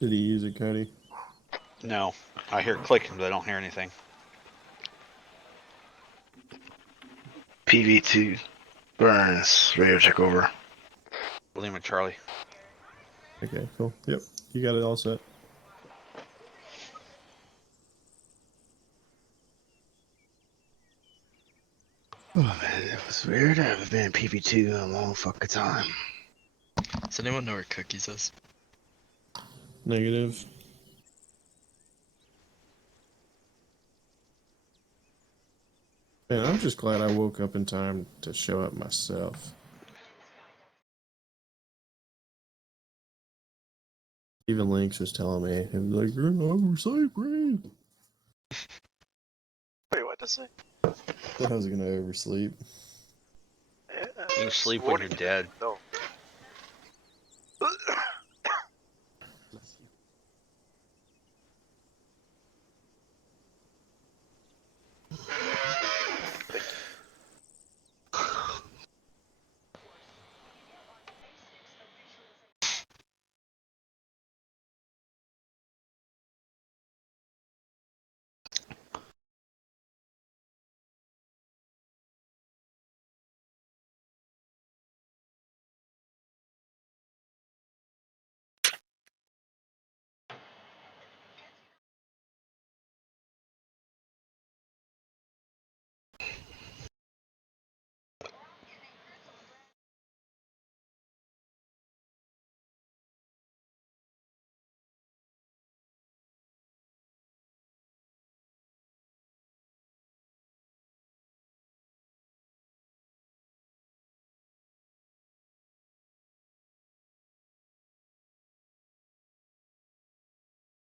Did he use it, Cody? No, I hear clicking, but I don't hear anything. PV2 burns. Radio check over. Lima Charlie. Okay, cool. Yep, you got it all set. Oh man, it was weird. I haven't been in PV2 in a long fucking time. Does anyone know where Cookies is? Negative. Man, I'm just glad I woke up in time to show up myself. Even Lynx was telling me, he was like, "You're not oversleep, Brad." Wait, what does it? I was gonna oversleep. You sleep when you're dead. No.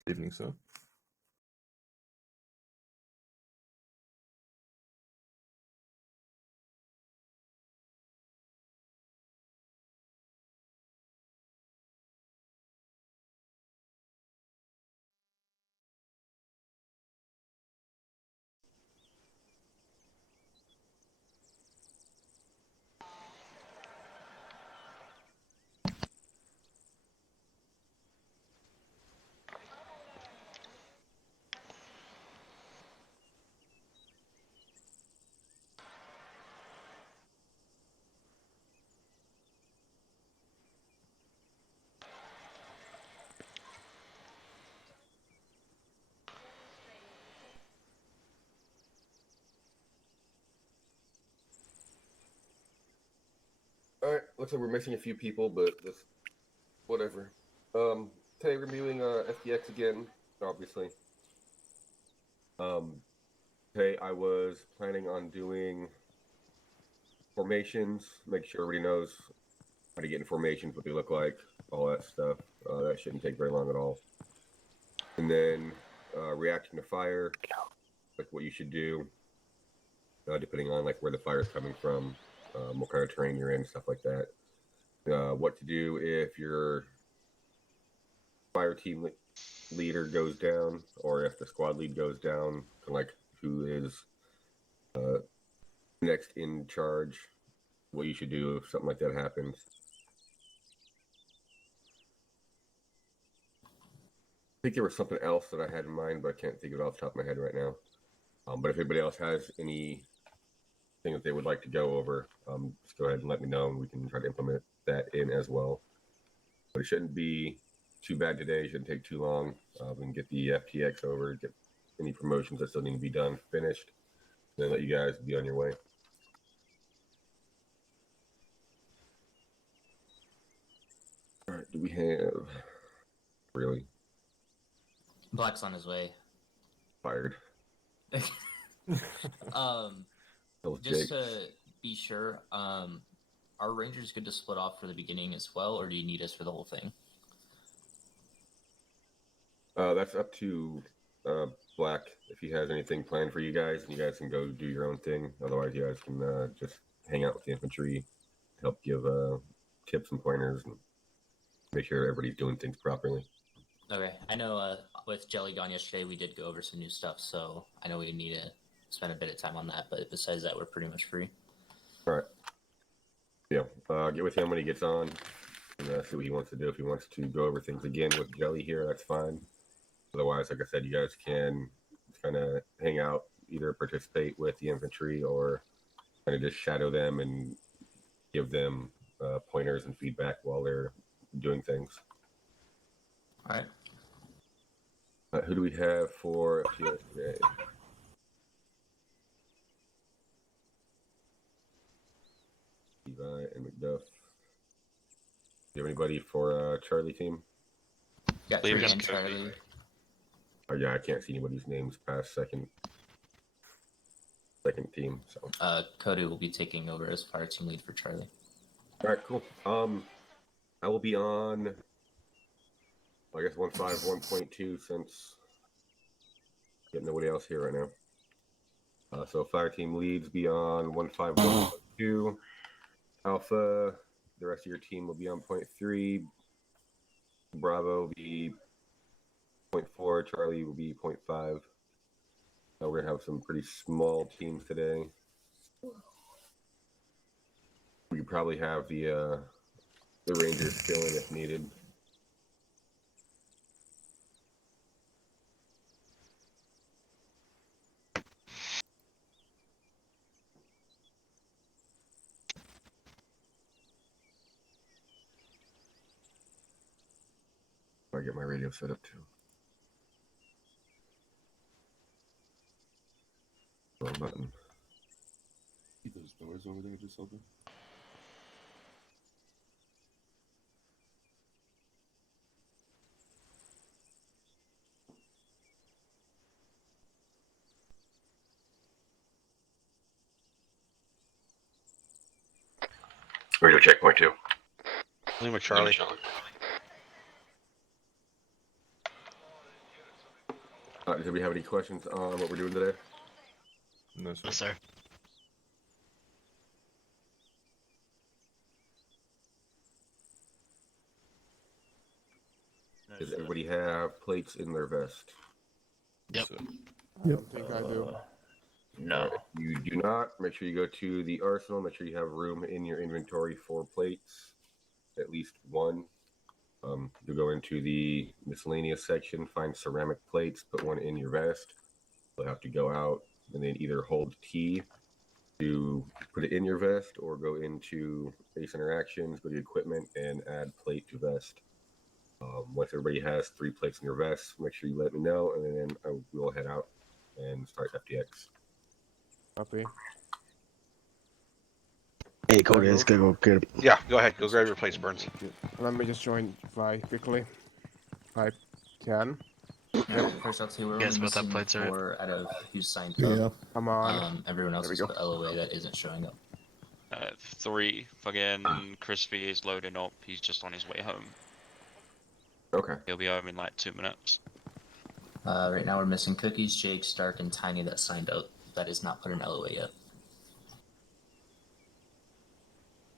Evening, so. Alright, looks like we're missing a few people, but this, whatever. Today we're doing FTX again, obviously. Today I was planning on doing formations, make sure everybody knows how to get in formations, what they look like, all that stuff. That shouldn't take very long at all. And then reaction to fire, like what you should do, depending on like where the fire is coming from, what kind of terrain you're in, stuff like that. What to do if your fire team leader goes down, or if the squad lead goes down, like who is next in charge, what you should do if something like that happens. I think there was something else that I had in mind, but I can't think of it off the top of my head right now. But if anybody else has anything that they would like to go over, just go ahead and let me know, and we can try to implement that in as well. But it shouldn't be too bad today. It shouldn't take too long. We can get the FTX over, get any promotions that still need to be done finished, and then let you guys be on your way. All right, do we have really Black's on his way. fired? Just to be sure, are Rangers good to split off for the beginning as well, or do you need us for the whole thing? That's up to Black. If he has anything planned for you guys, you guys can go do your own thing. Otherwise, you guys can just hang out with the infantry, help give tips and pointers, and make sure everybody's doing things properly. Okay, I know with Jelly gone yesterday, we did go over some new stuff, so I know we need to spend a bit of time on that, but besides that, we're pretty much free. All right. Yeah, get with him when he gets on. and see what he wants to do. If he wants to go over things again with Jelly here, that's fine. Otherwise, like I said, you guys can kind of hang out, either participate with the infantry or kind of just shadow them and give them pointers and feedback while they're doing things. All right. Who do we have for FTX today? Levi and McDuff. Do you have anybody for Charlie team? Got Leave 3 it and as Cody. Charlie. Oh yeah, I can't see anybody's names past second team. So Cody will be taking over as fire team lead for Charlie. all right, cool. I will be on, I guess 1.5, 1.2 since I got nobody else here right now. So fire team leads be on 1.5, 1.2. Alpha, the rest of your team will be on 0.3. Bravo will be 0.4. Charlie will be 0.5. We're gonna have some pretty small teams today. We could probably have the Rangers fill in if needed. I get my radio set up too. Wrong button. See those doors over there just open? Radio checkpoint 2. Lima Charlie. Does anybody have any questions on what we're doing today? No, sir. No, sir. Does everybody have plates in their vest? Yep. Sir. Yep. I think I do. No. If you do not, make sure you go to the arsenal. Make sure you have room in your inventory for plates, at least one. You'll go into the miscellaneous section, find ceramic plates, put one in your vest. You'll have to go out and then either hold T to put it in your vest, or go into base interactions, go to equipment, and add plate to vest. Once everybody has 3 plates in your vest, make sure you let me know, and then I will head out and start FTX. Copy. Hey, Cody, let's go get Yeah, go ahead. Go grab your plates, Burns. Let me just join Vi quickly. If I can. First, I'll say we're You guys only both have missing plates, right? 4 out of who's signed Yeah. up. Come on. Everyone else There we is go. put LOA that isn't showing up. 3. Fucking Crispy is loading up. He's just on his way home. Okay. He'll be home in like 2 minutes. Right now we're missing Cookies, Jake, Stark, and Tiny that signed up. That is not put in LOA yet.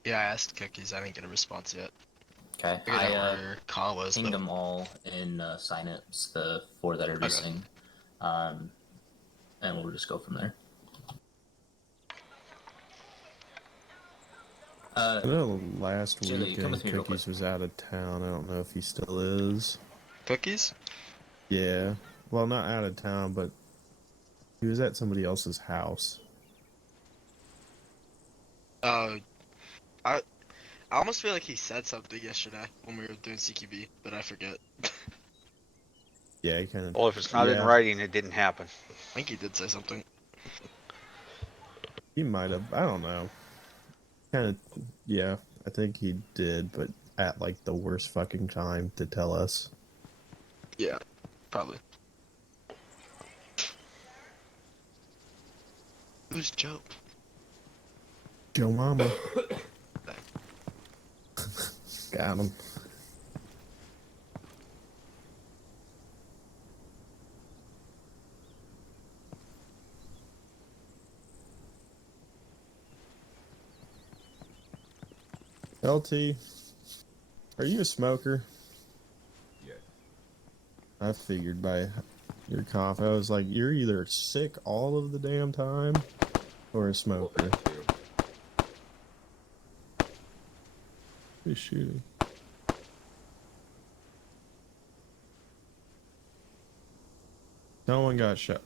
Yeah, I asked Cookies. I didn't get a response yet. Okay. I figured out where Kyle was. Pinged Though. them all in sign-ups, the 4 that are missing. And we'll just go from there. I know last Chili, come weekend with me real Cookies quick. was out of town. I don't know if he still is. Cookies? Yeah. Well, not out of town, but he was at somebody else's house. I almost feel like he said something yesterday when we were doing CQB, but I forget. Yeah, he kind of. Well, if it's not in writing, it didn't happen. I think he did say something. He might have. I don't know. Kind of. Yeah, I think he did, but at like the worst fucking time to tell us. Yeah, probably. Who's Joe? Joe Mama. Got him. LT, are you a smoker? Yeah. I figured by your cough. I was like, you're either sick all of the damn time or a smoker. Who's shooting? Someone got shot.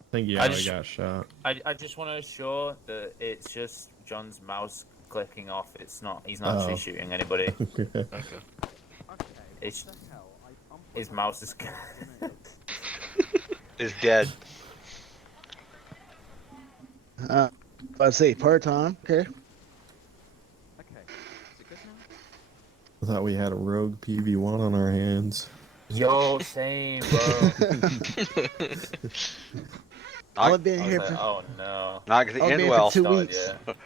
I think Yowie got shot. I just want to assure that it's just John's mouse clicking off. It's not. He's not actually Oh. shooting anybody. Okay. It's his mouse is. Is dead. I'd say part time. Okay. I thought we had a rogue PV1 on our hands. Yo, same, bro. I've been I was here like, for. oh no. Not gonna I've end been well. for 2 Started weeks. yet.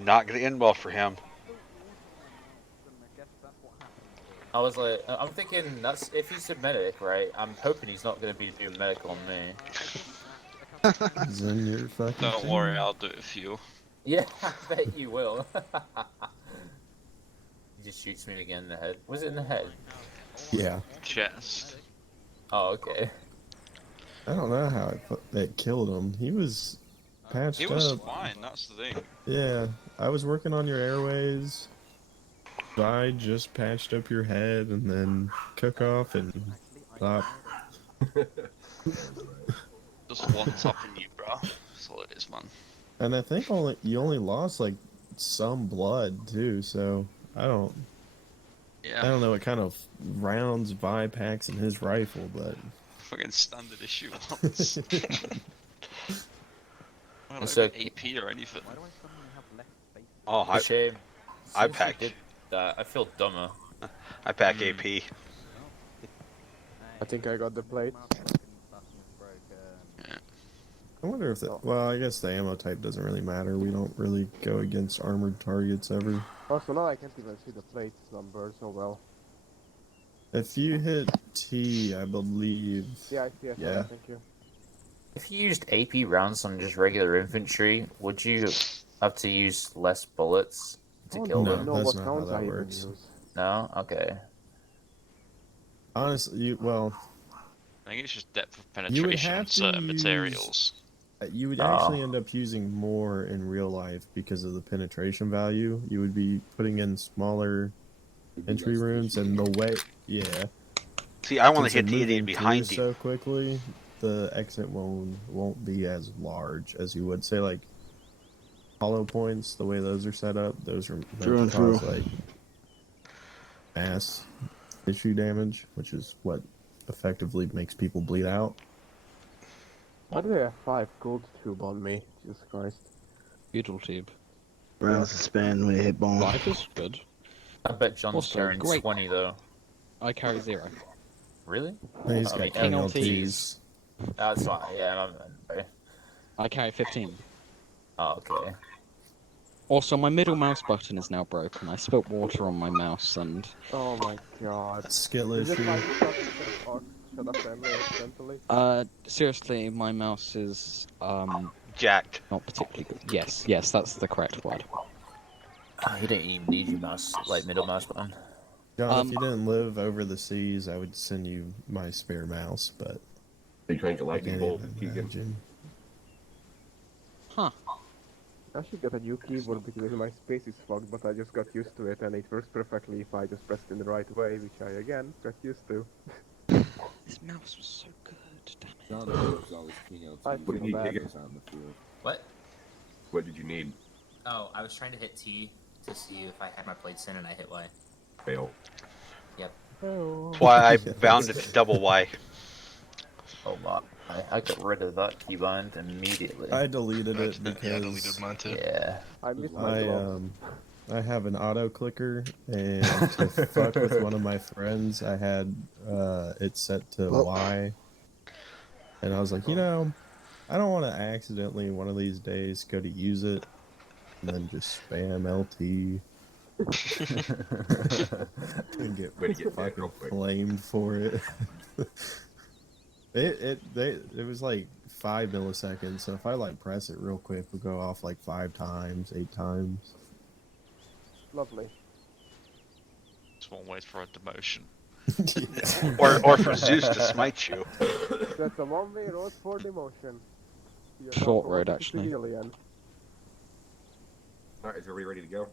Not gonna end well for him. I was like, I'm thinking that's if he's a medic, right? I'm hoping he's not gonna be doing medical on me. He's in your fucking Don't team. worry, I'll do it for you. Yeah, I bet you will. He just shoots me again in the head. Was it in the head? Yeah. Chest. Oh, okay. I don't know how it killed him. He was patched He was up. fine, that's the thing. Yeah, I was working on your airways. I just patched up your head and then cook off and pop. Just one topping you, bro. That's all it is, man. And I think you only lost like some blood too, so I don't Yeah. know what kind of rounds Vi packs in his rifle, but Fucking standard issue ones. I don't It's know, a- AP or anything. Oh, It's a shame. I Since you packed. did that, I feel dumber. I pack AP. I think I got the plate. I wonder if well, I guess the ammo type doesn't really matter. We don't really go against armored targets ever. Also, now I can't even see the plate number so well. If you hit T, I believe. Yeah, I see. Yeah. Thank you. If you used AP rounds on just regular infantry, would you have to use less bullets to kill no. I them? don't know that's what not how rounds that I even works. use. No? Okay. Honestly, well, I think it's just depth of You would penetration on have to certain use- materials. you would Oh. actually end up using more in real life because of the penetration value. You would be putting in smaller entry rooms, and the way, yeah. See, I want to Since hit you're the idiot moving behind through you. so quickly, the exit won't be as large as you would say, like hollow points. The way those are set up, those are meant Through to and cause through. like mass tissue damage, which is what effectively makes people bleed out. Why do they have 5 gold tube on me? Jesus Christ. Beetle tube. Rounds to spend when you hit bomb. Life is good. I bet John's Also, carrying great. 20 though. I carry 0. Really? He's I got mean, king LTs. LTs. That's fine. Yeah, I'm I carry 15. Oh, okay. Also, my middle mouse button is now broken. I spilt water on my mouse and... Oh my god. Skill Is it issue. like shut up family accidentally? seriously, my mouse is, Jacked. not particularly good. Yes, that's the correct word. You don't even need your mouse, like middle mouse button. John, if you didn't live over the seas, I would send you my spare mouse, but They drank a I lightning can't bolt. even Keep getting imagine. Huh. I should get a new keyboard because my space is fucked, but I just got used to it and it works perfectly if I just press it in the right way, which I again got used to. This mouse was so good, damn it. John was always king out. I What did feel you bad. take? Out in the field. What? What did you need? Oh, I was trying to hit T to see if I had my plates in, and I hit Y. Fail. Oh. That's why I bound it to double Y. Oh my! I got rid of that keybind immediately. I deleted it Yeah, I because deleted mine too. Yeah. I missed my gloves. I have an auto clicker, and to fuck with one of my friends, I had it set to Y, and I was like, I don't want to accidentally one of these days go to use it and then just spam LT and get Way to get back fucking real quick. flamed for it. It was like 5 milliseconds, so if I like press it real quick, we'll go off like 5 times, 8 times. Lovely. It's one way for a demotion. Or for Zeus to smite you. That's a one-way road for demotion. You're Short not road, going to actually. civilian. Alright, is everybody ready to go?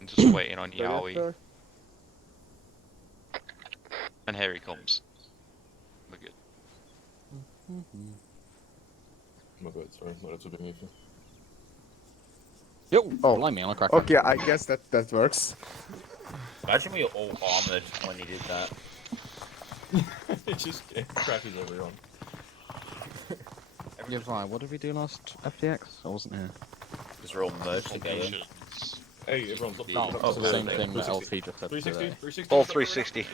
I'm just waiting on So yes, Yowie. sir. And here he comes. We're good. My bad, sorry. Not to be anything. Yo, Oh, blimey, I'm a cracker. okay, I guess that works. Imagine we all armored when he did that. It just crashes everyone. Yeah, Vi, what did we do last FTX? I wasn't here. Because we're all merged together. Hey, everyone, stop. Oh, it's the same thing that LP just said 360, today. 360. Full 360.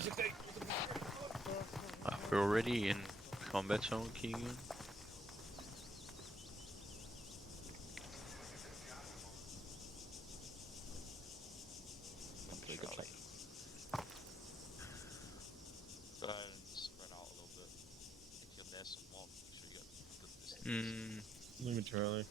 We're already in combat zone, Keegan. Good check. Go ahead and spread out a little bit. If you're there somewhat, make sure you get good distance. Leave it, Charlie.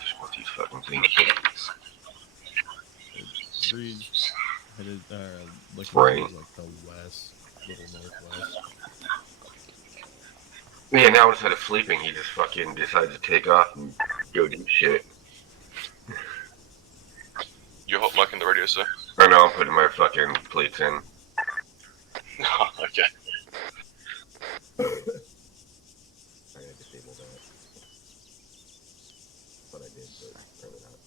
Just want these fucking things. Breed headed, looking Right. towards, like, the west, little northwest. Yeah, now instead of sleeping, he just fucking decides to take off and go do shit. You hot mic in the radio, sir? I know, I'm putting my fucking plates in. Okay. I gotta disable that. But I did, but apparently not.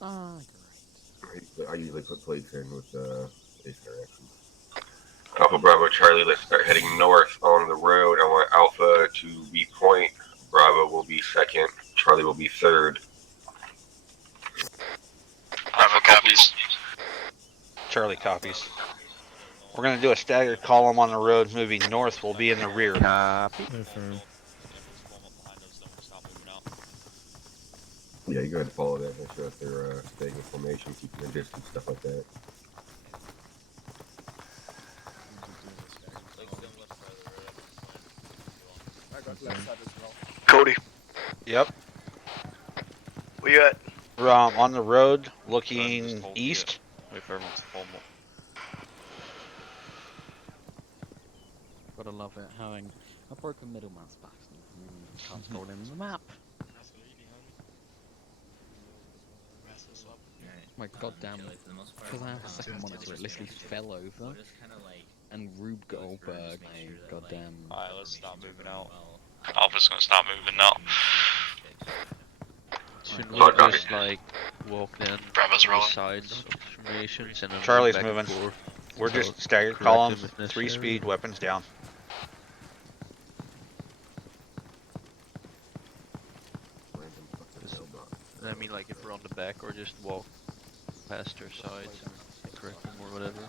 Ah, great. I usually put plates in with Ace Interaction. Alpha Bravo Charlie, let's start heading north on the road. I want Alpha to be point. Bravo will be second. Charlie will be third. Bravo copies. Charlie copies. We're gonna do a staggered column on the road. Moving north will be in the rear. Copy. Affirm. Yeah, you go ahead and follow that. Make sure that they're staying in formation, keeping their distance, stuff like that. I got left side as well. Cody, Yep. where you at? We're on the road, looking east. Wait for everyone to form up. Gotta love it having a broken middleman's back. Can't scroll in the map. My goddamn, because I have a second monitor, it literally fell over, and Rube Goldberg, my goddamn. Alright, let's start moving out. Alpha's gonna start moving now. Shouldn't we Look, just like walk in Bravo's the rolling. sides of formations and then Charlie's move back and moving. forth? We're So just staggered correct columns, them if 3 necessary. speed, weapons down. I mean, like if we're on the back or just walk past their sides and correct them or whatever.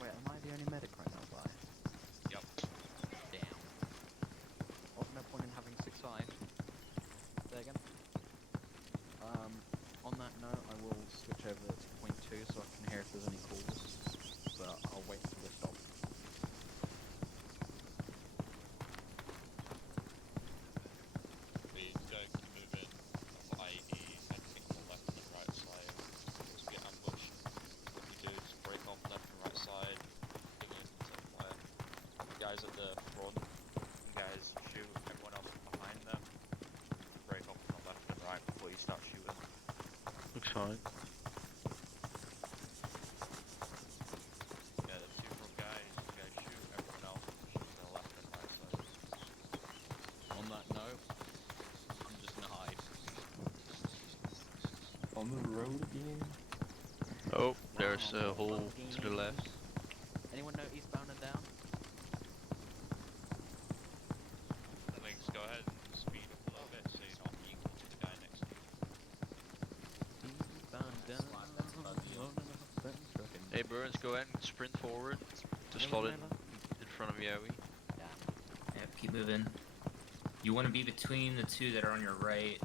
Wait, am I the only medic right now, Bly? Yep. Damn. Oh, no point in having 6-5. Say again. On that note, I will switch over to point 2 so I can hear if there's any calls. But I'll wait until they stop. We go move in, i.e. anything on the left and right side. Once we get ambushed, what we do is break off left and right side, ping in to fire. The guys at the front, you guys shoot everyone else behind them. Break off from the left and right before you start shooting. Looks fine. Yeah, the 2 front guys, you guys shoot everyone else to the left and right side. On that note, I'm just gonna hide. On the road again? Oh, there's a hole to the left. Anyone know eastbound and down? Links, go ahead and speed up a little bit so you're not equal to the guy next to you. Eastbound and down. Hey Burns, go ahead and sprint forward to slot in front of Yowie. Yeah, keep moving. You want to be between the 2 that are on your right.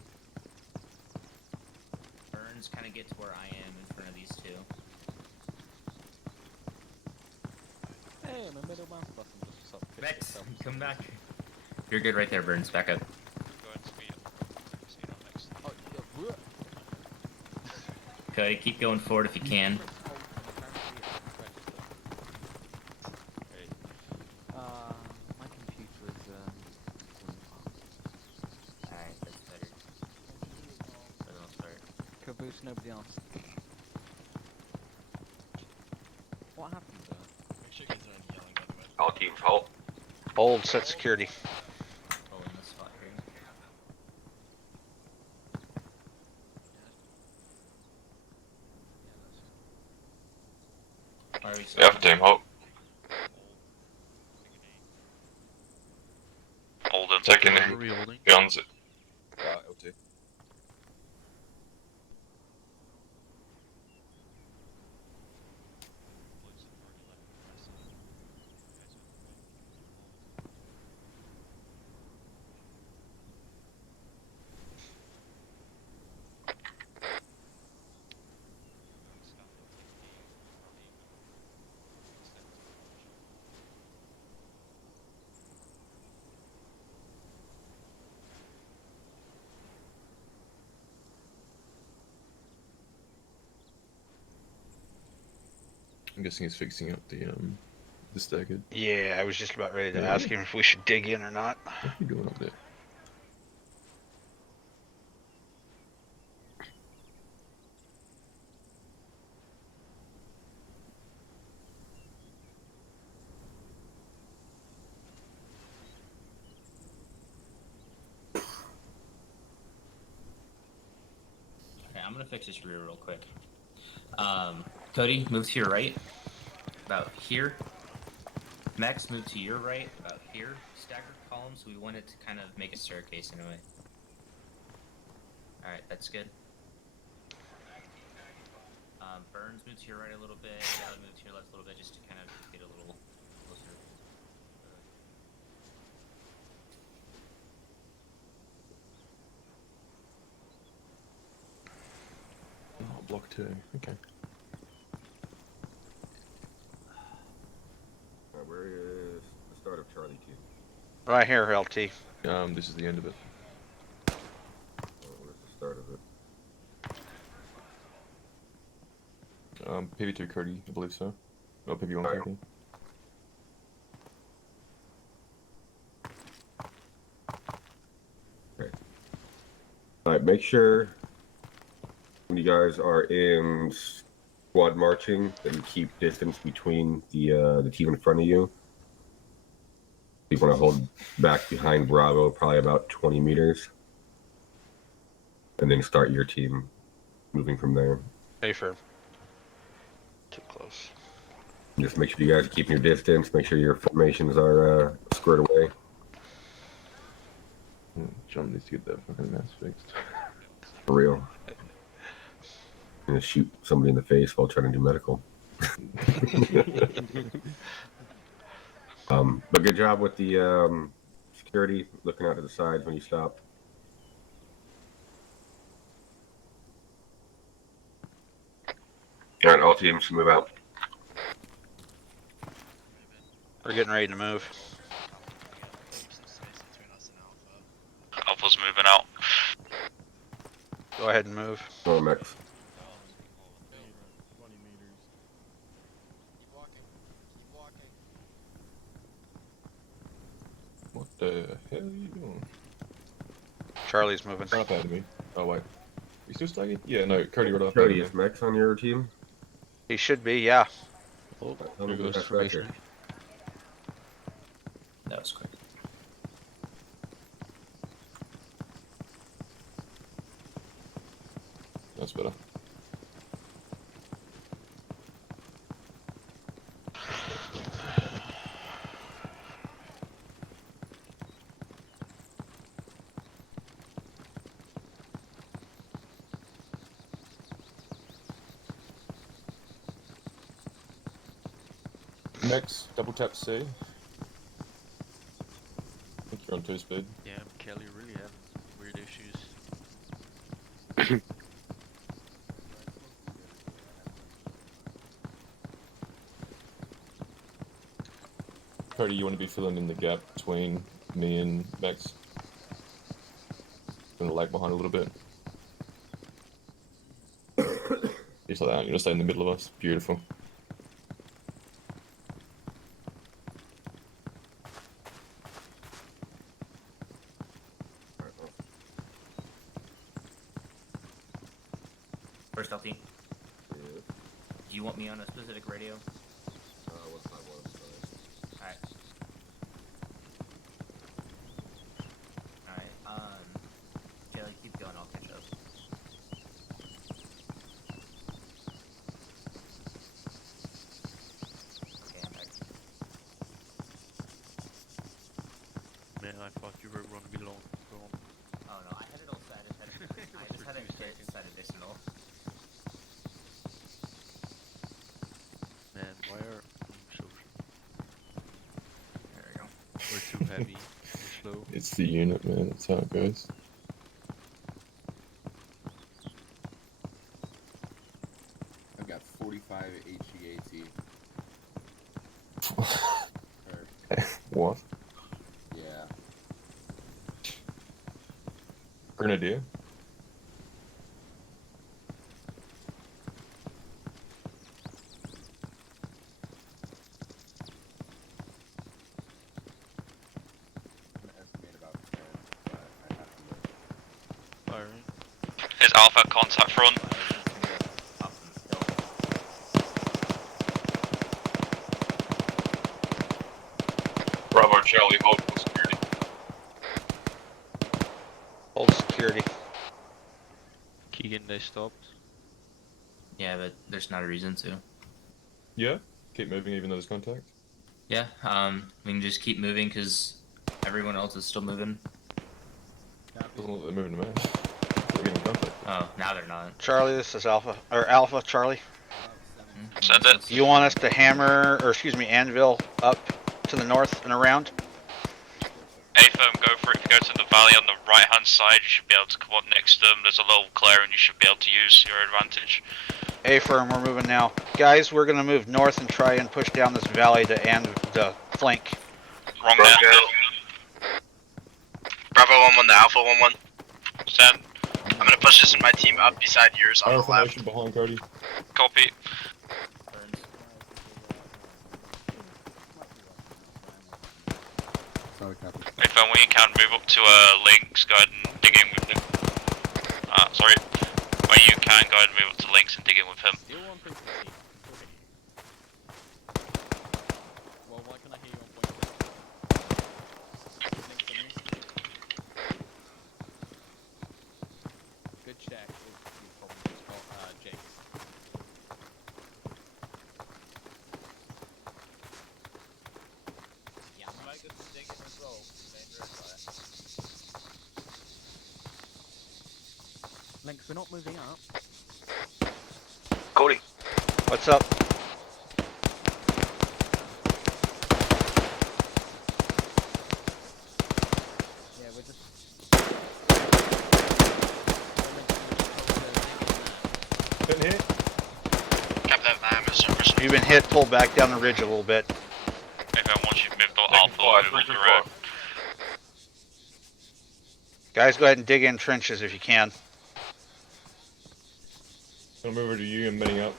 Burns, kind of get to where I am in front of these 2. Hey, my middleman's button just up. Vex, come back. You're good right there, Burns. Back up. Go ahead and speed up. Speed up next. Oh, Cody, keep going forward if you can. My computer is Alright, that's better. For the most part. Caboose, nobody else. What happened there? Make sure you guys aren't yelling, by the way. All teams halt. Hold, set security. Oh, in this spot here. Why are we Yeah, team halt. Hold and taking in guns. LT. I'm guessing he's fixing up the staggered. Yeah, I was just about ready to ask him if we should dig in or not. What are you doing up there? Okay, I'm gonna fix this rear real quick. Cody, move to your right. About here. Max, move to your right. About here. Staggered columns. We want it to kind of make a staircase in a way. Alright, that's good. Burns, move to your right a little bit. Galley, move to your left a little bit just to kind of get a little closer. Oh, block 2. Okay. Where is the start of Charlie 2? Right here, LT. This is the end of it. Oh, where's the start of it? PV2 Cody, I believe so. Or PV1 Alright. Cody. Okay. Alright, make sure when you guys are in squad marching that you keep distance between the team in front of you. You want to hold back behind Bravo, probably about 20 meters. And then start your team moving from there. Safer. Too close. Just make sure you guys keep your distance, make sure your formations are squared away. John needs to get that fucking mess fixed. For real. Gonna shoot somebody in the face while trying to do medical. But good job with the security, looking out to the sides when you stop. All right, all teams move out. We're getting ready to move. Alpha's moving out. Go ahead and move. Oh, Max. What the hell are you doing? Charlie's moving. Run up out of me. Oh wait. You still staggered? Yeah, no, Cody got up. Cody, is Max on your team? He should be, yeah. Oh, Here goes that's formation. better. That was quick. That's better. Next, double tap C. I think you're on 2 speed. Yeah, Kelly really having weird issues. Cody, you want to be filling in the gap between me and Max? Gonna lag behind a little bit. Just like that. You're gonna stay in the middle of us. Beautiful. First LT. Do you want me on a specific radio? 151. Alright. Alright, Jelly, keep going, I'll catch up. Okay, I'm back. Man, I thought you were going to be long gone. Oh no, I had it all set. I just had it set additional. Man, why are so There we go. we're too heavy, we're slow. It's the unit, man. That's how it goes. I've got 45 HEAT. What? Yeah. Grenadier? Firing. Is Alpha contact front? Bravo Charlie, hold for security. Hold security. Keegan, they stopped. Yeah, but there's not a reason to. Yeah? Keep moving even though there's contact? Yeah, we can just keep moving because everyone else is still moving. Doesn't look like they're moving to me. They're getting contact. Oh, now they're not. Charlie, this is Alpha, or Alpha, Charlie. Send it. You want us to hammer, or excuse me, anvil up to the north and around? A-firm, go for it. If you go to the valley on the right-hand side, you should be able to come up next to them. There's a little clearing, you should be able to use your advantage. A-firm, we're moving now. Guys, we're gonna move north and try and push down this valley to the flank. Wrong there. Bravo 1-1 to Alpha 1-1. Send. I'm gonna push this in my team up beside yours on the left. Formation behind Cody. Copy. A-firm, when you can, move up to links, go ahead and dig in with them. Sorry. When you can, go ahead and move up to links and dig in with him. Well, why can I hear you on point? Good check. You probably got Jake. Yeah, I'm very good for digging as well. Links, we're not moving up. Cody. What's up? Yeah, we're just... Been hit. Cap that van, Mr. You've been hit, pull back down the ridge a little bit. A-firm, once you've moved to Alpha, move up the road. Guys, go ahead and dig in trenches if you can. I'll move over to you and many up.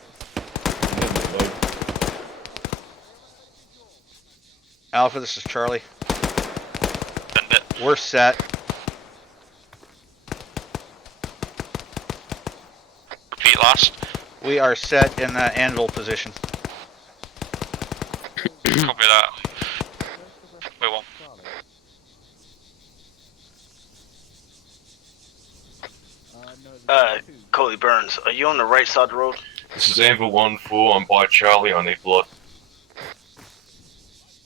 Alpha, this is Charlie. Send it. We're set. Repeat last. We are set in the anvil position. Copy that. Wait one. Coley Burns, are you on the right side of the road? This is Anvil 1-4, I'm by Charlie, I need blood.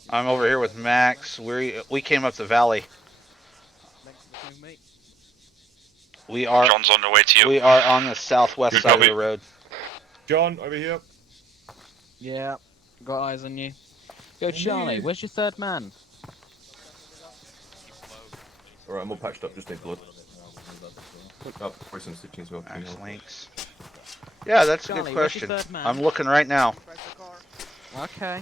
I'm over here with Max. We came up the valley. We are. John's on the way to you. We are on the southwest Good side copy. of the road. John, over here. Yeah, got eyes on you. Yo, Charlie, where's your third man? Alright, I'm all patched up, just need blood. Oh, probably some stitching as well. Max links. Yeah, that's a Charlie, good where's your question. third man? I'm looking right now. Okay.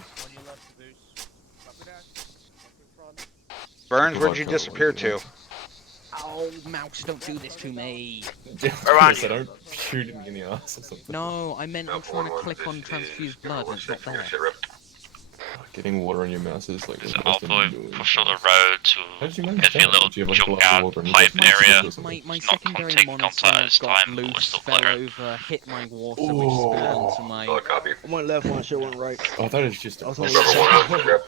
Burns, where'd you disappear to? Oh, mouse, don't do this to me. I don't shoot him in the ass or something. No, I meant I'm trying to click on transfuse blood and it's not there. Getting water on your mouse is like Is the it worst thing Alpha to do. push on the road to How did you manage get a that? little Did you have like a glass of junkyard water and pipe you got area? My Not secondary take monitor contact at this got time, but we're loose, still fell clear. over, hit my water, which spilled onto my... copy. One left, one short, one right. Oh, that is just I a was on the plus. left.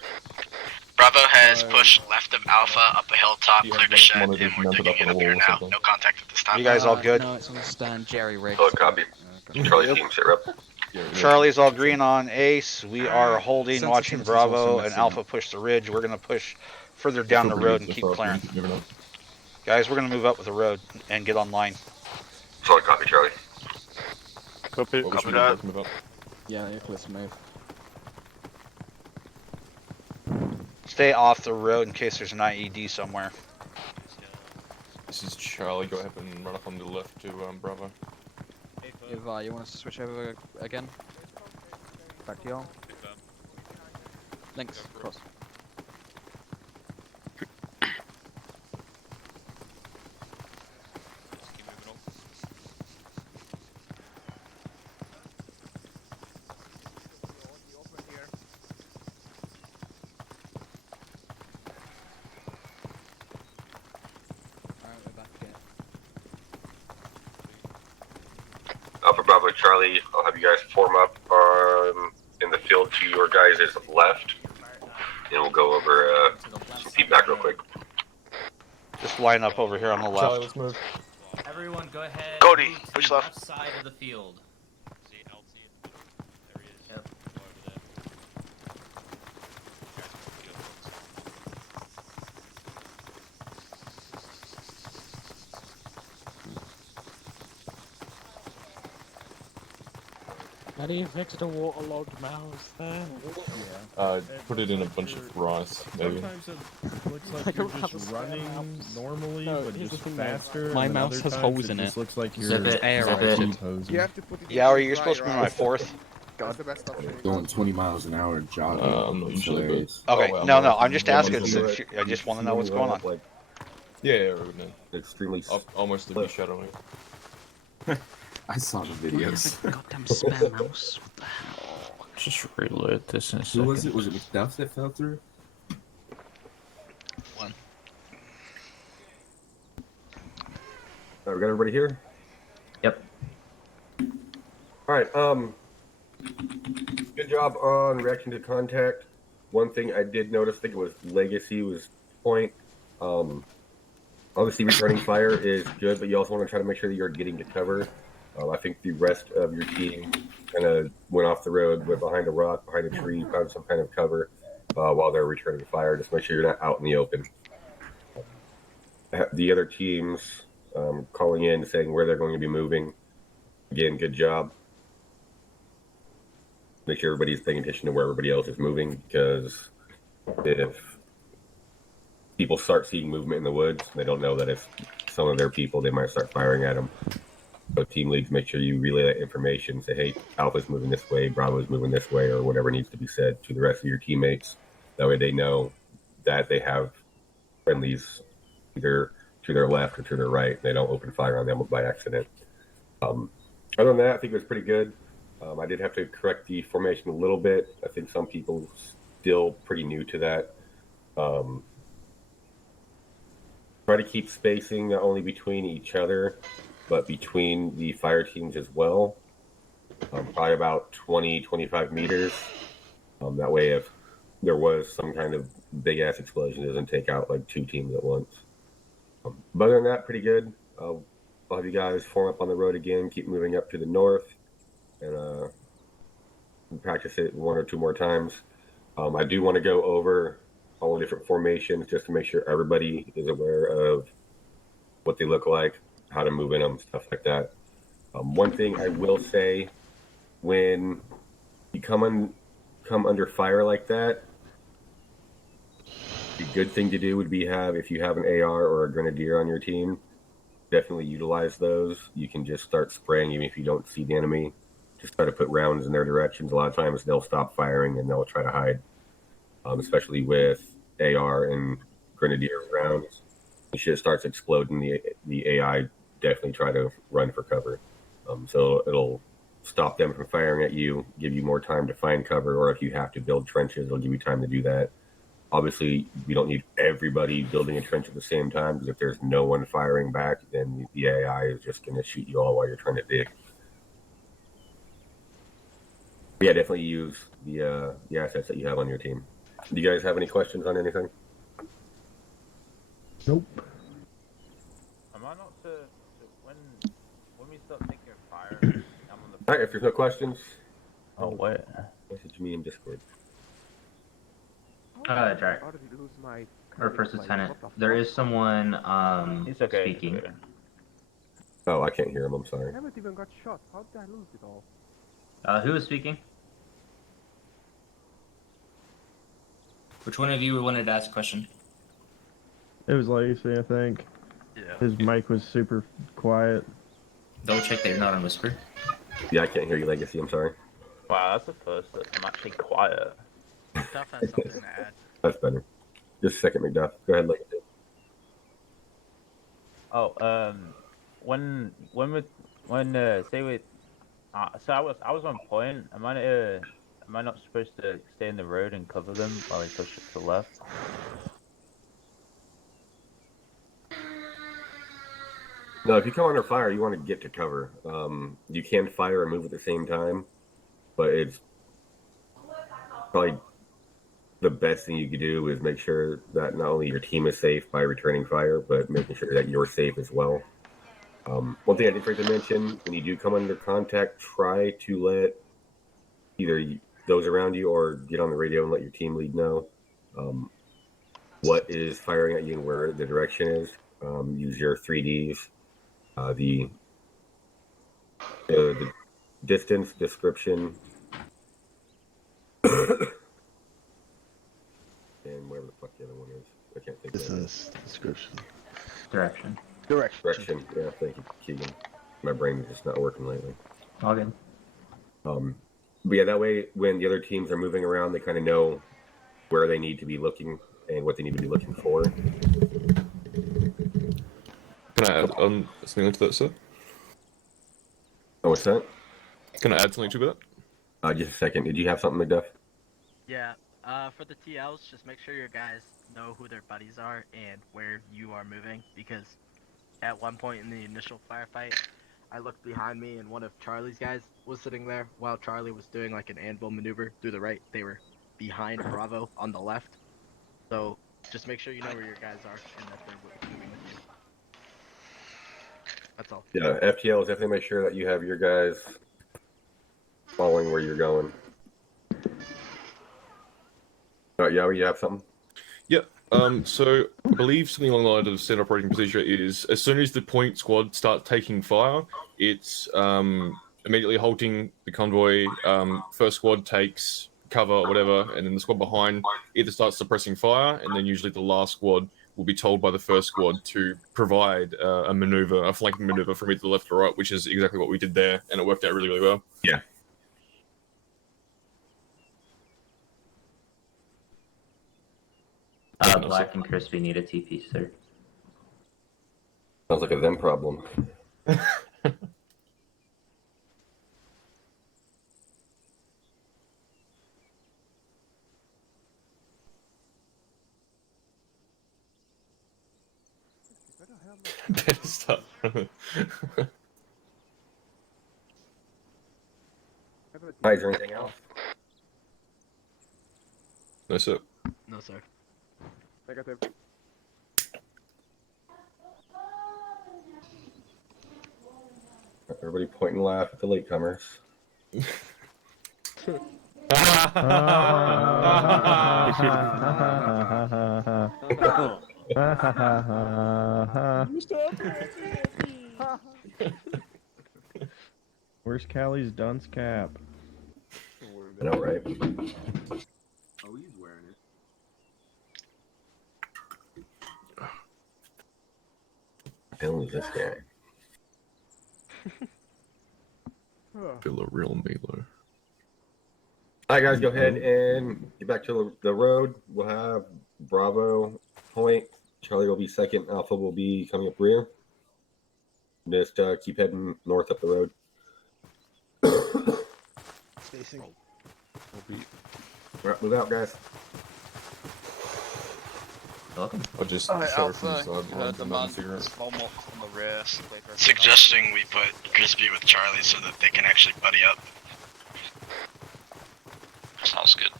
Bravo has So- pushed left of Alpha up a hilltop, You have, cleared the like, shed, monitors and we're mounted digging up it on a up here wall or now. something. No contact at this time. You guys all good? No, it's on the stand, jerry rigged. Solid copy. Charlie team, sit rep. Charlie's all green on Ace. We are holding, watching Sensitivity's Bravo, also and messing Alpha up. push the ridge. We're gonna push further down the road and keep clearing. Guys, we're gonna move up with the road and get online. Solid copy, Charlie. Copy. What should we do? Move up. Yeah, let's move. Stay off the road in case there's an IED somewhere. This is Charlie. Go ahead and run up on the left to Bravo. If you want us to switch over again? Back to y'all. Links, cross. Alpha Bravo Charlie, I'll have you guys form up in the field to your guys' left. And we'll go over some feedback real quick. Just line up over here on the left. Charlie, let's move. Everyone, go ahead. Cody, move to push the left. side of the field. Yep. How do you fix the waterlogged mouse there? Put it in a bunch of rice, maybe. Sometimes it looks like I you're don't have just a spare running mouse. normally, No, but here's just the thing, though. faster. My and mouse other has times holes it in just it. looks like you're Zip it, aerated. You have to put it in Yeah, the you're supposed to be my fourth. That's the best option. Going 20 miles an hour jogging. I'm not usually, hilarious. but... Okay, Oh, well, no, well, I'm just well, asking. well, Since I just want to know what's going on. Like, yeah, right, man. extremely Almost to be shadowing. I saw the videos. Goddamn spare mouse. What the hell? Just reload this in a Who second. was it? Was it McDuff that fell through? One. we got everybody here? Yep. Alright, good job on reaction to contact. One thing I did notice, I think it was Legacy was point. Obviously returning fire is good, but you also want to try to make sure that you're getting to cover. I think the rest of your team kind of went off the road, went behind a rock, behind a tree, found some kind of cover while they're returning fire. Just make sure you're not out in the open. The other teams calling in, saying where they're going to be moving. Again, good job. Make sure everybody's paying attention to where everybody else is moving, because if people start seeing movement in the woods, they don't know that it's some of their people, they might start firing at them. So team leads, make sure you relay that information. Say, hey, Alpha's moving this way, Bravo's moving this way, or whatever needs to be said to the rest of your teammates. That way they know that they have friendlies either to their left or to their right. They don't open fire on them by accident. Other than that, I think it was pretty good. I did have to correct the formation a little bit. I think some people still pretty new to that. Try to keep spacing not only between each other, but between the fire teams as well. Probably about 20, 25 meters. That way, if there was some kind of big ass explosion, it doesn't take out like two teams at once. But other than that, pretty good. I'll have you guys form up on the road again, keep moving up to the north, and practice it one or two more times. I do want to go over all the different formations just to make sure everybody is aware of what they look like, how to move in them, stuff like that. One thing I will say, when you come under fire like that, the good thing to do would be if you have an AR or a grenadier on your team, definitely utilize those. You can just start spraying even if you don't see the enemy. Just try to put rounds in their directions. A lot of times they'll stop firing and they'll try to hide, especially with AR and grenadier rounds. the shit starts exploding, the AI definitely try to run for cover. So it'll stop them from firing at you, give you more time to find cover, or if you have to build trenches, it'll give you time to do that. Obviously, we don't need everybody building a trench at the same time, because if there's no one firing back, then the AI is just going to shoot you all while you're trying to dig. But yeah, definitely use the assets that you have on your team. Do you guys have any questions on anything? Nope. Am I not to when we start taking fire? I'm on the. All right, if there's no questions, Oh wait. Message me in Discord. Jack. How did you lose my Or First like, Lieutenant. what the There fuck? is someone It's okay. speaking. It's okay. Oh, I can't hear him. I'm sorry. I haven't even got shot. How did I lose it all? Who is speaking? Which one of you wanted to ask a question? It was Lacey, I think. Yeah. His mic was super quiet. Double check that you're not on whisper. Yeah, I can't hear you, Legacy. I'm sorry. Wow, that's the first that I'm actually quiet. Duff has something to add. That's better. Just a second, McDuff. Go ahead, Legacy. Oh, say with, so I was on point. Am I not supposed to stay in the road and cover them while they push it to the left? No, if you come under fire, you want to get to cover. You can fire and move at the same time, but it's probably the best thing you could do is make sure that not only your team is safe by returning fire, but making sure that you're safe as well. One thing I did forget to mention, when you do come under contact, try to let either those around you or get on the radio and let your team lead know what is firing at you and where the direction is. Use your 3Ds. The distance, description, and whatever the fuck the other one is. I can't think of it. Distance, description. Direction. Direction. Yeah, thank you, Keegan. My brain is just not working lately. All good. But yeah, that way when the other teams are moving around, they kind of know where they need to be looking and what they need to be looking for. Can I add something to that, sir? Oh, what's that? Can I add something to that? Just a second. Did you have something, McDuff? Yeah. For the TLs, just make sure your guys know who their buddies are and where you are moving, because at one point in the initial firefight, I looked behind me and one of Charlie's guys was sitting there while Charlie was doing like an anvil maneuver through the right. They were behind Bravo on the left. So just make sure you know where your guys are and that they're moving with you. That's all. Yeah, FTL is definitely make sure that you have your guys following where you're going. Yeah, you have something? Yep. So I believe something along the lines of standard operating procedure is as soon as the point squad starts taking fire, it's immediately halting the convoy. First squad takes cover or whatever, and then the squad behind either starts suppressing fire, and then usually the last squad will be told by the first squad to provide a maneuver, a flanking maneuver from either the left or right, which is exactly what we did there, and it worked out really, really well. Yeah. Black and Crispy need a TP, sir. Sounds like a them problem. Better start. Hi, is there anything else? No, sir. No, sir. Negative. Everybody point and laugh at the latecomers. Where's Callie's dunce cap? I know, right? Oh, he's wearing it. Who is this guy? Feel a real Milo. Alright, guys, go ahead and get back to the road. We'll have Bravo point Charlie will be second. Alpha will be coming up rear. Just keep heading north up the road. Spacing. Right, move out, guys. Welcome. I'll just Alright, show from the Alpha, side you behind heard the the man. cigarette. Small mock from the rear. Suggesting we put Crispy with Charlie so that they can actually buddy up. Sounds good.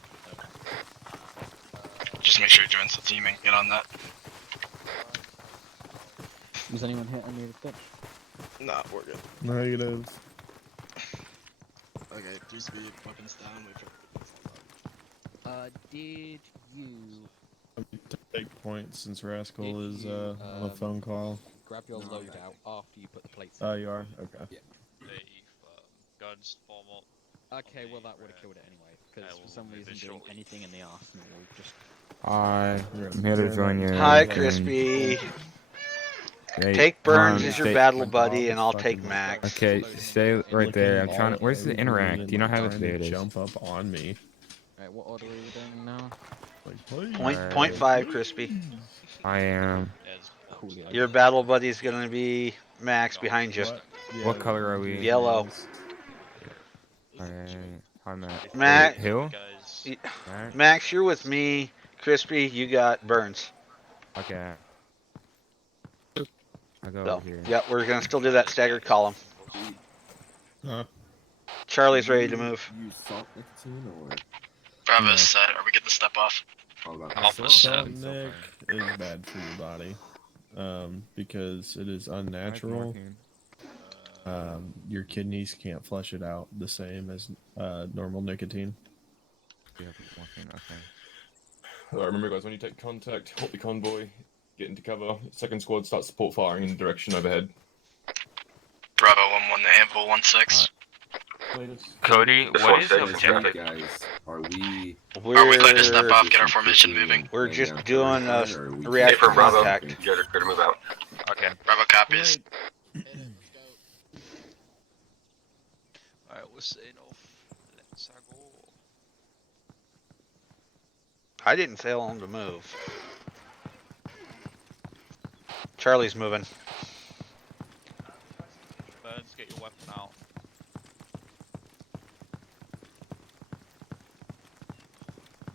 Just make sure he joins the team and get on that. Was anyone hit any of the pitch? Nah, we're good. Negative. Okay, Crispy, weapons down, wait for Did you Take points since Rascal Did is you, on a phone call. grab your loadout after you put the plates in? Oh, you are? Okay. Yeah. Guns, form up. Okay, well that would have killed it anyway, because for some reason doing anything in the arsenal will just... Hi, I'm here to join you. Hi, Crispy. Take Burns as your battle buddy, and I'll take Max. Okay, stay right there. I'm trying to. Where's the interact? Do you know how to play this? Jump up on me. Alright, what order are we doing now? Point 5, Crispy. I am. Your battle buddy's gonna be Max behind you. What color are we? Yellow. Alright, I'm at Max, Hill. Max, you're with me. Crispy, you got Burns. Okay. I'll go So, over here. yeah, we're gonna still do that staggered column. Huh? Charlie's ready to move. Bravo set. Are we getting the step off? Salt Nick is bad for your body, because it is unnatural. Your kidneys can't flush it out the same as normal nicotine. Yeah, morphine, okay. Alright, remember guys, when you take contact, halt the convoy, get into cover. Second squad starts support firing in the direction overhead. Bravo 1-1 to Anvil 1-6. Cody, what is the objective? Guys, are we clear to step off, get our formation moving? We're just doing a reactive contact. You guys are clear to move out. Okay. Bravo copies. Alright, we're setting off. Let's go. I didn't tell him to move. Charlie's moving. Burns, get your weapon out.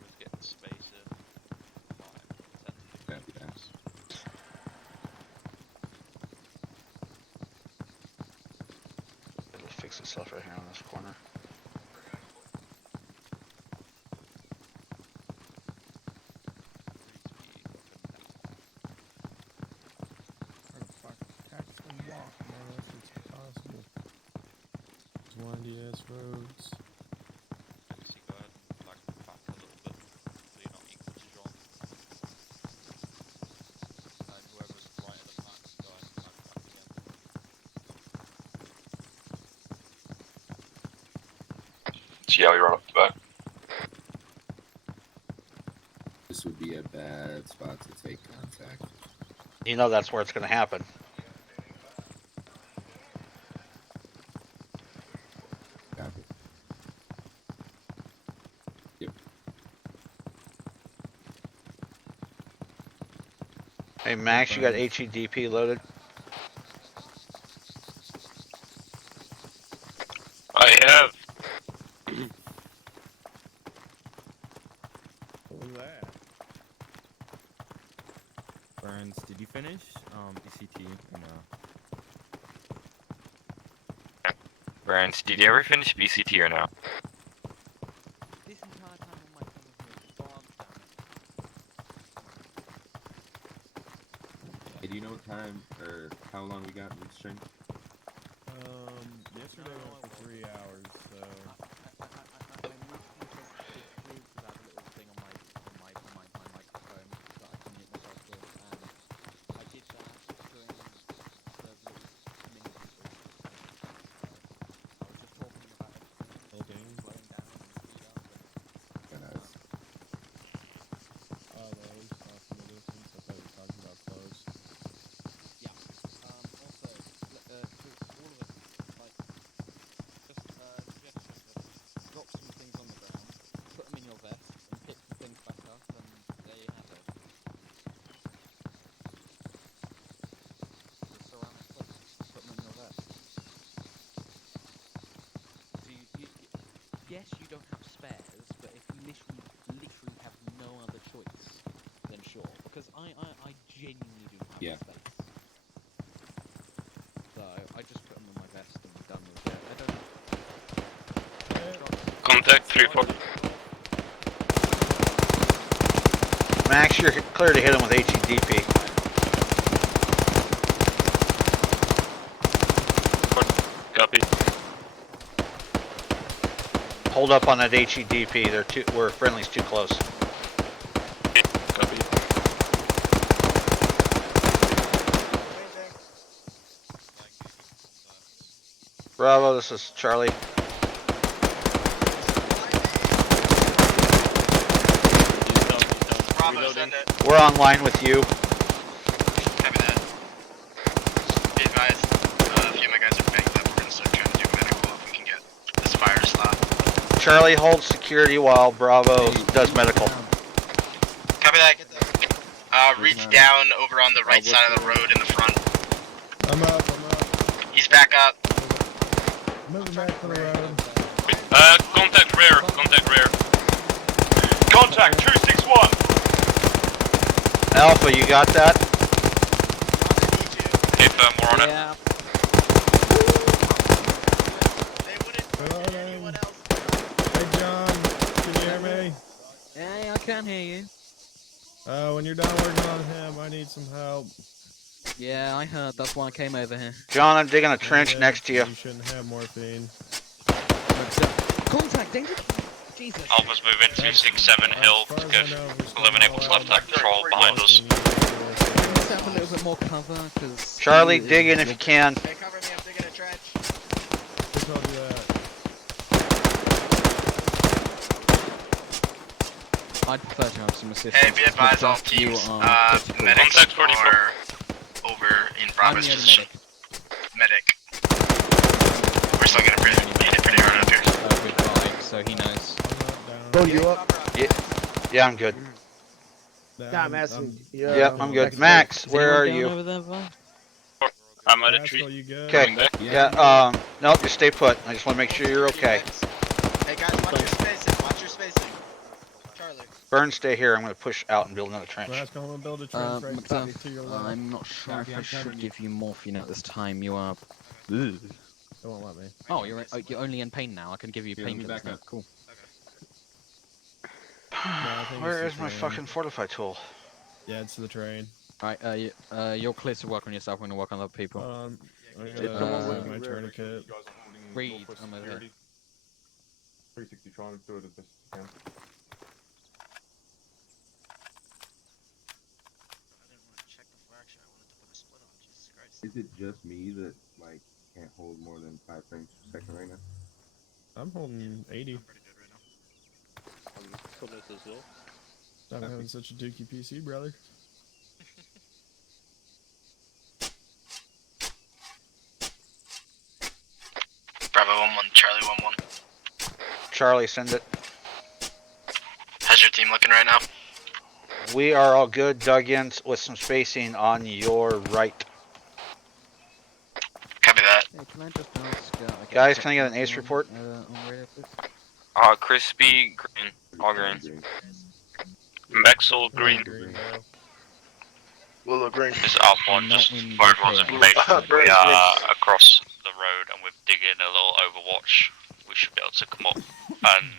Just getting space in. 5, 10 minutes. It'll fix itself right here on this corner. Windy ass roads. Obviously, go ahead and back a little bit so you're not equal to John. And whoever's right at the back, go ahead and back again. See how we run up the back. This would be a bad spot to take contact. You know that's where it's gonna happen. Copy. Yep. Hey Max, you got HEDP loaded? I have. What was that? Burns, did you finish ECT or no? Burns, did you ever finish BCT or no? This entire time on my phone was Hey, do you know what time or how long we got in the stream? Yesterday went for 3 hours, so. Contact 3-4. Max, you're clear to hit him with HEDP. Copy. Hold up on that HEDP. We're friendly's too close. Copy. Bravo, this is Charlie. Bravo, send it. We're online with you. Copy that. Be advised, a few of my guys are banged up. We're gonna start trying to do medical if we can get this fire stopped. Charlie holds security while Bravo does medical. Copy that. Reach down over on the right side of the road in the front. I'm up. He's back up. Moving back to the road. Contact rear. Contact 261. Alpha, you got that? Okay, firm, we're on it. Hey John, can you hear me? Yeah, I can hear you. When you're done working on him, I need some help. Yeah, I heard. That's why I came over here. John, I'm digging a trench next to you. You shouldn't have morphine. Contact, danger! Jesus. Alpha's moving 267 hill to go eliminate what's left of control behind us. Let's have a little bit more cover, because... Charlie, dig in if you can. Hey, cover me, I'm digging a trench. I'll do that. I'd prefer to have some assistance. Hey, be advised all teams, medics are over in Bravo's position. Medic. We're still gonna beat it pretty hard up here. Good guy, so he knows. Don't you up? Yeah, I'm good. Damn, Yep, I'm good. Max, where are you? I'm at a tree. Okay. Yeah, nope, just stay put. I just want to make sure you're okay. Hey guys, watch your spacing, Charlie. Burn, stay here. I'm going to push out and build another trench. Build a trench right Macduff, to your left. I'm not sure if I should give you morphine at this time. You are... They won't let me. Oh, you're only in pain now. I can give you painkillers now. Cool. Where is my fucking fortify tool? Yeah, it's the train. Alright, you're clear to work on yourself. We're gonna work on other people. I gotta my tourniquet. Reed, I'm over here. 360, try and do it as best as you can. Is it just me that like can't hold more than 5 frames per second right now? I'm holding 80. I'm having such a dookie PC, brother. Bravo 1-1, Charlie 1-1. Charlie, send it. How's your team looking right now? We are all good. Dug in with some spacing on your right. Copy that. Hey, can I just ask, Guys, can I get an ace report? On radio, please? Crispy, green. All green. Maxwell, green. Willow green. This is Alpha 1, just for everyone's information. We are across the road and we're digging a little overwatch. We should be able to come up and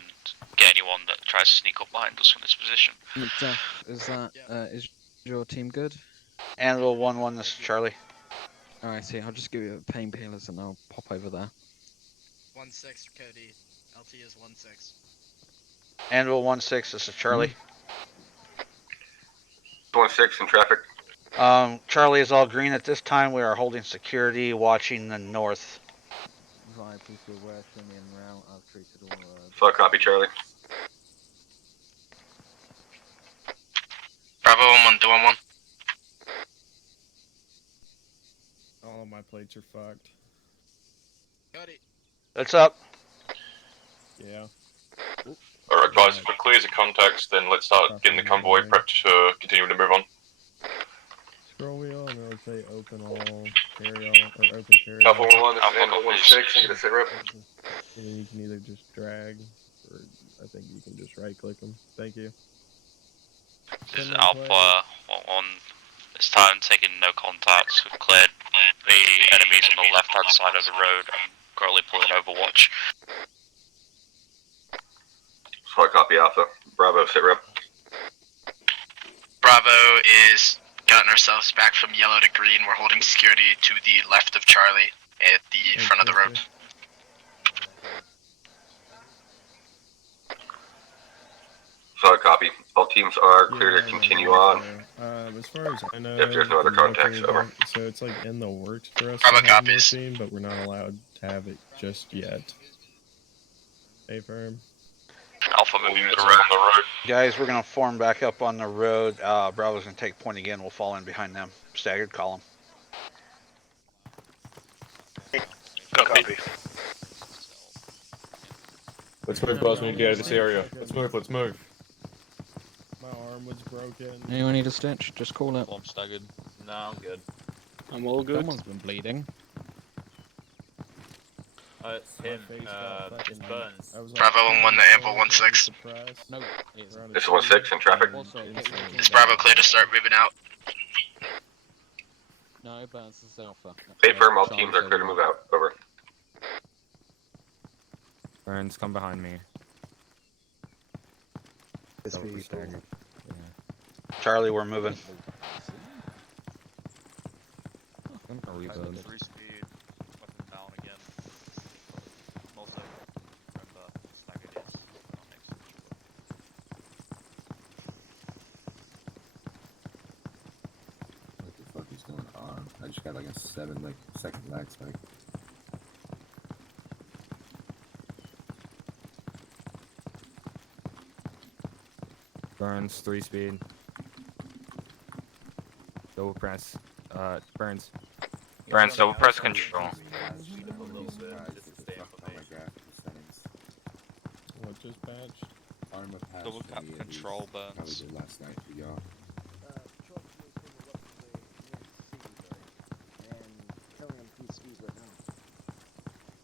get anyone that tries to sneak up behind us from this position. Macduff, is your team good? Anvil 1-1, this is Charlie. Alright, see, I'll just give you painkillers and I'll pop over there. 1-6, Cody. LT is 1-6. Anvil 1-6, this is Charlie. 1-6 in traffic. Charlie is all green at this time. We are holding security, watching the north. Right, please be aware, show me en route. I've treated all Full copy, Charlie. Bravo 1-1, 2-1-1. All of my plates are fucked. Cody. It's up. Yeah. Alright guys, if we're clear as a context, then let's start getting the convoy prepped to continue to move on. Scroll wheel and it'll say open all, carry all, or open carry Alpha all. 1-1, Alpha 1-6, get a sit rep. And then you can either just drag, or I think you can just right click them. Thank you. This is Alpha 1-1. This time taking no contacts. We've cleared the enemies on the left hand side of the road and currently pulling overwatch. Solid copy, Alpha. Bravo, sit rep. Bravo is gotten ourselves back from yellow to green. We're holding security to the left of Charlie at the front of the road. Solid copy. All teams are clear to continue on. As far as I know, If there's no other contacts, over. So it's like in the works for us Bravo to have copies. morphine, but we're not allowed to have it just yet. Stay firm. Alpha moving to the road. Guys, we're gonna form back up on the road. Bravo's gonna take point again. We'll fall in behind them. Staggered column. Copy. Let's move, boss. We need to get out of this area. Let's move. Let's move. My arm was broken. Anyone need a stitch? Just call it. I'm staggered. No, I'm good. I'm all good. Someone's been bleeding. It's him. It's Burns. Bravo 1-1 to ANVIL 1-6. No, This is 1-6 in traffic. Is Bravo clear to start moving out? No, Burns is Alpha. Stay firm. All teams are clear to move out. Over. Burns, come behind me. Charlie, we're moving. I'm gonna reload. 3 speed, weapon down again. Also, remember, staggered is next to the What the fuck is going on? I just got like a 7-second lag spike. Burns, 3 speed. Double press. Burns. Burns, double press control. What just patched? Armor patch double cap control, Burns. probably last night for y'all.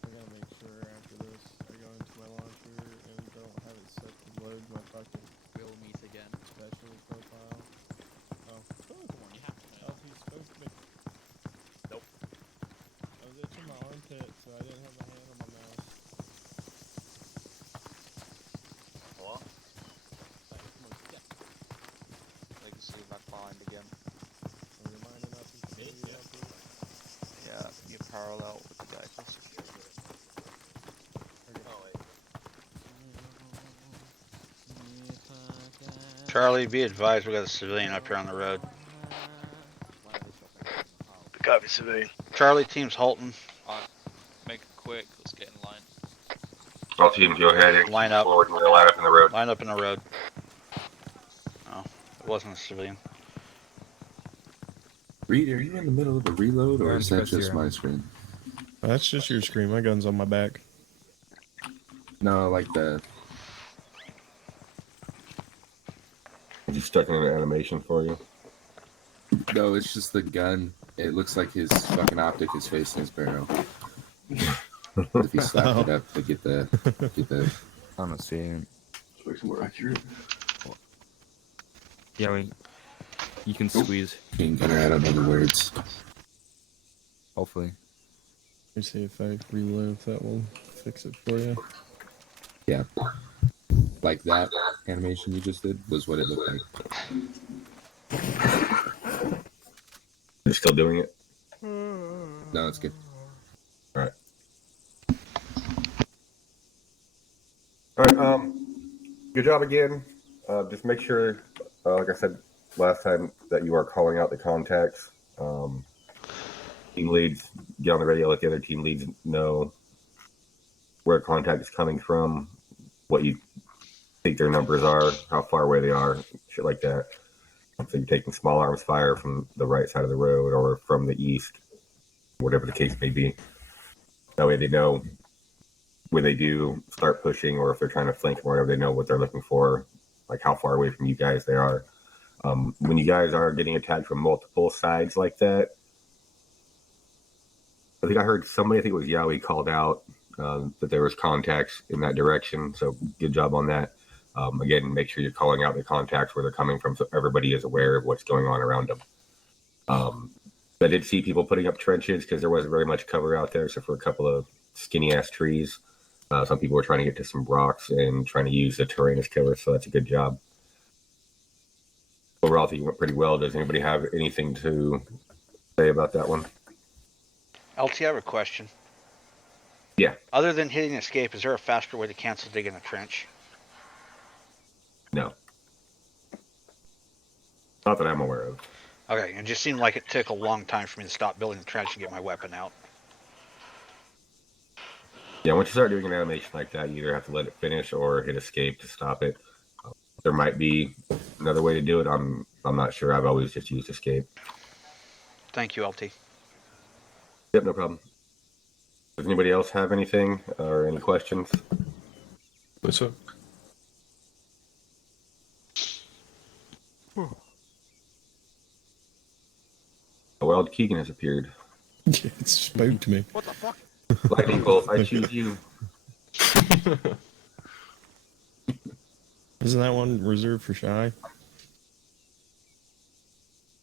I gotta make sure after this I go into my launcher and don't have it set to load my fucking We'll meet again. special profile. Oh, Come on, you have to know. how's he supposed to be? Nope. I was itching my armpit, so I didn't have my hand on my mouse. What? Legacy back behind again. Are you lining up and continue up here? Yeah, you parallel with the guy close. Charlie, be advised, we got a civilian up here on the road. Copy, civilian. Charlie, team's halting. Make it quick, let's get in line. All teams, go ahead and Line up. forward and line up in the road. Line up in the road. Oh, it wasn't a civilian. Reed, are you in the middle of a reload, or Burns, is that press just 0. my screen? That's just your screen. My gun's on my back. No, like the. Is he stuck in an animation for you? No, it's just the gun. It looks like his fucking optic is facing his barrel. If he slapped it up to get the. I don't see it. Looks more accurate. Yeah, you can squeeze. Being gonna add on other words. Hopefully. Let me see if I reload, if that will fix it for you. Yeah. Like that animation you just did was what it looked like. You're still doing it? No, it's good. Alright. Alright, good job again. Just make sure, like I said last time, that you are calling out the contacts. Team leads, get on the radio, let the other team leads know where contact is coming from, what you think their numbers are, how far away they are, shit like that. So you're taking small arms fire from the right side of the road or from the east, whatever the case may be. That way they know when they do start pushing, or if they're trying to flank or whatever, they know what they're looking for, like how far away from you guys they are. When you guys are getting attacked from multiple sides like that, I think I heard somebody, I think it was Yowie, called out that there was contacts in that direction. So good job on that. Again, make sure you're calling out the contacts where they're coming from, so everybody is aware of what's going on around them. I did see people putting up trenches because there wasn't very much cover out there, except for a couple of skinny ass trees. Some people are trying to get to some rocks and trying to use the terrain as cover, so that's a good job. Overall, I think it went pretty well. Does anybody have anything to say about that one? LT, I have a question. Yeah. Other than hitting escape, is there a faster way to cancel digging a trench? No. Not that I'm aware of. Okay, it just seemed like it took a long time for me to stop building the trench and get my weapon out. Yeah, once you start doing an animation like that, you either have to let it finish or hit escape to stop it. There might be another way to do it. I'm not sure. I've always just used escape. Thank you, LT. Yep, no problem. Does anybody else have anything or any questions? Yes, sir. Wild Keegan has appeared. It spooked me. What the fuck? Lightning bolt, I choose you. Isn't that one reserved for Shy?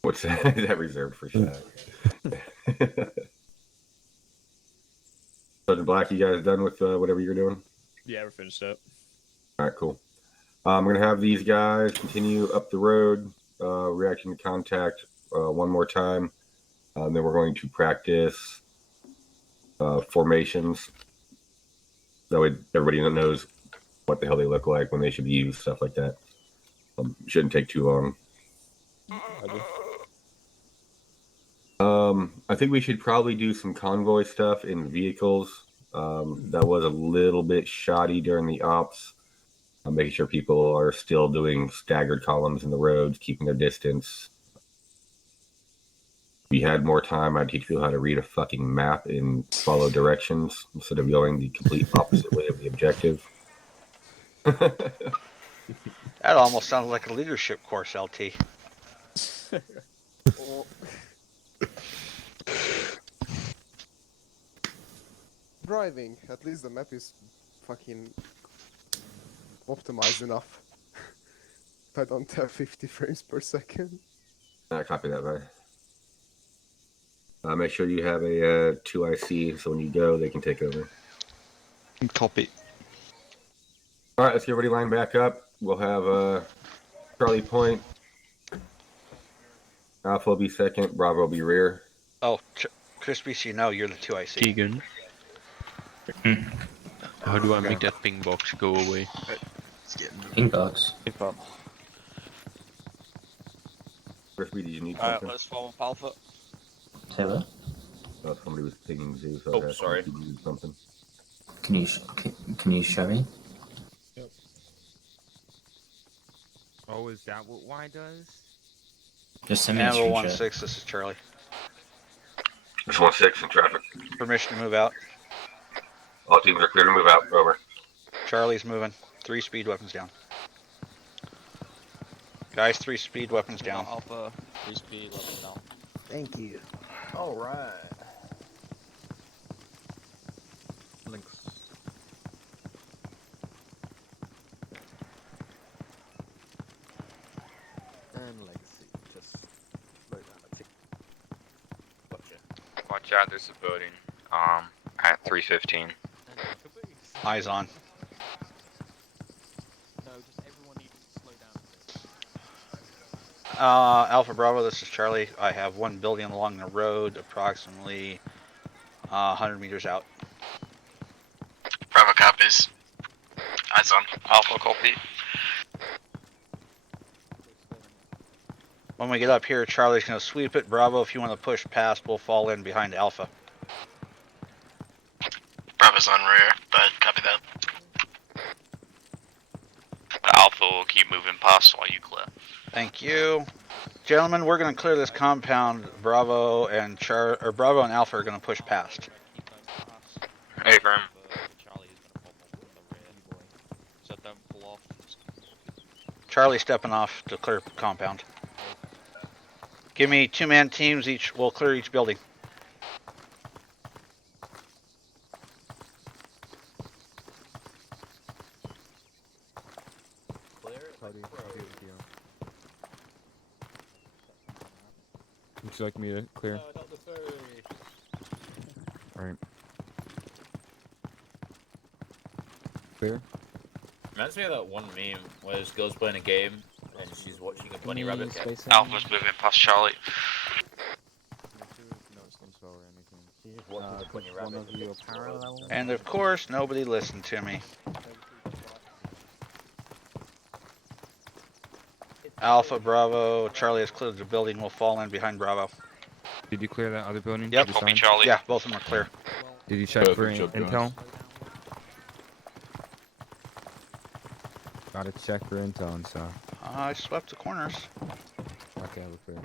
What's that? Is that reserved for Shy? Sergeant Black, you guys done with whatever you're doing? Yeah, we're finished up. All right, cool. I'm going to have these guys continue up the road, reaction to contact one more time. Then we're going to practice formations. That way everybody knows what the hell they look like, when they should be used, stuff like that. Shouldn't take too long. I think we should probably do some convoy stuff in vehicles. That was a little bit shoddy during the ops. Making sure people are still doing staggered columns in the roads, keeping their distance. If we had more time, I'd teach people how to read a fucking map and follow directions instead of going the complete opposite way of the objective. That almost sounds like a leadership course, LT. Driving, at least the map is fucking optimized enough. If I don't have 50 frames per second. Copy that, bye. Make sure you have a 2IC so when you go, they can take over. Copy. All right, let's get everybody lined back up. We'll have Charlie Point. Alpha will be second. Bravo will be rear. Oh, Crispy, so you know you're the 2IC. Keegan. How do I make that ping box go away? Ping box. Crispy, did you need Alright, something? let's form up Alpha. Say what? Oh, somebody was pinging Zoo. So Oh, sorry. You needed something. Can you show me? Oh, is that what Y does? Just send me a ANVIL screenshot. 1-6, this is Charlie. It's 1-6 in traffic. Permission to move out. All teams are clear to move out. Over. Charlie's moving. 3 speed weapons down. Guys, 3 speed weapons down. Alpha, 3 speed, level down. Thank you. Alright. Links. And legacy, just slow down a tick. Gotcha. Watch out, there's a building. At 315. Eyes on. No, just everyone needs to slow down a bit. Alpha Bravo, this is Charlie. I have one building along the road, approximately 100 meters out. Bravo copies. Eyes on. Alpha copy. When we get up here, Charlie's going to sweep it. Bravo, if you want to push past, we'll fall in behind Alpha. Bravo's on rear, but copy that. Alpha will keep moving past while you clear. Thank you. Gentlemen, we're going to clear this compound. Bravo and Bravo and Alpha are going to push past. Hey, Grim. So don't pull off. Charlie stepping off to clear compound. Give me 2-man teams each. We'll clear each building. Would you like me to clear? Alright. clear. Reminds me of that one meme where this girl's playing a game and she's watching a bunny rabbit cat. Alpha's moving past Charlie. She's watching the bunny rabbit. And of course, nobody listened to me. Alpha, Bravo, Charlie has cleared the building. Will fall in behind Bravo. Did you clear that other building? Yep. to the side? Charlie. Yeah, both of them are clear. Did you check for intel? Gotta check for intel and stuff. I swept the corners. Okay, we're clear.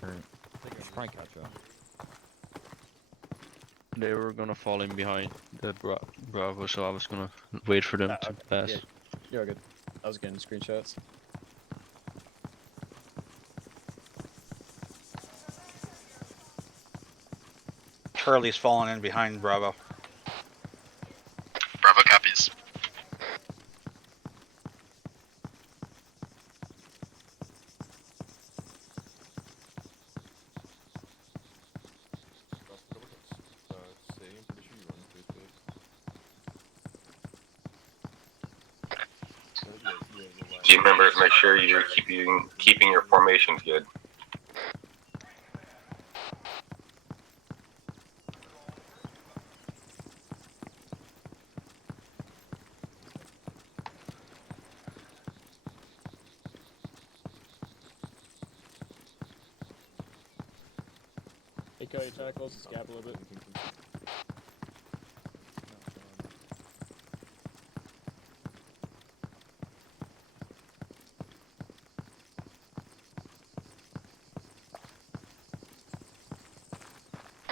Alright. We should probably catch up. They were gonna fall in behind the Bravo, so I was gonna wait for them to pass. Yeah, you're good. I was getting screenshots. Charlie's fallen in behind Bravo. Bravo copies. Team members, make sure you're keeping your formations good. Hey, Cody, try to close this gap a little bit.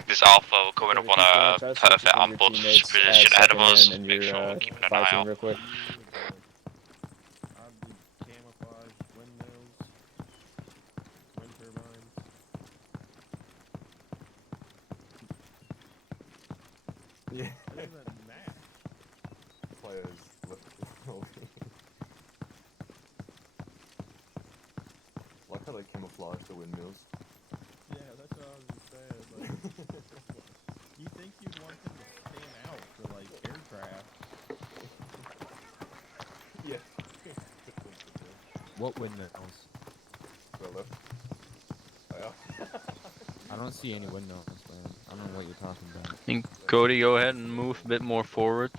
This Alpha coming up on a perfect ambush position ahead of us. Make sure we're keeping an eye out. Real quick. Yeah. Like how they camouflage the windmills. Yeah, that's what I was just saying. Like, you think you'd want them to stand out for like aircraft? Yeah. What windmills? I don't see any windmills, man. I don't know what you're talking about. And Cody, go ahead and move a bit more forward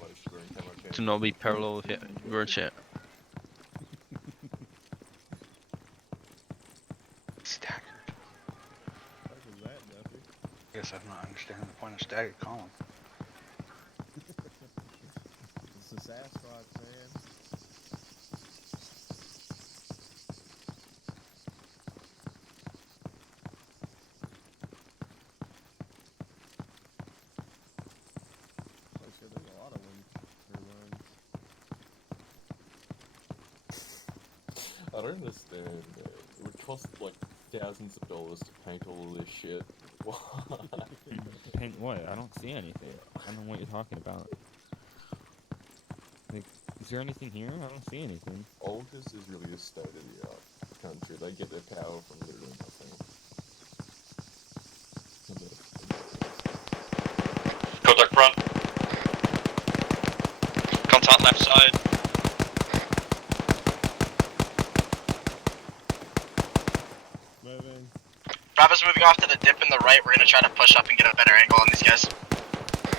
to not be parallel with your chat. Staggered. What was that, Duffy? Guess I'm not understanding the point of staggered column. It's the Sasquatch, man. Like I said, there's a lot of wind turbines. I don't understand. It would cost like thousands of dollars to paint all of this shit. Why? Paint what? I don't see anything. I don't know what you're talking about. Like, is there anything here? I don't see anything. Aldous is really a state-of-the-art country. They get their power from literally nothing. Contact front. Contact left side. Moving. Bravo's moving off to the dip in the right. We're gonna try to push up and get a better angle on these guys.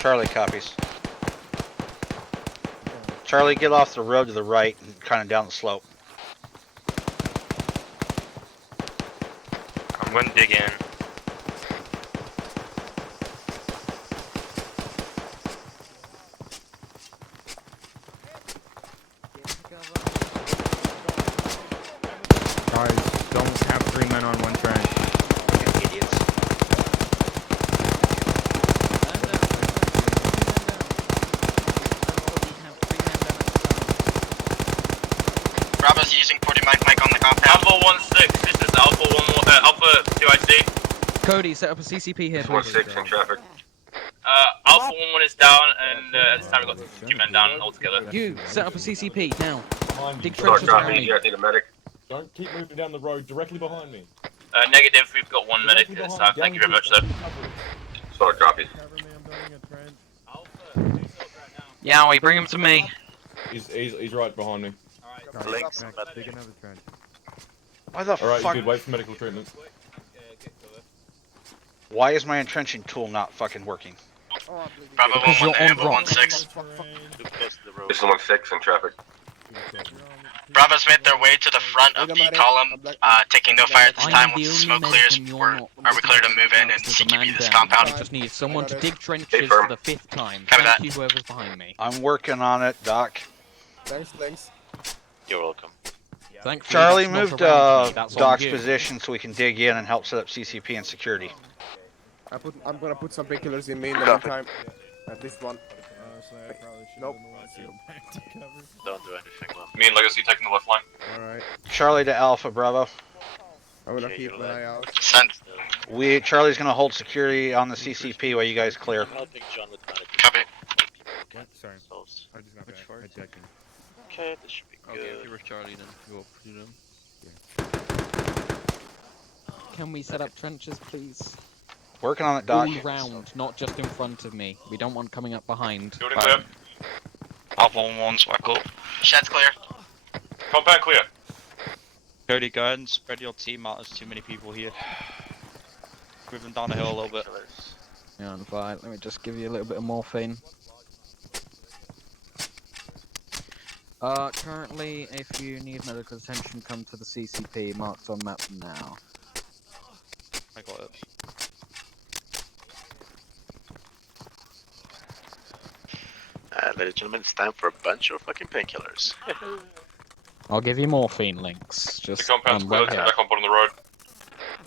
Charlie copies. Charlie, get off the road to the right and kind of down the slope. I'm going to dig in. Guys, don't have 3 men on one trench. Idiots. Bravo's using 40 mic on the compound. Alpha 1-6, this is Alpha 1, Alpha 2IC. Cody, set up a CCP here. 1-6 in traffic. Alpha 1-1 is down, and at this time we've got 2 men down altogether. You, set up a CCP, now. Dig Sorry, trenches around copy. me. You guys need a medic. Don't keep moving down the road directly behind me. Negative, we've got 1 medic at this time. Thank you very much, though. Oh, copy. Cover me, I'm building a trench. Yeah, bring him to me. He's right behind me. Max, dig another trench. Why the Alright, fuck? you good. Wait for medical treatment. Why is my entrenching tool not fucking working? Bravo 1-1 to ANVIL 1-6. This is 1-6 in traffic. Bravo's made their way to the front of the column, taking no fire at this time. Once the smoke clears, are we clear to move in and CQB this compound? I just need someone to dig trenches for the 5th time. Thank you, whoever's behind me. I'm working on it, Doc. Thanks. You're welcome. Thankfully, Charlie, that's not moved around me, that's on Doc's you. position so we can dig in and help set up CCP and security. I'm gonna put some painkillers in me in the meantime. At least one. Nope. Don't do anything, man. Me and Legacy taking the left line. Alright. Charlie to Alpha, Bravo. I'm gonna keep an eye out. Send. Charlie's gonna hold security on the CCP while you guys clear. Helping John with medical. Copy. Sorry. I just got Which back. fart? I checked in. Okay, this should be good. Okay, if you were Charlie, then go up to them. Can we set up trenches, please? Working on it, Doc. All round, not just in front of me. We don't want coming up behind. Building clear. Alpha 1-1's back up. Shed's clear. Compound clear. Cody, go ahead and spread your team out. There's too many people here. Move them down the hill a little bit. Yeah, fine. Let me just give you a little bit of morphine. Currently, if you need medical attention, come to the CCP marked on map now. I got it. Ladies and gentlemen, it's time for a bunch of fucking painkillers. I'll give you morphine links. Just The compound's clear. right here. Back on bottom of the road.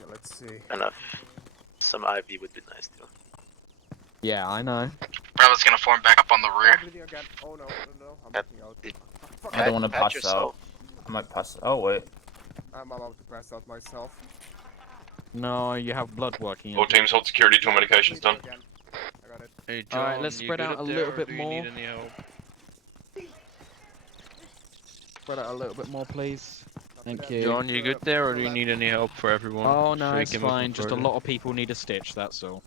Let's see. Enough. Some IV would be nice too. Yeah, I know. Bravo's gonna form back up on the rear. Oh no, I'm missing out. I don't want to Pat pass yourself. out. I might pass. Oh wait. I'm about to pass out myself. No, you have blood working. All teams hold security till medication's done. I got it. Hey, John, Alright, let's you spread good out up a there, little or bit do you more. need any help? Spread out a little bit more, please. Thank you. John, you good there, or do you need any help for everyone? Oh no, So you it's can move fine. Just a further? lot of people need a stitch. That's all.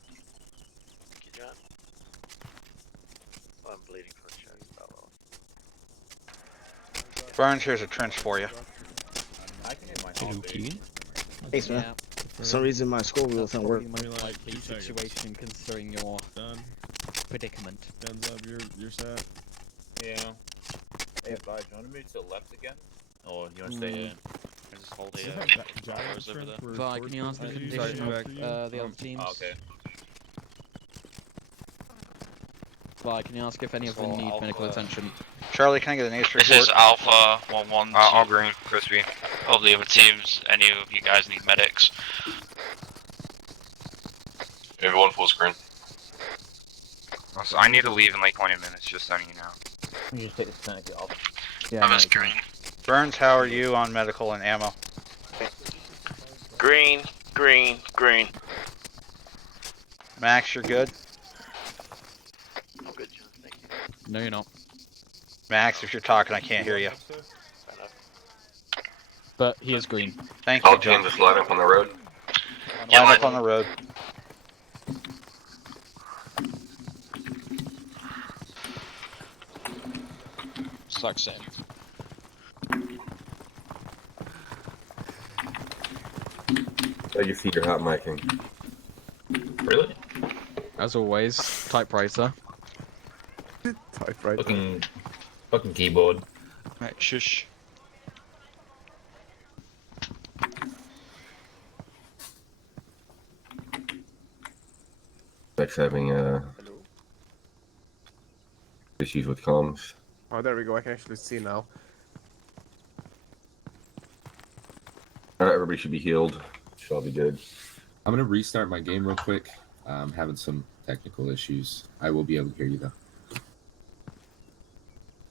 Thank you, John. Oh, I'm bleeding for a check. Burns, here's a trench for you. Hey, sir. Yeah. For some reason, my school That's rules don't probably work. the most likely situation considering your predicament. Guns up, you're set. Yeah. Hey, Vi, do you want to move to the left again? Or you want to stay here? I just hold Does it a have that giant flowers over there. trench where Vi, torch can you ask the is used? condition Sorry, of the other teams? Oh, okay. Vi, can you ask if any of them So need medical Alpha- attention? Charlie, can I get an ace This report? is Alpha 1-1. All green, crispy. All the other teams, any of you guys need medics. Everyone full screen. Also, I need to leave in like 20 minutes, just letting you know. You just take this tourniquet off. Bravo's green. Burns, how are you on medical and ammo? Green, green, green. Max, you're good? I'm good, John. Thank you. No, you're not. Max, if you're talking, I can't hear you. But he is green. Thank All you, John. teams just line up on the road. Line up on the road. Sucks in. Oh, you see your hot micing. Really? As always, typewriter. Typewriter. Fucking keyboard. Right, shush. That's having issues with comms. Oh, there we go. I can actually see now. Everybody should be healed. Should all be good. I'm gonna restart my game real quick. I'm having some technical issues. I will be able to hear you though. Is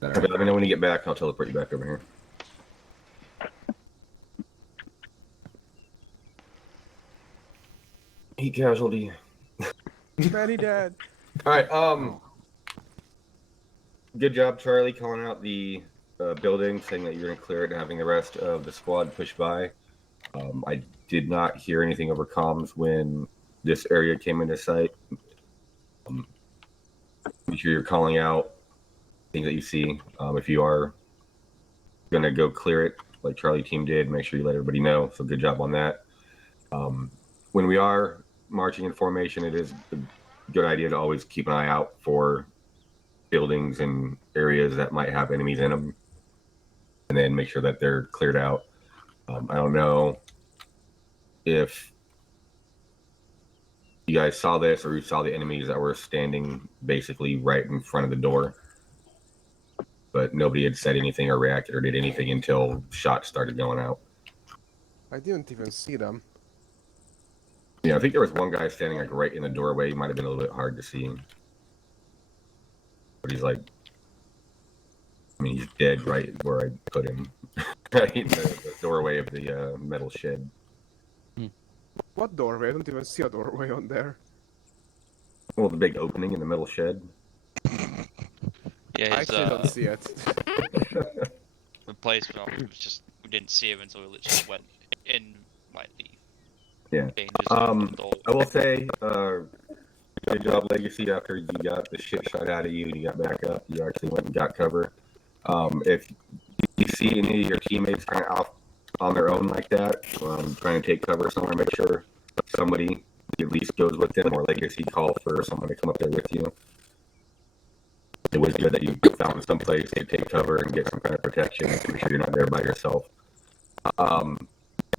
that all Okay, right? let me know when you get back. I'll teleport you back over here. Heat casualty. Manny dead. All right. Good job, Charlie, calling out the building, saying that you're going to clear it and having the rest of the squad push by. I did not hear anything over comms when this area came into sight. Make sure you're calling out things that you see. If you are gonna go clear it, like Charlie team did, make sure you let everybody know. So good job on that. When we are marching in formation, it is a good idea to always keep an eye out for buildings and areas that might have enemies in them, and then make sure that they're cleared out. I don't know if you guys saw this or you saw the enemies that were standing basically right in front of the door, but nobody had said anything or reacted or did anything until shots started going out. I didn't even see them. Yeah, I think there was one guy standing like right in the doorway. He might have been a little bit hard to see, but he's like, I mean, he's dead right where I put him, right in the doorway of the metal shed. What doorway? I don't even see a doorway on there. Well, the big opening in the metal shed. Yeah, I his, actually don't see it. the placement was just, we didn't see him until we literally went in, like, the Yeah. danger zone. I will say, good job, Legacy. After you got the shit shot out of you and you got back up, you actually went and got cover. If you see any of your teammates kind of off on their own like that, trying to take cover somewhere, make sure somebody at least goes with them, or Legacy call for someone to come up there with you. It was good that you found some place to take cover and get some kind of protection, make sure you're not there by yourself.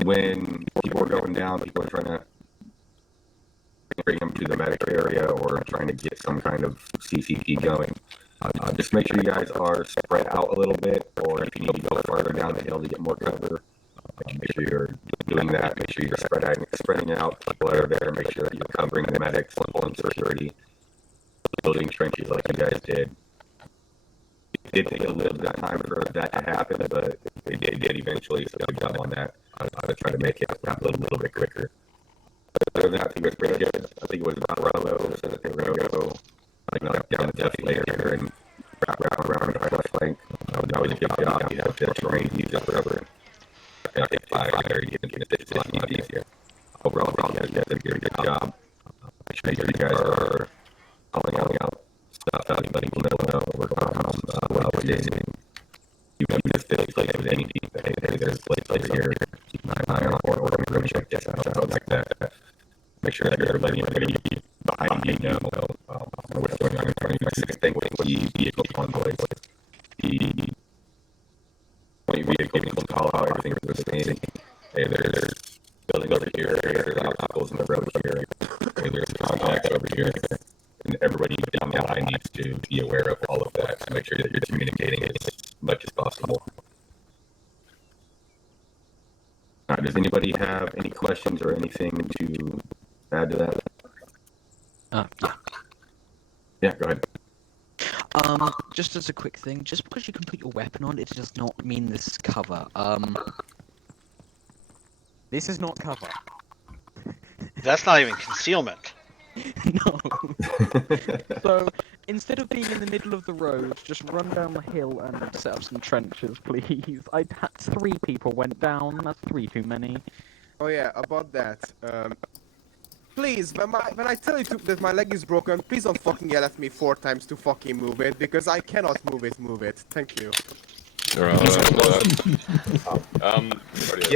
When people are going down, people are trying to bring them to the medic area or trying to get some kind of CCP going. Just make sure you guys are spread out a little bit, or if you need to go farther down the hill to get more cover, make sure you're doing that. Make sure you're spreading out people that are there. Make sure that you're covering the medics, pulling security, building trenches like you guys did. It did take a little bit of time for that to happen, but it did eventually, so good job on that. To try to make it happen a little bit quicker. Other than that, I think it was pretty good. I think it was Bravo, so that they were going to go down the depth layer and wrap around and try to flank. That was a good job. You have the terrain to use it forever. I think 5 there, you can get it a lot easier. Overall, you guys did a good job. Make sure you guys are calling out stuff, letting people know we're well within. You can just place with any team. Hey, there's a place over here. Keep an eye on, or we're going to check this out. Something like that. Make sure that everybody behind you know what's going on in front of you. My 6th thing was the vehicle convoys. The vehicle can call out everything for the same. Hey, there's building over here. There's obstacles in the road here. Hey, there's contacts over here. And everybody down the line needs to be aware of all of that to make sure that you're communicating as much as possible. Does anybody have any questions or anything to add to that? Yeah. Yeah, go ahead. Just as a quick thing, just because you can put your weapon on, it does not mean this is cover. This is not cover. That's not even concealment. No. So, instead of being in the middle of the road, just run down the hill and set up some trenches, please. I had 3 people went down, that's 3 too many. Oh yeah, about that. Please, when I tell you that my leg is broken, please don't fucking yell at me 4 times to fucking move it, because I cannot move it. Thank you. Yeah,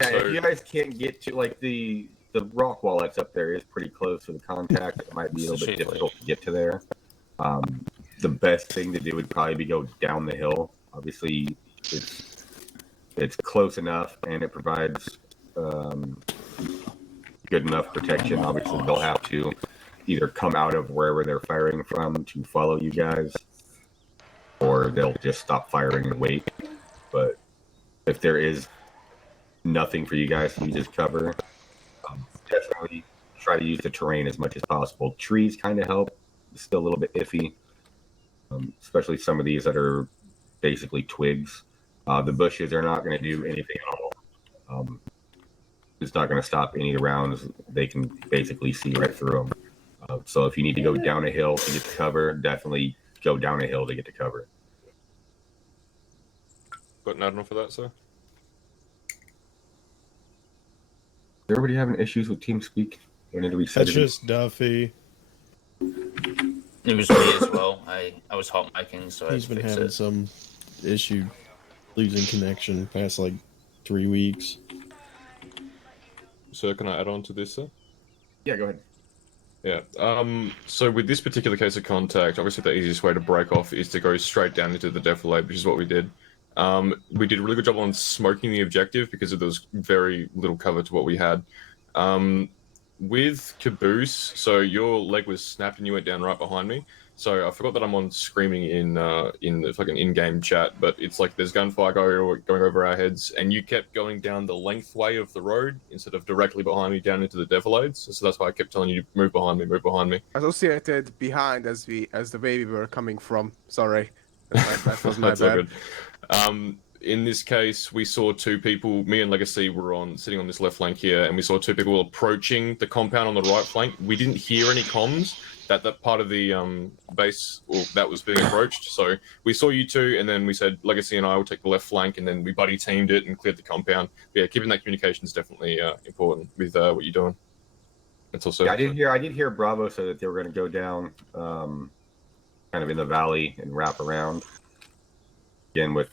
if you guys can't get to, like, the rock wall that's up there is pretty close to the contact. It might be a little bit difficult to get to there. The best thing to do would probably be go down the hill. Obviously, it's close enough and it provides good enough protection. Obviously, they'll have to either come out of wherever they're firing from to follow you guys, or they'll just stop firing and wait. But if there is nothing for you guys to use as cover, definitely try to use the terrain as much as possible. Trees kind of help. It's still a little bit iffy, especially some of these that are basically twigs. The bushes are not going to do anything at all. It's not going to stop any of the rounds. They can basically see right through them. So if you need to go down a hill to get to cover, definitely go down a hill to get to cover. Got an add-on for that, sir? Is everybody having issues with TeamSpeak? We need to reset That's it. just Duffy. It was me as well. I was hot micing, so I had He's to been fix having it. some issue losing connection past like 3 weeks. So can I add on to this, sir? Yeah, go ahead. Yeah. So with this particular case of contact, obviously the easiest way to break off is to go straight down into the defilade, which is what we did. We did a really good job on smoking the objective because there was very little cover to what we had. With Caboose, so your leg was snapped and you went down right behind me. So I forgot that I'm on screaming in the fucking in-game chat, but it's like there's gunfire going over our heads, and you kept going down the lengthway of the road instead of directly behind me down into the defilades. So that's why I kept telling you to move behind me, move behind me. Associated behind as the way we were coming from. Sorry, that was my That's all bad. good. In this case, we saw two people. Me and Legacy were sitting on this left flank here, and we saw two people approaching the compound on the right flank. We didn't hear any comms that part of the base that was being approached. So we saw you two, and then we said Legacy and I will take the left flank, and then we buddy teamed it and cleared the compound. But yeah, keeping that communication is definitely important with what you're doing. That's also. Yeah, I did hear Bravo say that they were going to go down, kind of in the valley and wrap around. Again, with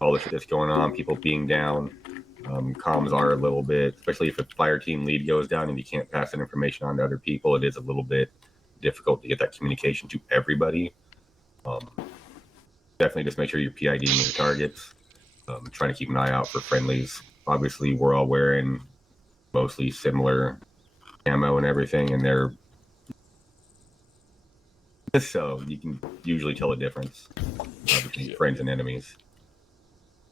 all the shit that's going on, people being down, comms are a little bit, especially if a fire team lead goes down and you can't pass that information on to other people, it is a little bit difficult to get that communication to everybody. Definitely just make sure you're PIDing your targets, trying to keep an eye out for friendlies. Obviously, we're all wearing mostly similar ammo and everything, and they're so you can usually tell the difference between friends and enemies.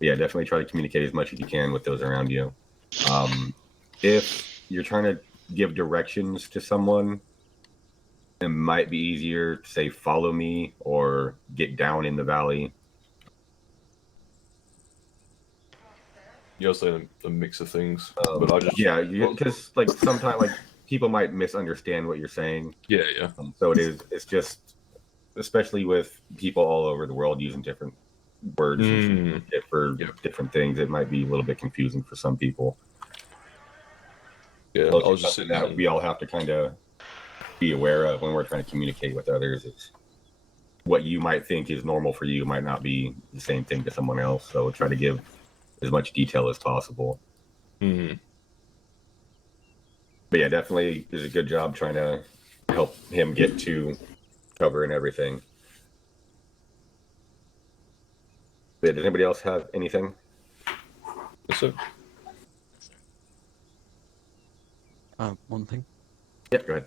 Yeah, definitely try to communicate as much as you can with those around you. If you're trying to give directions to someone, it might be easier to say follow me or get down in the valley. You also a mix of things, but I just because like sometimes like people might misunderstand what you're saying. Yeah. So it's just, especially with people all over the world using different words and shit for different things, it might be a little bit confusing for some people. Yeah, I was just saying that we all have to kind of be aware of when we're trying to communicate with others. It's what you might think is normal for you might not be the same thing to someone else. So try to give as much detail as possible. Mm-hmm. But yeah, definitely is a good job trying to help him get to cover and everything. Does anybody else have anything? Yes, sir. One thing. Yeah, go ahead.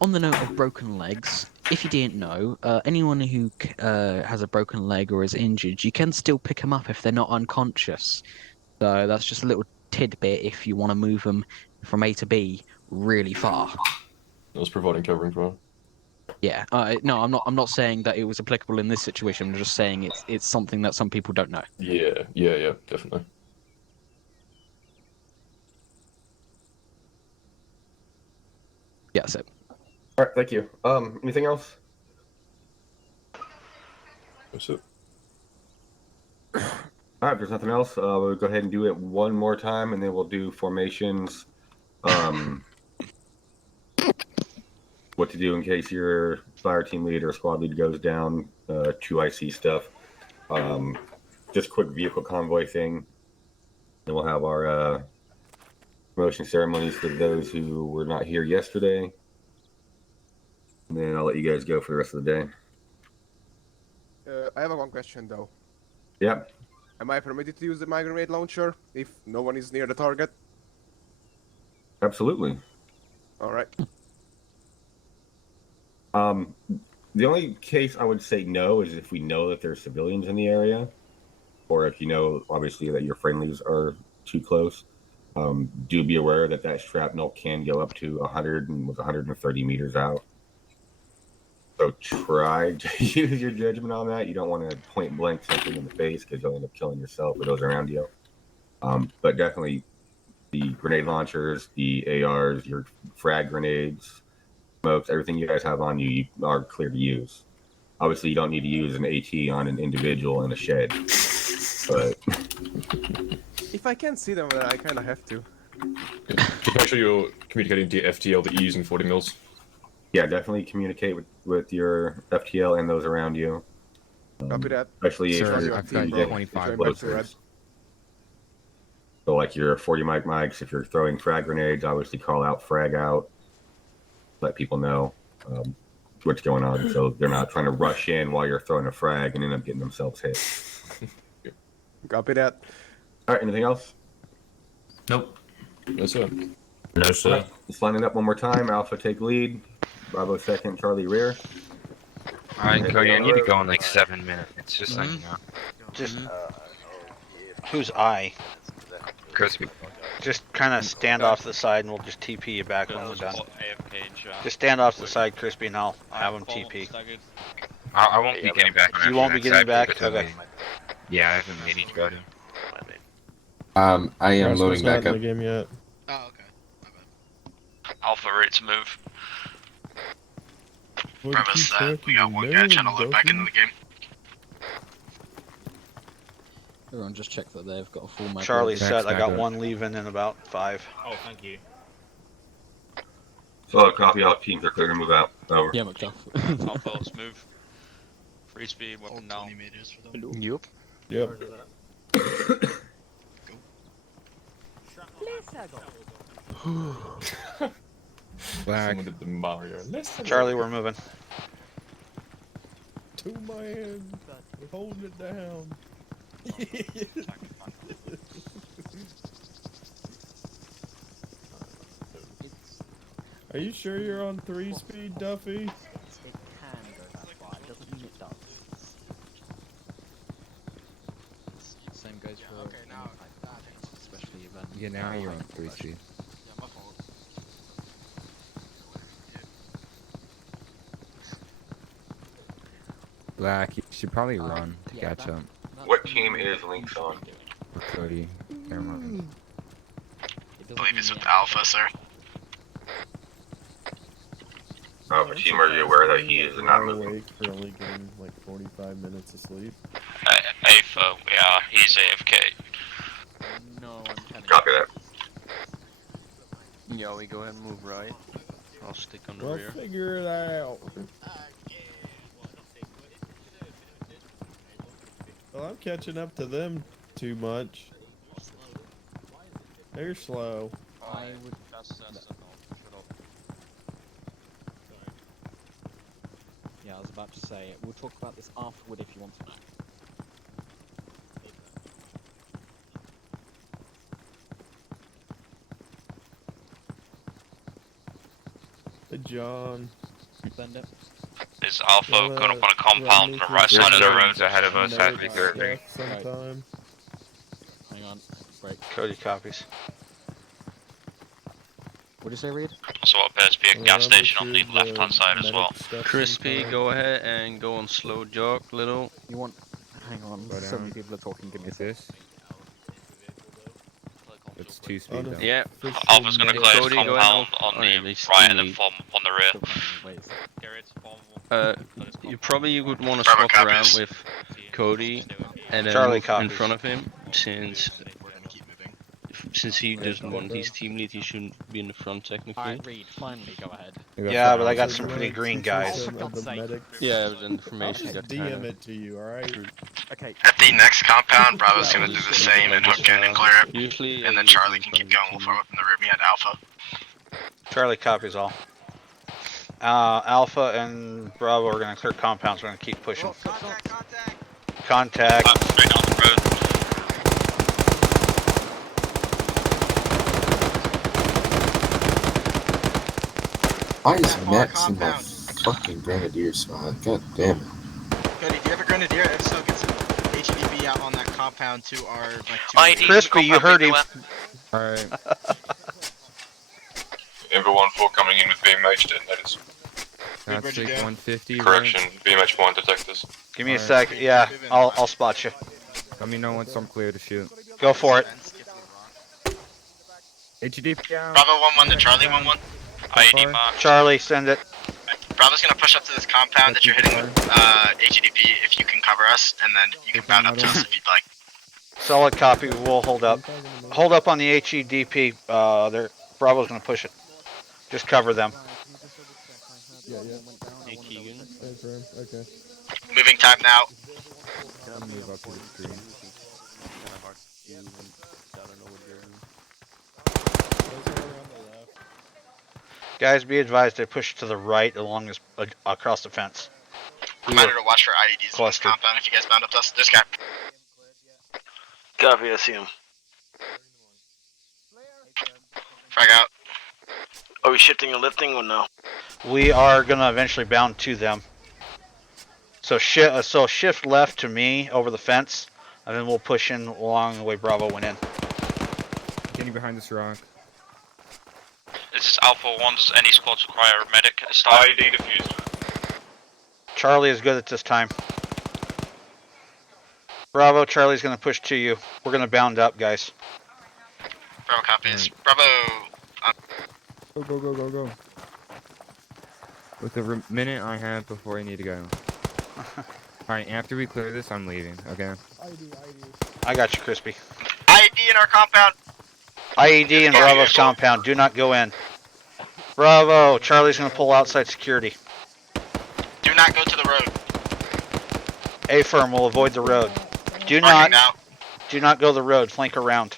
On the note of broken legs, if you didn't know, anyone who has a broken leg or is injured, you can still pick them up if they're not unconscious. So that's just a little tidbit if you want to move them from A to B really far. I was providing covering for. Yeah. No, I'm not saying that it was applicable in this situation. I'm just saying it's something that some people don't know. Yeah, definitely. Yeah, that's it. All right, thank you. Anything else? That's it. All right, if there's nothing else, we'll go ahead and do it one more time, and then we'll do formations. What to do in case your fire team lead or squad lead goes down, 2IC stuff. Just quick vehicle convoy thing. Then we'll have our promotion ceremonies for those who were not here yesterday. And then I'll let you guys go for the rest of the day. I have one question though. Yeah. Am I permitted to use the my grenade launcher if no one is near the target? Absolutely. All right. The only case I would say no is if we know that there's civilians in the area, or if you know, obviously, that your friendlies are too close. Do be aware that shrapnel can go up to 130 meters out. So try to use your judgment on that. You don't want to point blank something in the face because you'll end up killing yourself or those around you. But definitely the grenade launchers, the ARs, your frag grenades, smokes, everything you guys have on you are clear to use. Obviously, you don't need to use an AT on an individual in a shed. But if I can't see them, then I kind of have to. Just make sure you're communicating to your FTL that you're using 40 mils. Yeah, definitely communicate with your FTL and those around you. Copy that. Especially if Sir, you're I've got using 25 explosives. So like your 40 mic mics, if you're throwing frag grenades, obviously call out frag out. Let people know what's going on, so they're not trying to rush in while you're throwing a frag and end up getting themselves hit. Copy that. All right, anything else? Nope. No, sir. No, sir. All right, let's line it up one more time. Alpha take lead. Bravo second. Charlie rear. Alright, Anybody Cody, I on the need to road? go in like 7 minutes. It's just like, you know. Just who's I? Crispy. Just kind of stand off to the side, and we'll just TP you back when we're done. AFK and chat. Just stand off to the side, Crispy, and I'll have him TP. I won't be getting back on You won't be after getting that, back? so I have to Okay. leave. Yeah, I have a meeting to go to. I am Roscoe's loading not back in up. the game yet. Oh, okay. Alpha ready to move. Bravo set. We got one guy trying to load back into the game. Everyone just check that they've got a full mag. Charlie load. said I got one leaving in about 5. Oh, thank you. So copy. All teams are clear to move out. Over. Yeah, McDuff. Alpha, let's move. Free speed, weapon now. Yup. Yep. Black. Someone did the Mario. Charlie, we're moving. 2 man. We're holding it down. Are you sure you're on 3-speed, Duffy? It can go that far. It doesn't mean it does. Same goes for especially events. Yeah, now you're on 3-speed. Yeah, my fault. Black, you should probably run to catch up. What team is Lynx on? Or Cody. Never mind. I believe it's with Alpha, sir. Alpha team, are you aware that he is not moving? Awake for only getting like 45 minutes of sleep. Alpha, yeah, he's AFK. No, I'm telling Copy that. Yeah, we go ahead and move right. I'll stick on the We'll rear. figure it out. Well, I'm catching up to them too much. They're slow. I would. Yeah, I was about to say, we'll talk about this afterward if you want to know. Hey, John. Send it. Is Alpha going up on a compound on the right side of the road? ahead of us at the third. Sometime. Hang on. Break. Cody copies. What did you say, Reed? Also appears to be a gas station on the left hand side as well. Crispy, go ahead and go on slow jog, little. You want? Hang on. Go So down. many people are talking. Give me a Is sec. this? It's 2-speed though. Yeah. Alpha's going to clear his Cody, go compound ahead. on Oh, the yeah, they still right and then leave. form up on the rear. Wait. You probably would want to Bravo swap around copies. with Cody and then Charlie move in copies. front of him, since he doesn't want his team lead, he shouldn't be in the front technically. Alright, Reed. Finally, go ahead. Yeah, but I got some pretty green guys. For God's sake. Yeah, but I'll information just got DM kinda... it to you, alright? Okay. At the next compound, Bravo's gonna do the same and hook in and clear it. Usually, And then Charlie can keep going. We'll form up in the rear. Me at Alpha. Charlie copies all. Alpha and Bravo are going to clear compounds. We're going to keep pushing. Contact. Straight down the road. Why is Max in my fucking grenadier spot? God damn it. Cody, do you have a grenadier? If so, get some HDB out on that compound to our like. Crispy, you heard him. Alright. Envil 1-4 coming in with BMH detonators. That's like 150. Correction, BMH 1 detectors. Give me a sec. Yeah, I'll spot you. Let me know once I'm clear to shoot. Go for it. HDP out. Bravo 1-1 to Charlie 1-1. ID mark. Charlie, send it. Bravo's gonna push up to this compound that you're hitting with HDP if you can cover us, and then you can bound up to us if you'd like. Solid copy. We'll hold up. Hold up on the HEDP. Bravo's going to push it. Just cover them. Yeah, yeah. Hey, Keegan. Hey, Fern. Okay. Moving time now. I'm gonna move up to the screen. Kind of hard to see when I don't know what you're in. Guys, be advised they push to the right along this across the fence. Reminder to watch for IEDs in this Cluster. compound if you guys bound up to us. This guy. Copy, I see him. Frag out. Are we shifting and lifting or no? We are gonna eventually bound to them. So shift left to me over the fence, and then we'll push in along the way Bravo went in. Getting behind this rock. This is Alpha 1. Does any squads require a medic at this time? IED defused. Charlie is good at this time. Bravo, Charlie's gonna push to you. We're gonna bound up, guys. Bravo copies. Bravo. Go, go, go, go, go. With the minute I have before I need to go. Alright, after we clear this, I'm leaving, okay? I got you, Crispy. IED in our compound. IED in Bravo's compound. Do not go in. Bravo, Charlie's gonna pull outside security. Do not go to the road. A firm will avoid the road. Do Marking not go the road. Flank around.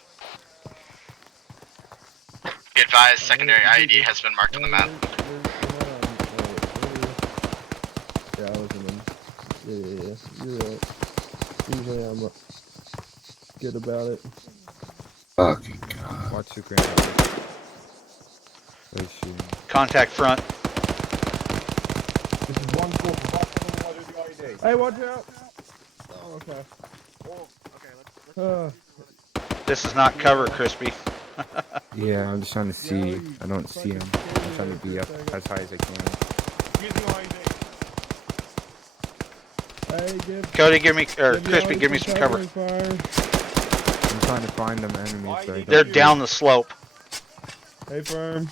Be advised, secondary IED has been marked on the map. Yeah, I was in them. Yeah. You're right. Usually I'm good about it. Fucking god. Watch the ground. Wait, shoot. Contact front. This is 1-4. Hey, watch out! Oh, okay. This is not cover, Crispy. Yeah, I'm just trying to see. I don't see him. I'm trying to be up as high as I can. Hey, Cody, Crispy, give me some cover. I'm trying to find them enemies. So They're down the slope. Hey, firm.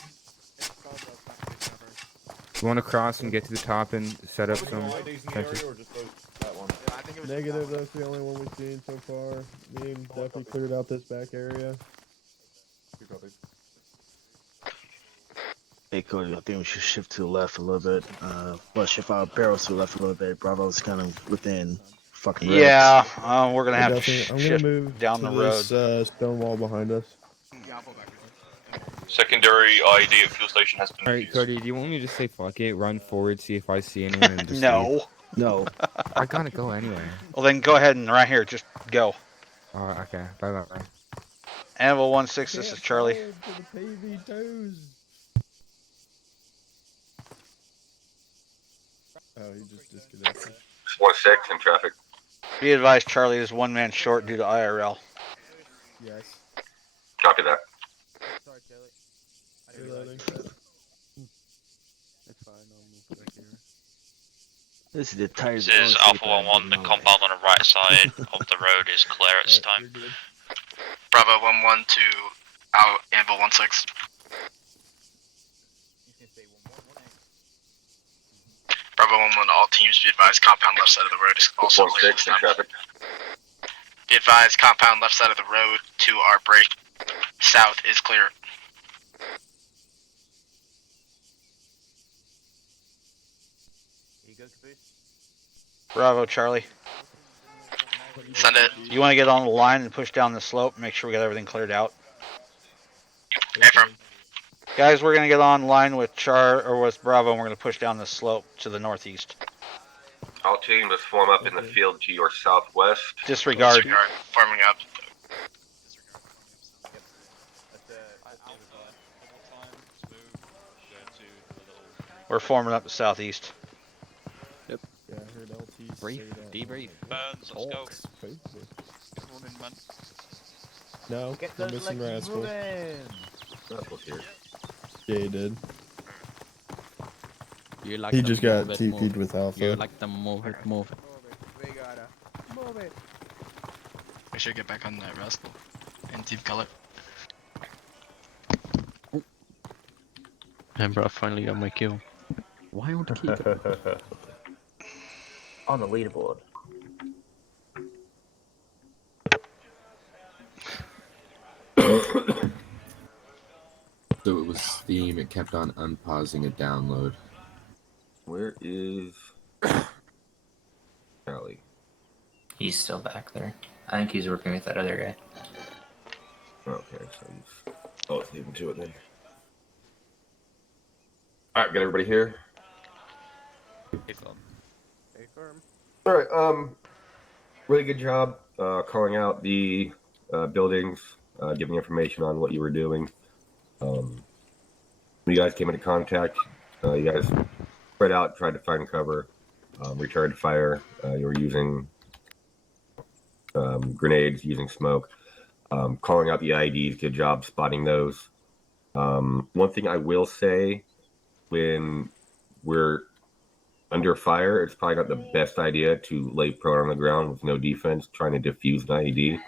You want to cross and get to the top and set up some fences? Negative, that's the only one we've seen so far. Me and definitely cleared out this back area. Hey Cody, I think we should shift to the left a little bit. Well, shift our barrels to the left a little bit. Bravo's kind of within fucking rails. Yeah, we're gonna have to I'm gonna shift move down to the road. this stone wall behind us. Secondary IED at fuel station has been Alright, Cody, do you want me to just say fuck it, run forward, see if I see anyone, and just No. leave? No. I gotta go anyway. Well, then go ahead and right here, just go. Okay. Bye. Anvil 16, this is Charlie. Oh, he just disconnected. 1-6 in traffic. Be advised, Charlie is one man short due to IRL. Yes. Copy that. Sorry, Charlie. Reloading. It's fine, I'll move back here. This is the tires. This is Alpha 1-1. The compound on the right side of the road is clear at this time. Bravo 1-1 to Anvil 16. Bravo 1-1 to all teams, be advised compound left side of the road is also clear. 1-6 in traffic. Be advised compound left side of the road to our break south is clear. Bravo, Charlie. Send it. You want to get on the line and push down the slope, make sure we got everything cleared out. Affirm. Guys, we're gonna get on line with with Bravo, and we're gonna push down the slope to the northeast. All teams form up in the field to your southwest. Disregard. Forming up. We're forming up the southeast. Yep. Yeah, I heard LT Brief, say that. debrief. Burns, let's go. Crazy. Good morning, man. No, we're missing Rascal. Rascal's here. Yeah, he did. You like He to just got move it, TP'd move. with Alpha. You like to move it. We gotta move it. We should get back on that rascal and team color. And bro, I finally got my kill. Wild keeper. On the leaderboard. So it was Steam, it kept on unpausing a download. Where is Charlie? He's still back there. I think he's working with that other guy. Okay, so he's... Oh, let's leave him to it then. Alright, got everybody here? Hey, Phil. Hey, firm. Alright, really good job calling out the buildings, giving information on what you were doing. When you guys came into contact, you guys spread out, tried to find cover, returned fire. You were using grenades, using smoke, calling out the IDs. Good job spotting those. One thing I will say, when we're under fire, it's probably not the best idea to lay prone on the ground with no defense, trying to defuse an IED.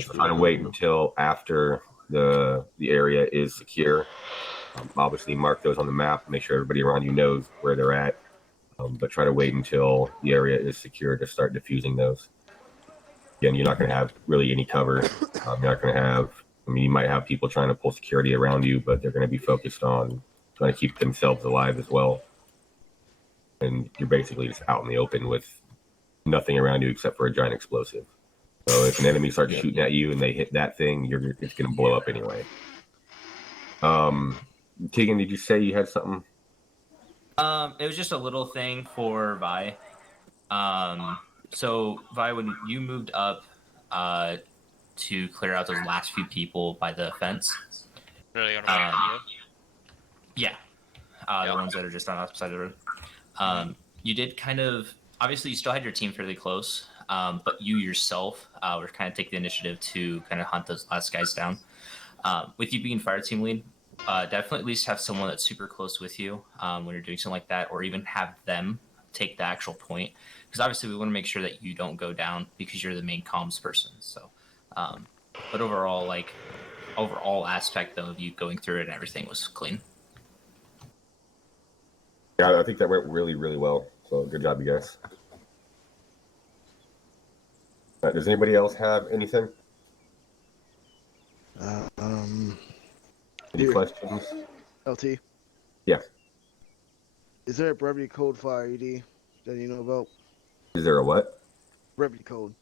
Try to wait until after the area is secure. Obviously, mark those on the map. Make sure everybody around you knows where they're at. But try to wait until the area is secure to start defusing those. Again, you're not going to have really any cover. You're not going to have. I mean, you might have people trying to pull security around you, but they're going to be focused on trying to keep themselves alive as well. And you're basically just out in the open with nothing around you except for a giant explosive. So if an enemy starts shooting at you and they hit that thing, it's going to blow up anyway. Keegan, did you say you had something? It was just a little thing for Vi. So Vi, when you moved up to clear out those last few people by the fence. Really on the Yeah. The ones that are just on the opposite side of the road. You did kind of, obviously you still had your team fairly close, but you yourself were kind of taking the initiative to kind of hunt those last guys down. With you being fire team lead, definitely at least have someone that's super close with you when you're doing something like that, or even have them take the actual point. Because obviously we want to make sure that you don't go down because you're the main comms person. So, but overall aspect though of you going through it and everything was clean. Yeah, I think that went really, really well. So good job, you guys. Does anybody else have anything? Any questions? LT. Yeah. Is there a brevity code for IED that you know about? Is there a what? Brevity code.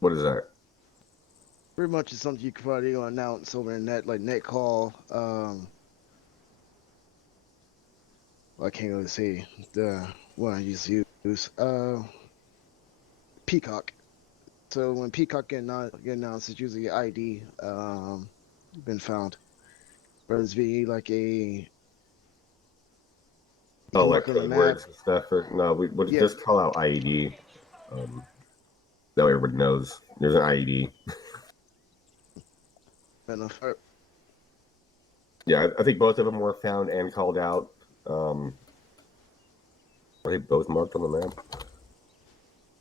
What is that? Pretty much it's something you could probably announce over the net, like net call. I can't really say the one I used to use. Peacock. So when Peacock get announced, it's usually ID been found. Whether it's be like a Like code words and stuff. Or, no, we would just call out IED. That way everybody knows there's an IED. Enough. Yeah, I think both of them were found and called out. Are they both marked on the map?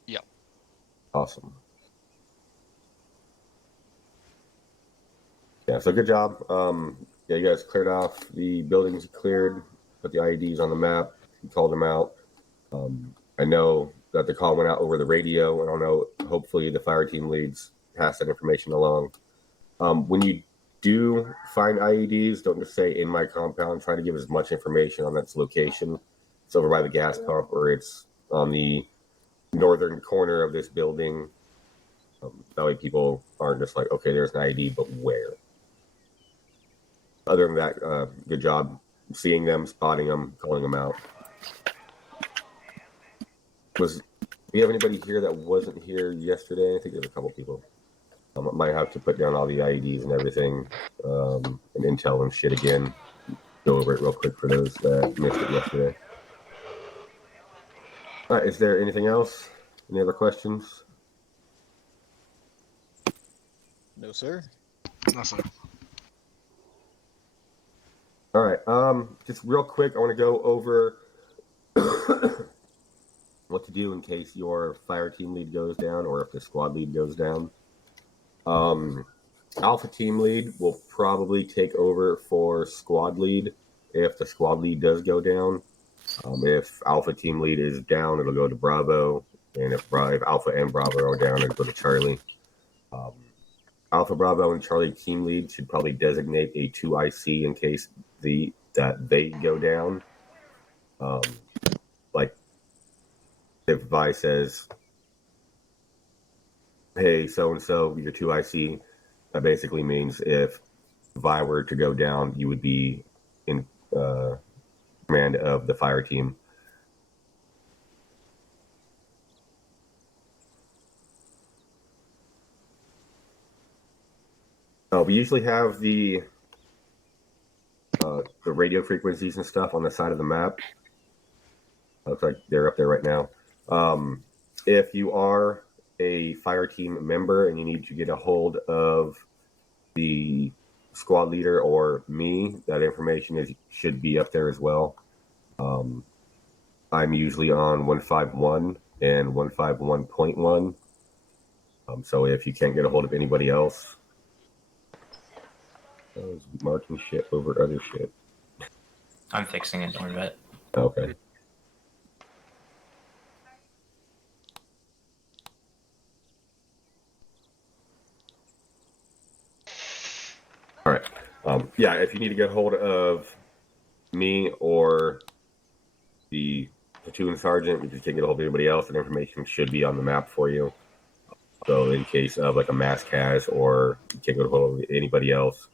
Yep. Awesome. Yeah, so good job. Yeah, you guys cleared off the buildings, cleared, put the IEDs on the map, you called them out. I know that the call went out over the radio. I don't know, hopefully the fire team leads pass that information along. When you do find IEDs, don't just say in my compound, try to give as much information on its location. It's over by the gas pump, or it's on the northern corner of this building. That way people aren't just like, okay, there's an IED, but where? Other than that, good job seeing them, spotting them, calling them out. Do you have anybody here that wasn't here yesterday? I think there's a couple people. I might have to put down all the IEDs and everything, and intel and shit again. Go over it real quick for those that missed it yesterday. All right, is there anything else? Any other questions? No, sir. No, sir. All right, just real quick, I want to go over what to do in case your fire team lead goes down or if the squad lead goes down. Alpha team lead will probably take over for squad lead if the squad lead does go down. If Alpha team lead is down, it'll go to Bravo, and if Alpha and Bravo are down, it'll go to Charlie. Alpha Bravo and Charlie team lead should probably designate a 2IC in case that they go down. Like if Vi says, "Hey, so and so, you're 2IC," that basically means if Vi were to go down, you would be in command of the fire team. We usually have the radio frequencies and stuff on the side of the map. Looks like they're up there right now. If you are a fire team member and you need to get a hold of the squad leader or me, that information should be up there as well. I'm usually on 151 and 151.1. So if you can't get a hold of anybody else, I was marking shit over other shit. I'm fixing it, don't worry about it. Okay. All right. Yeah, if you need to get hold of me or the platoon sergeant, you just can't get a hold of anybody else, and information should be on the map for you. So in case of like a mass cas or you can't get a hold of anybody else,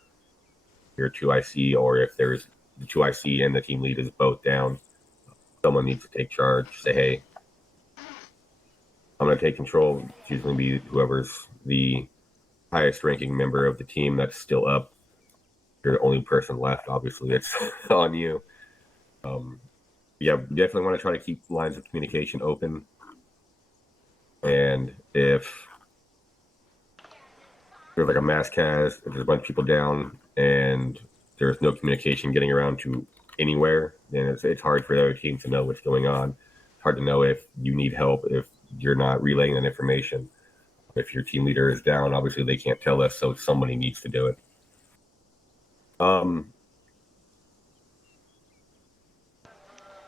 you're 2IC, or if there's the 2IC and the team lead is both down, someone needs to take charge. Say, hey, I'm going to take control. It's usually be whoever's the highest ranking member of the team that's still up. You're the only person left. Obviously, it's on you. Yeah, you definitely want to try to keep lines of communication open. And if there's like a mass cas, if there's a bunch of people down and there's no communication getting around to anywhere, then it's hard for the other team to know what's going on. It's hard to know if you need help if you're not relaying that information. If your team leader is down, obviously they can't tell us, so somebody needs to do it.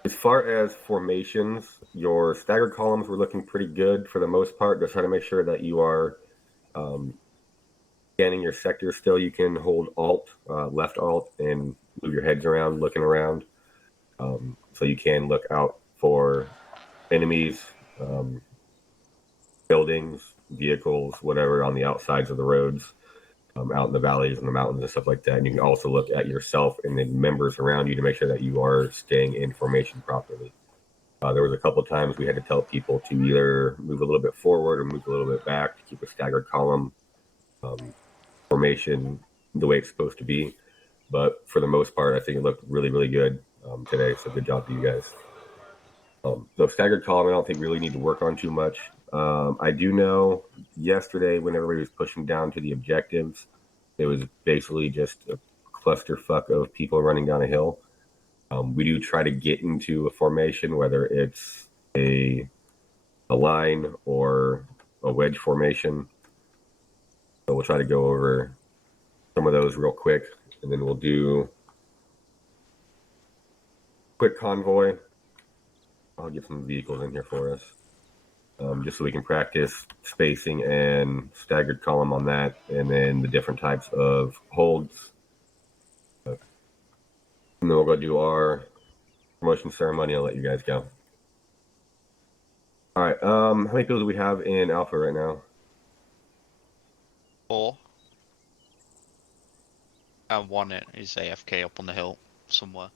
As far as formations, your staggered columns were looking pretty good for the most part. Just try to make sure that you are scanning your sector still. You can hold Alt, left Alt, and move your heads around, looking around. So you can look out for enemies, buildings, vehicles, whatever on the outsides of the roads, out in the valleys and the mountains and stuff like that. And you can also look at yourself and the members around you to make sure that you are staying in formation properly. There was a couple of times we had to tell people to either move a little bit forward or move a little bit back to keep a staggered column formation the way it's supposed to be. But for the most part, I think it looked really, really good today. So good job to you guys. The staggered column, I don't think we really need to work on too much. I do know yesterday when everybody was pushing down to the objectives, it was basically just a clusterfuck of people running down a hill. We do try to get into a formation, whether it's a line or a wedge formation. So we'll try to go over some of those real quick, and then we'll do quick convoy. I'll get some vehicles in here for us, just so we can practice spacing and staggered column on that, and then the different types of holds. And then we'll go do our promotion ceremony. I'll let you guys go. All right. How many people do we have in Alpha right now? 4. And 1 is AFK up on the hill somewhere.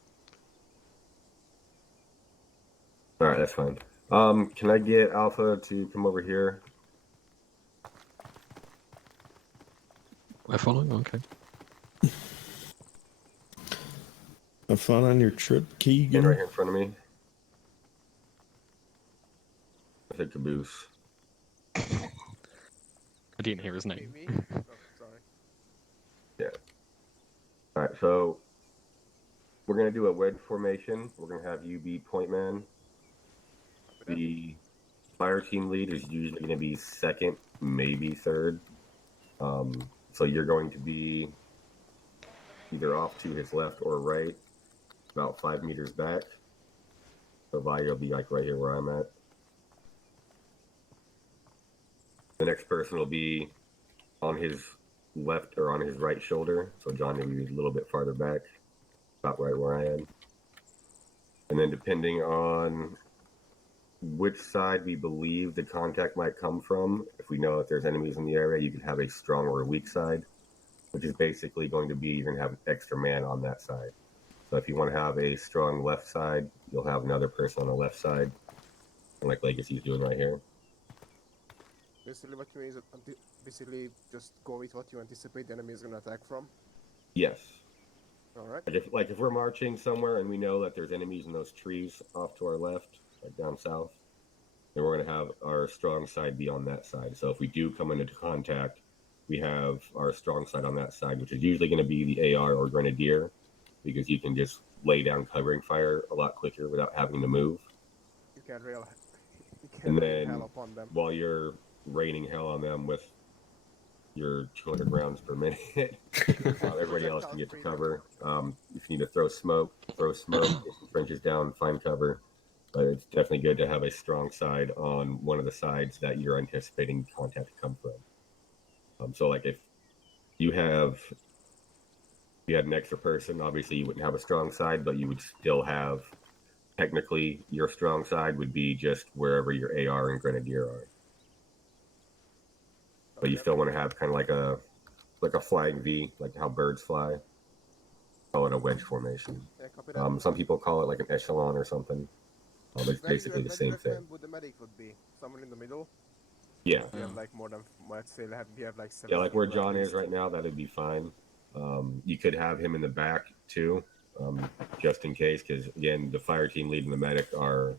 All right, that's fine. Can I get Alpha to come over here? We're following? Okay. Have fun on your trip, Keegan. And right here in front of me. I said Caboose. I didn't hear his name. Yeah. All right, so we're going to do a wedge formation. We're going to have you be point man. The fire team lead is usually going to be second, maybe third. So you're going to be either off to his left or right, about 5 meters back. So Vi will be like right here where I'm at. The next person will be on his left or on his right shoulder. So John maybe a little bit farther back, about right where I am. And then depending on which side we believe the contact might come from, if we know that there's enemies in the area, you can have a strong or a weak side, which is basically going to be you're going to have an extra man on that side. So if you want to have a strong left side, you'll have another person on the left side, like Legacy's doing right here. Basically, what you mean is basically just go with what you anticipate the enemy is going to attack from. Yes. All right. Like if we're marching somewhere and we know that there's enemies in those trees off to our left, like down south, then we're going to have our strong side be on that side. So if we do come into contact, we have our strong side on that side, which is usually going to be the AR or Grenadier, because you can just lay down covering fire a lot quicker without having to move. You can rail hell upon them. While you're raining hell on them with your 200 rounds per minute, everybody else can get to cover. If you need to throw smoke, get some trenches down, find cover. But it's definitely good to have a strong side on one of the sides that you're anticipating contact to come from. So like if you had an extra person, obviously you wouldn't have a strong side, but you would still have, technically, your strong side would be just wherever your AR and Grenadier are. But you still want to have kind of like a flying V, like how birds fly. Call it a wedge formation. Some people call it like an echelon or something. It's basically the same thing. What the medic would be? Someone in the middle? Yeah. You have like more than, let's say, you have like 7. Yeah, like where John is right now, that'd be fine. You could have him in the back too, just in case, because again, the fire team lead and the medic are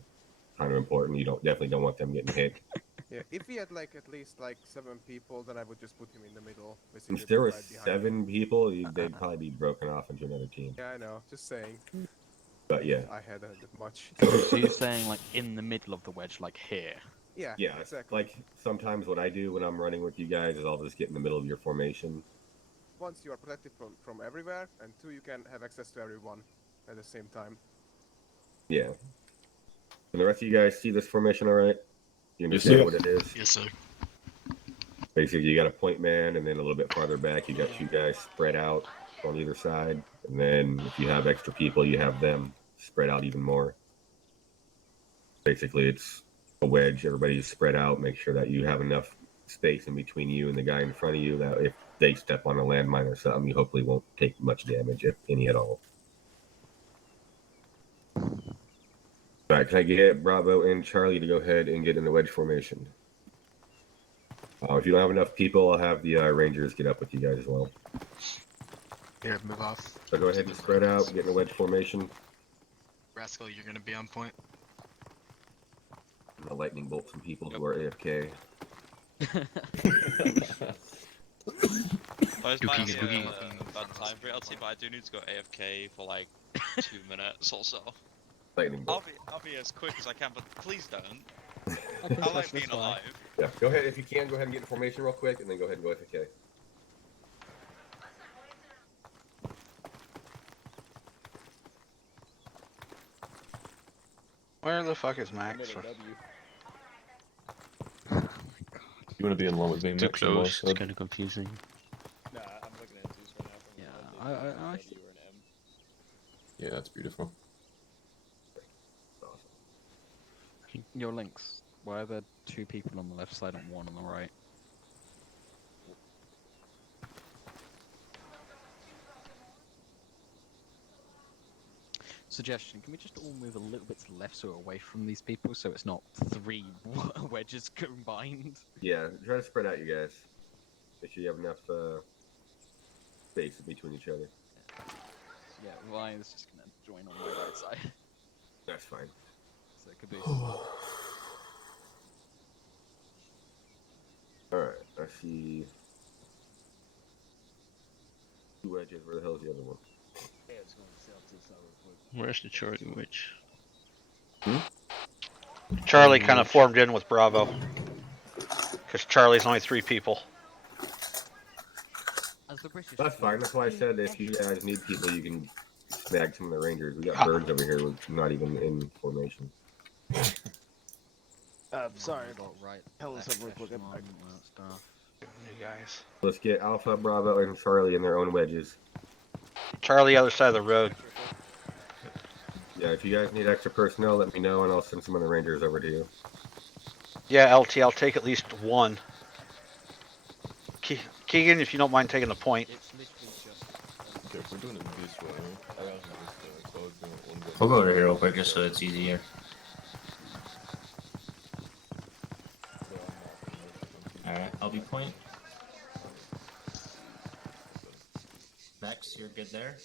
kind of important. You definitely don't want them getting hit. Yeah, if we had like at least like 7 people, then I would just put him in the middle. If there were 7 people, they'd probably be broken off into another team. Yeah, I know. Just saying. But yeah. I had that much. So you're saying like in the middle of the wedge, like here? Yeah. Yeah, exactly. like sometimes what I do when I'm running with you guys is I'll just get in the middle of your formation. Once you are protected from everywhere, and 2, you can have access to everyone at the same time. Yeah. And the rest of you guys see this formation all right? You understand what it is? Yes, sir. Basically, you got a point man, and then a little bit farther back, you got 2 guys spread out on either side. And then if you have extra people, you have them spread out even more. Basically, it's a wedge. Everybody's spread out. Make sure that you have enough space in between you and the guy in front of you that if they step on a landmine or something, you hopefully won't take much damage, if any at all. All right, can I get Bravo and Charlie to go ahead and get in the wedge formation? If you don't have enough people, I'll have the Rangers get up with you guys as well. Here, move off. So go ahead and spread out, get in a wedge formation. Rascal, you're gonna be on point. I'm gonna lightning bolt some people who are AFK. Those might be a bad time for reality, but I do need to go AFK for like 2 minutes or so. Lightning bolt. I'll be as quick as I can, but please don't. I like being alive. Yeah, go ahead if you can. Go ahead and get the formation real quick, and then go ahead and go AFK. Where the fuck is Max? You want to be in line with being Too next to close, us, it's kind of confusing. Nah, I'm looking at these right now. Yeah, I Yeah, that's beautiful. Your links. Why are there 2 people on the left side and 1 on the right? Suggestion, can we just all move a little bit to the left so we're away from these people so it's not 3 wedges combined? Yeah, try to spread out, you guys. Make sure you have enough space between each other. Yeah, Ryan's just gonna join on my right side. That's fine. So it could be. Alright, I see 2 wedges. Where the hell is the other one? Where's the Charlie wedge? Charlie kind of formed in with Bravo. Because Charlie's only 3 people. That's fine. That's why I said if you guys need people, you can snag some of the Rangers. We got birds over here with not even in formation. Sorry. Right. Tell us real quick. You guys. Let's get Alpha, Bravo, and Charlie in their own wedges. Charlie, other side of the road. Yeah, if you guys need extra personnel, let me know, and I'll send some of the Rangers over to you. Yeah, LT, I'll take at least one. Keegan, if you don't mind taking the point. Okay, if we're doing it this way, I also this so I was doing it one way. We'll go over here real quick just so it's easier. Alright, I'll be point. Max, you're good there.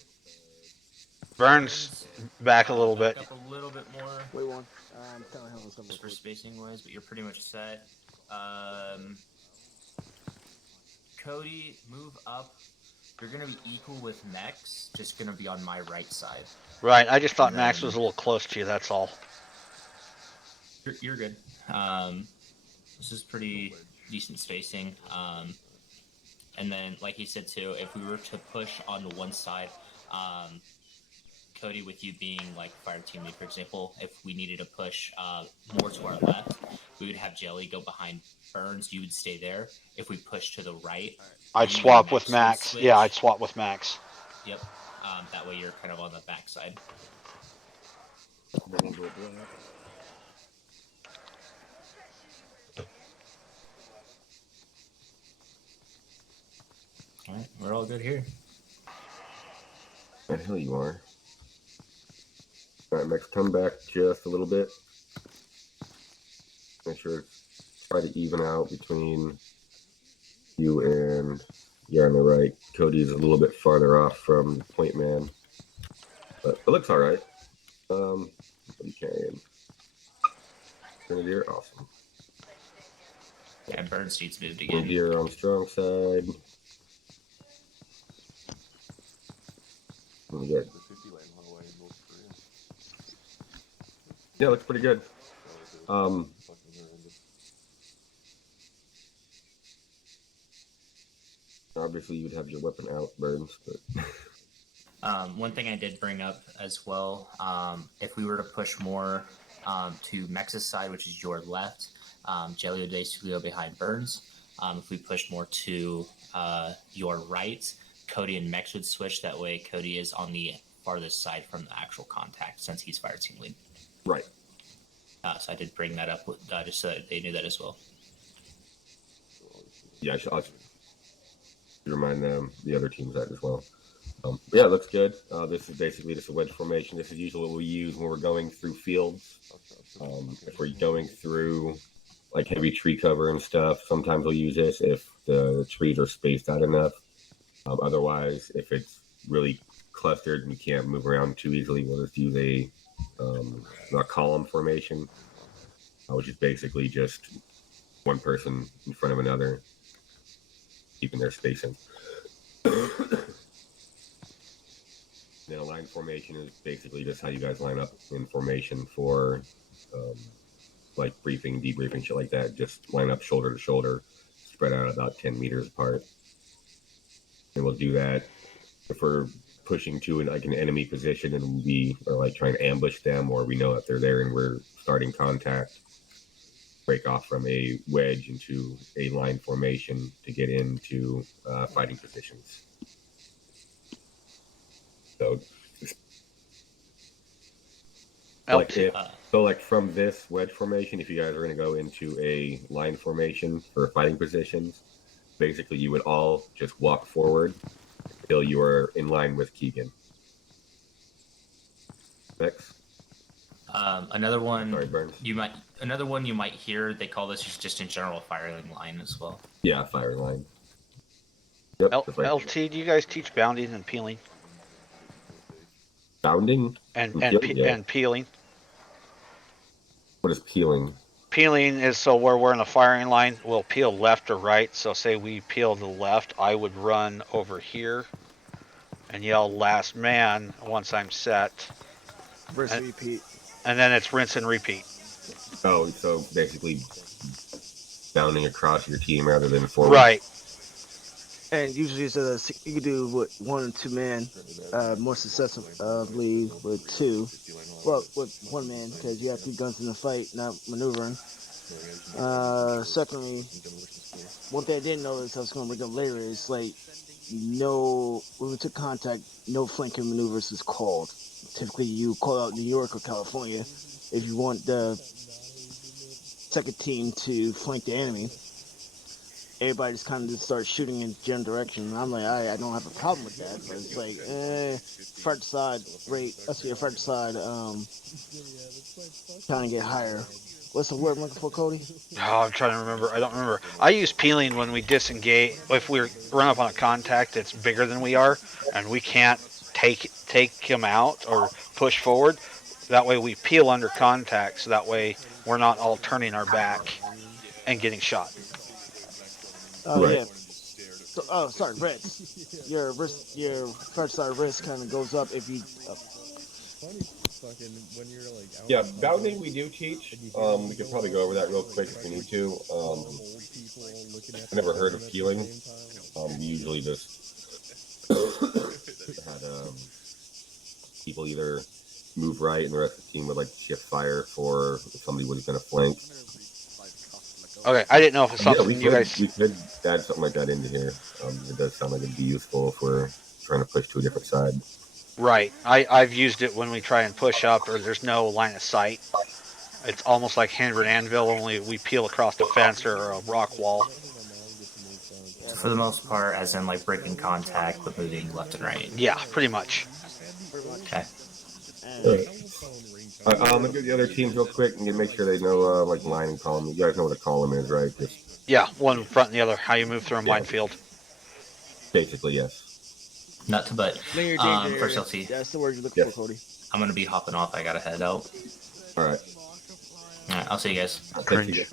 Burns back a little bit. Up a little bit more. Wait one. I'm telling him something. Just for spacing wise, but you're pretty much set. Cody, move up. You're gonna be equal with Max, just gonna be on my right side. Right, I just thought Max was a little close to you, that's all. You're good. This is pretty decent spacing. And then, like he said too, if we were to push on the one side, Cody, with you being like fire team lead, for example, if we needed to push more to our left, we would have Jelly go behind Burns. You would stay there. If we push to the right, I'd swap with Max. Yeah, I'd swap with Max. Yep. That way you're kind of on the back side. Alright, we're all good here. The hell you are. Alright, Max, come back just a little bit. Make sure try to even out between you and you're on the right. Cody's a little bit farther off from the point man. But it looks alright. What are you carrying? Grenadier, awesome. Yeah, Burns needs moved again. Grenadier on strong side. Good. Yeah, looks pretty good. Obviously, you would have your weapon out, Burns. But one thing I did bring up as well, if we were to push more to Max's side, which is your left, Jelly would basically go behind Burns. If we push more to your right, Cody and Mex would switch. That way, Cody is on the farthest side from the actual contact since he's fire team lead. Right. So I did bring that up just so that they knew that as well. Yeah, I'll remind them, the other teams that as well. Yeah, it looks good. This is basically just a wedge formation. This is usually what we use when we're going through fields. If we're going through like heavy tree cover and stuff, sometimes we'll use this if the trees are spaced out enough. Otherwise, if it's really clustered and we can't move around too easily, we'll just use a column formation, which is basically just one person in front of another, keeping their spacing. Then a line formation is basically just how you guys line up in formation for like briefing, debriefing, shit like that. Just line up shoulder to shoulder, spread out about 10 meters apart. And we'll do that if we're pushing to like an enemy position and we are like trying to ambush them, or we know that they're there and we're starting contact. Break off from a wedge into a line formation to get into fighting positions. So like from this wedge formation, if you guys are going to go into a line formation for fighting positions, basically you would all just walk forward until you are in line with Keegan. Next. Another one. Sorry, Burns. Another one you might hear. They call this just in general firing line as well. Yeah, firing line. Yep, LT, do you guys teach bounding and peeling? Bounding and peeling. What is peeling? Peeling is so where we're in a firing line, we'll peel left or right. So say we peel to the left, I would run over here and yell last man once I'm set. Rinse and repeat. And then it's rinse and repeat. Oh, so basically bounding across your team rather than forward. Right. And usually it's you can do with 1 and 2 man, more successfully with 2. Well, with 1 man, because you have 2 guns in the fight, not maneuvering. Secondly, one thing I didn't know is I was going to bring up later is like, no, when we took contact, no flanking maneuvers is called. Typically, you call out New York or California if you want the second team to flank the enemy. Everybody just kind of just starts shooting in general direction. And I'm like, I don't have a problem with that, but it's like, front side rate. Let's see, your front side, kind of get higher. What's the word I'm looking for, Cody? Oh, I'm trying to remember. I don't remember. I use peeling when we disengage. If we run up on a contact that's bigger than we are, and we can't take him out or push forward, that way we peel under contact. So that way we're not all turning our back and getting shot. Oh yeah. So, oh, sorry, Reds. Your front side risk kind of goes up if you. Yeah, bounding we do teach. We could probably go over that real quick if we need to. I never heard of peeling. We usually just had people either move right and the rest of the team would like shift fire for if somebody was going to flank. Okay, I didn't know if it's something we you guys. We could add something like that into here. It does sound like it'd be useful if we're trying to push to a different side. Right. I've used it when we try and push up or there's no line of sight. It's almost like Hammer and Anvil, only we peel across the fence or a rock wall. For the most part, as in like breaking contact but moving left and right. Yeah, pretty much. Okay. I'm gonna get the other teams real quick and make sure they know like line and column. You guys know what a column is, right? Just yeah, one front and the other. How you move through a minefield. Basically, yes. Not to butt. First LT. That's the word you're looking for, Cody. I'm gonna be hopping off. I gotta head out. All right. All right. I'll see you guys. Cringe.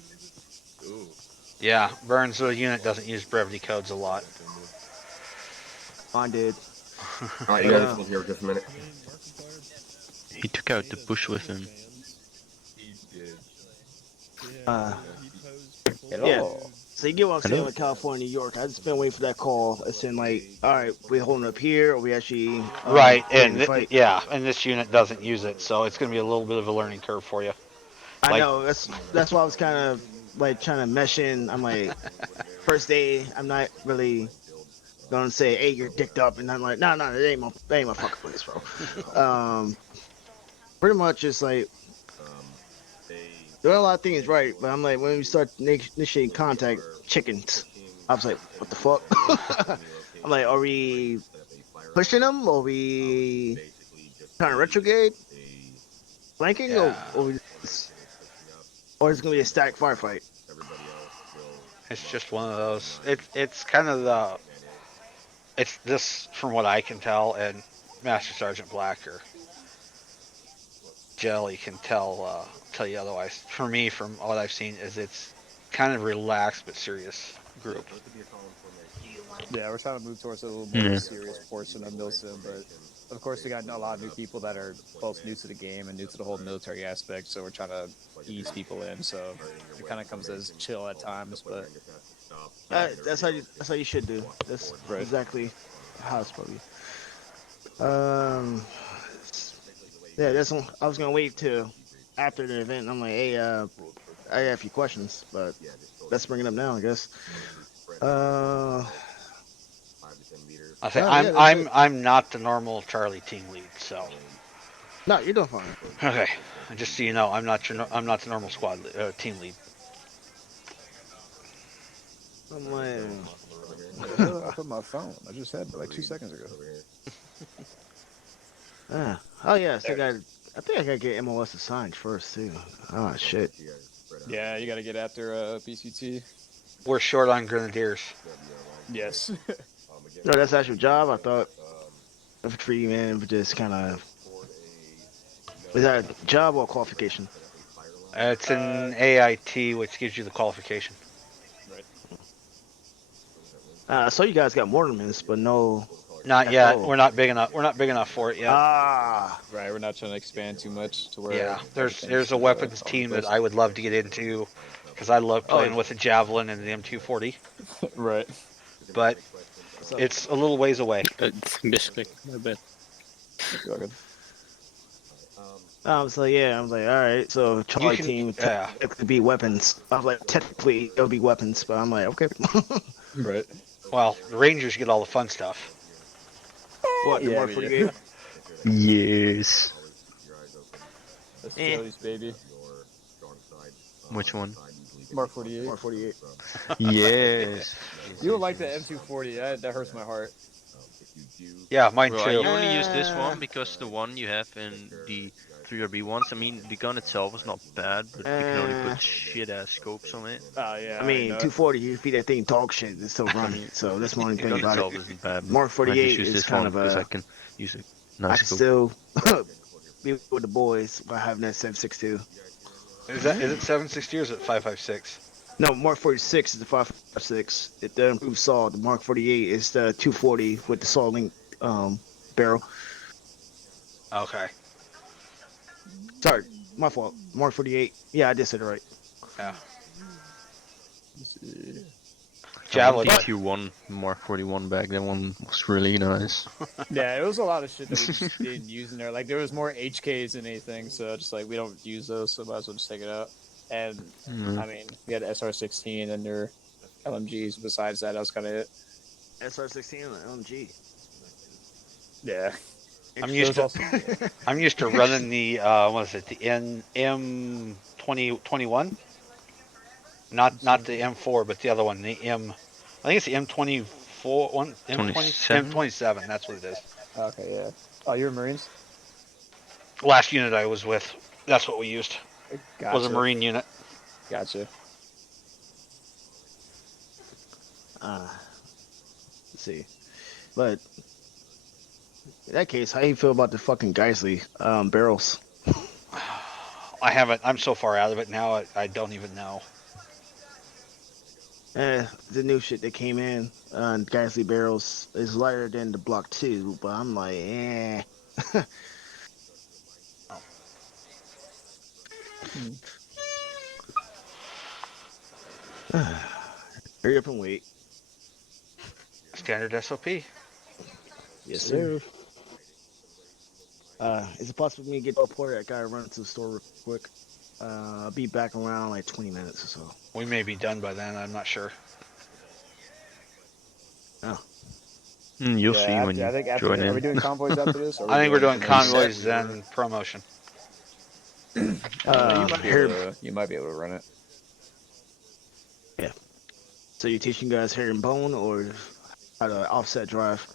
Yeah, Burns' unit doesn't use brevity codes a lot. I did. All right, you guys hold here just a minute. He took out the bush with him. Yeah. So you get what I'm saying with California, New York. I just been waiting for that call. It's in like, all right, we holding up here, or we actually right, and fight. yeah, and this unit doesn't use it, so it's going to be a little bit of a learning curve for you. I know that's why I was kind of like trying to mesh in. I'm like, first day, I'm not really gonna say, hey, you're dicked up, and I'm like, no, that ain't my fucking place, bro. Pretty much it's like there are a lot of things right, but I'm like, when we start initiating contact, chickens. I was like, what the fuck? I'm like, are we pushing them? Or are we trying to retrograde? Flanking? Yeah. Or is it gonna be a static firefight? It's just one of those. It's kind of it's this from what I can tell, and Master Sergeant Black or Jelly can tell you otherwise. For me, from what I've seen, is it's kind of relaxed but serious group. Yeah, we're trying to move towards a little more serious portion of Milsim, but of course we got a lot of new people that are both new to the game and new to the whole military aspect, so we're trying to ease people in, so it kind of comes as chill at times, but that's how you should do. That's exactly how it's supposed to be. Yeah, I was gonna wait till after the event. I'm like, hey, I got a few questions, but let's bring it up now, I guess. I think I'm not the normal Charlie team lead, so. No, you're doing fine. Okay, just so you know, I'm not the normal squad team lead. I'm like, I put my phone. I just had it like 2 seconds ago. Oh yeah, so I think I gotta get MOS assigned first too. Oh shit. Yeah, you gotta get after PCT. We're short on grenadiers. Yes. No, that's actual job. I thought infantry man just kind of. Is that a job or a qualification? It's an AIT, which gives you the qualification. Right. So you guys got mortarments, but no. Not yet. We're not big enough. We're not big enough for it yet. Ah. Right. We're not trying to expand too much to where. Yeah. There's a weapons team that I would love to get into, because I love playing with the javelin and the M240. Right. But it's a little ways away. It's missing a bit. So yeah, I was like, all right. So Charlie can- team yeah. it could be weapons. I was like, technically it'll be weapons, but I'm like, okay. Right. Well, the Rangers get all the fun stuff. What, the Yeah, Mark 48? Yes. That's Eh. Joey's baby. Which one? Mark 48. Mark 48. Yes. You would like the M240. That hurts my heart. Yeah, mine Well, too. I only use this one because the one you have in the 3RB ones, I mean, the gun itself is not bad, but you can only put shit-ass scopes on it. Oh, yeah. I mean, 240, you feed that thing dog shit, it's still running. So that's my only The thing gun about itself it. isn't bad, but Mark I just 48 use is this kind one of because I a. can use a I nice can scope. still be with the boys by having that 7.62. Is it 7.60 or is it 5.56? No, Mark 46 is the 5.56. It the improved saw. The Mark 48 is the 240 with the saw link barrel. Okay. Sorry, my fault. Mark 48. Yeah, I did say it right. Yeah. Javelin. Q1 Mark 41 back. That one was really nice. Yeah, it was a lot of shit that we just didn't use in there. Like, there was more HKs than anything, so just like, we don't use those, so might as well just take it out. And, I mean, we had SR16 and their LMGs. Besides that, was kind of it. SR16 and LMG. Yeah. I'm used to running the what is it, the M2021? Not the M4, but the other one, the M. I think it's the M24 one. M27. That's what it is. Okay, yeah. Oh, you're Marines? Last unit I was with, that's what we used. Gotcha. Was a Marine unit. Gotcha. Let's see. But in that case, how do you feel about the fucking Geisley barrels? I haven't. I'm so far out of it now. I don't even know. The new shit that came in on Geisley barrels is lighter than the Block 2, but I'm like, eh. Hurry up and wait. Standard SOP. Yes, sir. Is it possible for me to get to a porter? I gotta run to the store real quick. I'll be back around like 20 minutes or so. We may be done by then. I'm not sure. Oh. You'll see when you join in. Are we doing convoys after this? I think we're doing convoys, then promotion. You might be able to run it. Yeah. So you're teaching guys herringbone or how to offset drive?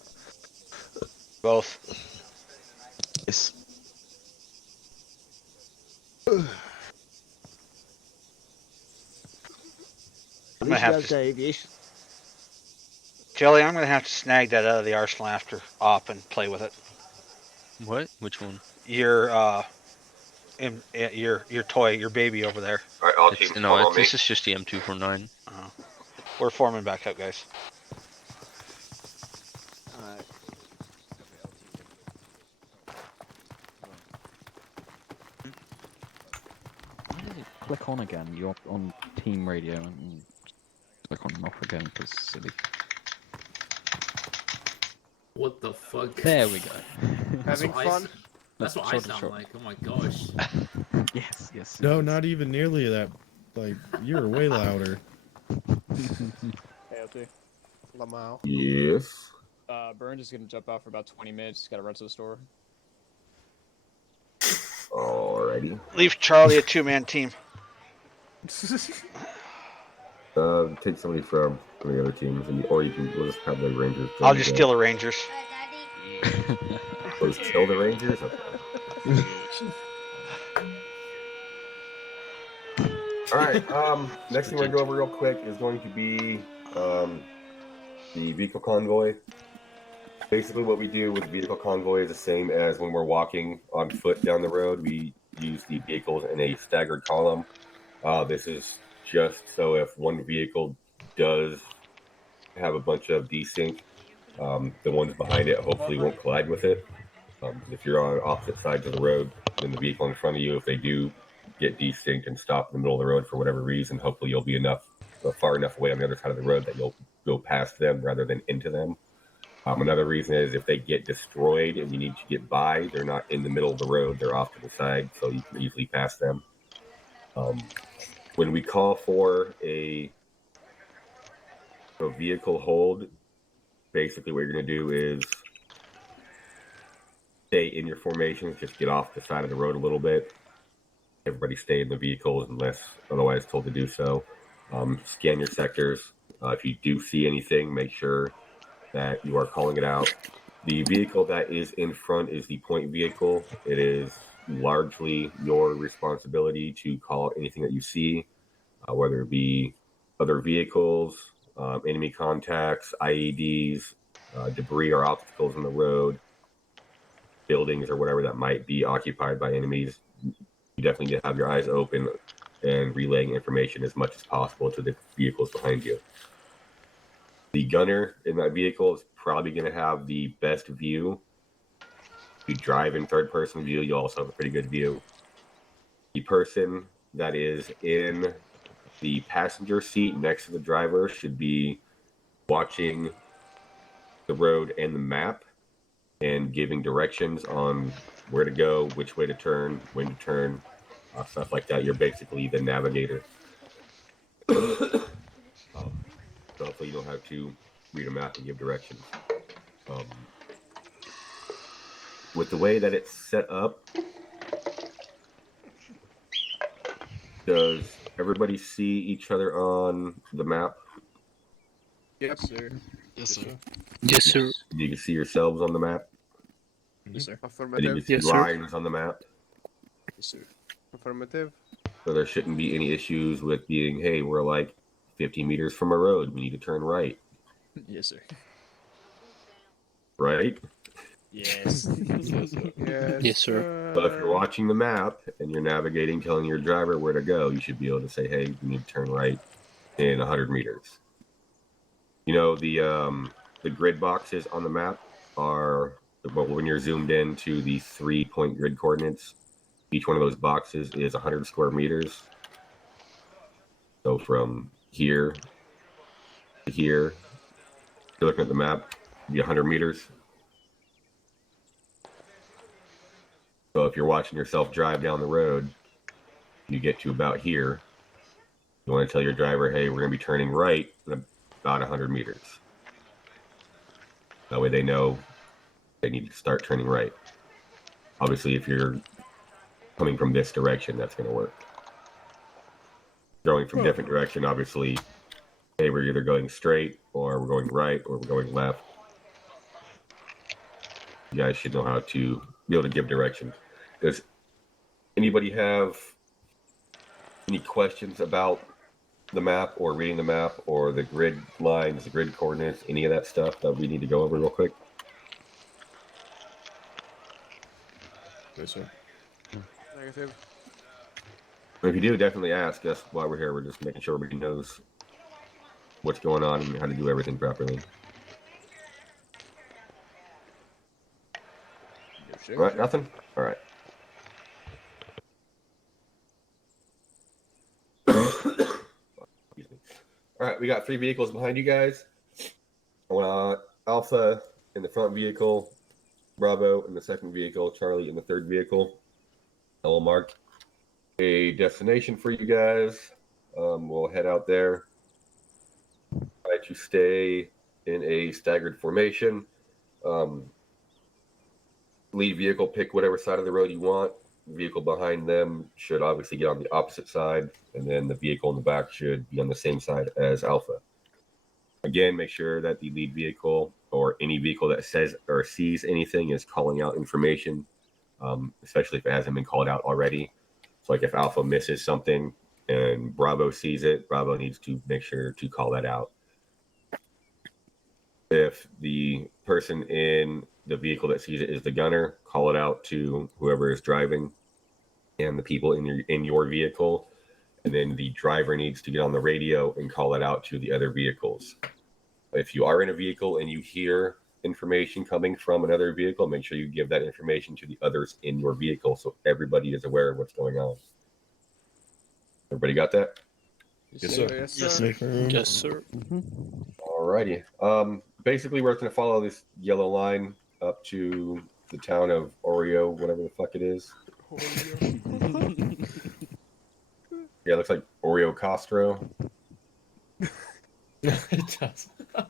Both. Yes. I'm gonna have to. Aviation. Jelly, I'm gonna have to snag that out of the arsenal after op and play with it. What? Which one? Your toy, your baby over there. All right, all teams follow me. This is just the M249. We're forming back up, guys. Alright. Why does it click on again? You're on team radio and click on and off again because it's silly. What the fuck? There we go. Having fun? That's what I sound like. Oh my gosh. Yes. No, not even nearly that. Like, you were way louder. Hey, LT. Lamau. Yes. Burns is gonna jump out for about 20 minutes. He's gotta run to the store. Alrighty. Leave Charlie a two-man team. Take somebody from the other teams, or we'll just have the Rangers. I'll just steal the Rangers. We'll just kill the Rangers? Okay. Alright, next thing we're going to go over real quick is going to be the vehicle convoy. Basically what we do with vehicle convoy is the same as when we're walking on foot down the road. We use the vehicles in a staggered column. This is just so if one vehicle does have a bunch of desync, the ones behind it hopefully won't collide with it. If you're on opposite sides of the road, then the vehicle in front of you, if they do get desynced and stop in the middle of the road for whatever reason, hopefully you'll be far enough away on the other side of the road that you'll go past them rather than into them. Another reason is if they get destroyed and you need to get by, they're not in the middle of the road; they're off to the side, so you can easily pass them. When we call for a vehicle hold, basically what you're going to do is stay in your formations, just get off the side of the road a little bit. Everybody stay in the vehicles unless otherwise told to do so. Scan your sectors. If you do see anything, make sure that you are calling it out. The vehicle that is in front is the point vehicle. It is largely your responsibility to call anything that you see, whether it be other vehicles, enemy contacts, IEDs, debris or obstacles on the road, buildings or whatever that might be occupied by enemies. You definitely need to have your eyes open and relaying information as much as possible to the vehicles behind you. The gunner in that vehicle is probably going to have the best view. If you drive in third-person view, you also have a pretty good view. The person that is in the passenger seat next to the driver should be watching the road and the map and giving directions on where to go, which way to turn, when to turn, stuff like that. You're basically the navigator. So hopefully you don't have to read a map and give directions. With the way that it's set up, does everybody see each other on the map? Yep. Sir. Yes, sir. Yes, sir. You can see yourselves on the map. Yes, sir. And you Affirmative. can see Yes, sir. lines on the map. Yes, sir. Affirmative. So there shouldn't be any issues with being, hey, we're like 50 meters from a road. We need to turn right. Yes, sir. Right? Yes. Yes, sir. So if you're watching the map and you're navigating, telling your driver where to go, you should be able to say, hey, we need to turn right in 100 meters. You know, the grid boxes on the map are, but when you're zoomed in to the 3-point grid coordinates, each one of those boxes is 100 square meters. So from here to here, if you're looking at the map, it'd be 100 meters. So if you're watching yourself drive down the road, you get to about here, you want to tell your driver, hey, we're going to be turning right in about 100 meters. That way they know they need to start turning right. Obviously, if you're coming from this direction, that's going to work. Going from different direction, obviously, hey, we're either going straight or we're going right or we're going left. You guys should know how to be able to give directions. Does anybody have any questions about the map or reading the map or the grid lines, the grid coordinates, any of that stuff that we need to go over real quick? Yes, sir. Negative. If you do, definitely ask us while we're here. We're just making sure everybody knows what's going on and how to do everything properly. Yes, sir. All right, nothing? All right. Excuse me. All right, we got 3 vehicles behind you guys. I want Alpha in the front vehicle, Bravo in the second vehicle, Charlie in the third vehicle. I will mark a destination for you guys. We'll head out there. Try to stay in a staggered formation. Lead vehicle, pick whatever side of the road you want. The vehicle behind them should obviously get on the opposite side, and then the vehicle in the back should be on the same side as Alpha. Again, make sure that the lead vehicle or any vehicle that says or sees anything is calling out information, especially if it hasn't been called out already. So like if Alpha misses something and Bravo sees it, Bravo needs to make sure to call that out. If the person in the vehicle that sees it is the gunner, call it out to whoever is driving and the people in your vehicle. And then the driver needs to get on the radio and call it out to the other vehicles. If you are in a vehicle and you hear information coming from another vehicle, make sure you give that information to the others in your vehicle so everybody is aware of what's going on. Everybody got that? Yes, sir. Yes, Yes, sir. sir. Yes, sir. Alrighty. Basically, we're going to follow this yellow line up to the town of Oreo, whatever the fuck it is. Yeah, it looks like Oreo Castro. It does. Go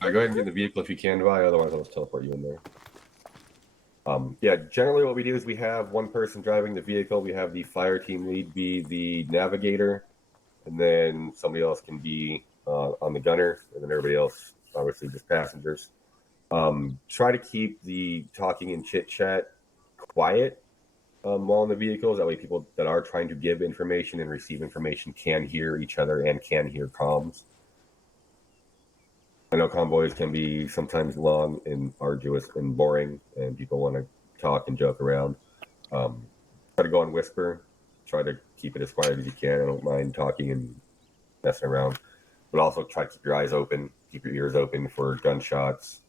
ahead and get in the vehicle if you can, Vi. Otherwise, I'll just teleport you in there. Yeah, generally what we do is we have one person driving the vehicle. We have the fire team lead be the navigator, and then somebody else can be on the gunner, and then everybody else, obviously, just passengers. Try to keep the talking and chit-chat quiet while in the vehicles. That way people that are trying to give information and receive information can hear each other and can hear comms. I know convoys can be sometimes long and arduous and boring, and people want to talk and joke around. Try to go and whisper. Try to keep it as quiet as you can. I don't mind talking and messing around, but also try to keep your eyes open, keep your ears open for gunshots,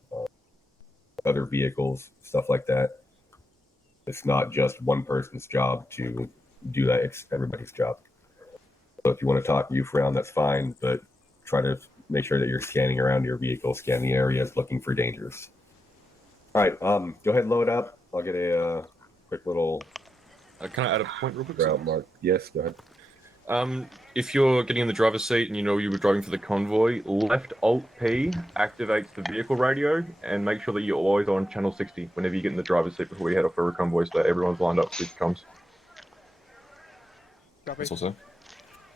other vehicles, stuff like that. It's not just one person's job to do that. It's everybody's job. So if you want to talk youth around, that's fine, but try to make sure that you're scanning around your vehicle, scanning areas, looking for dangers. All right, go ahead and load up. I'll get a quick little... Can I add a point real quick? Route mark. Yes, go ahead. If you're getting in the driver's seat and you know you were driving for the convoy, left Alt-P activates the vehicle radio, and make sure that you're always on channel 60 whenever you get in the driver's seat before you head off for a convoy, so that everyone's lined up with comms. That's also.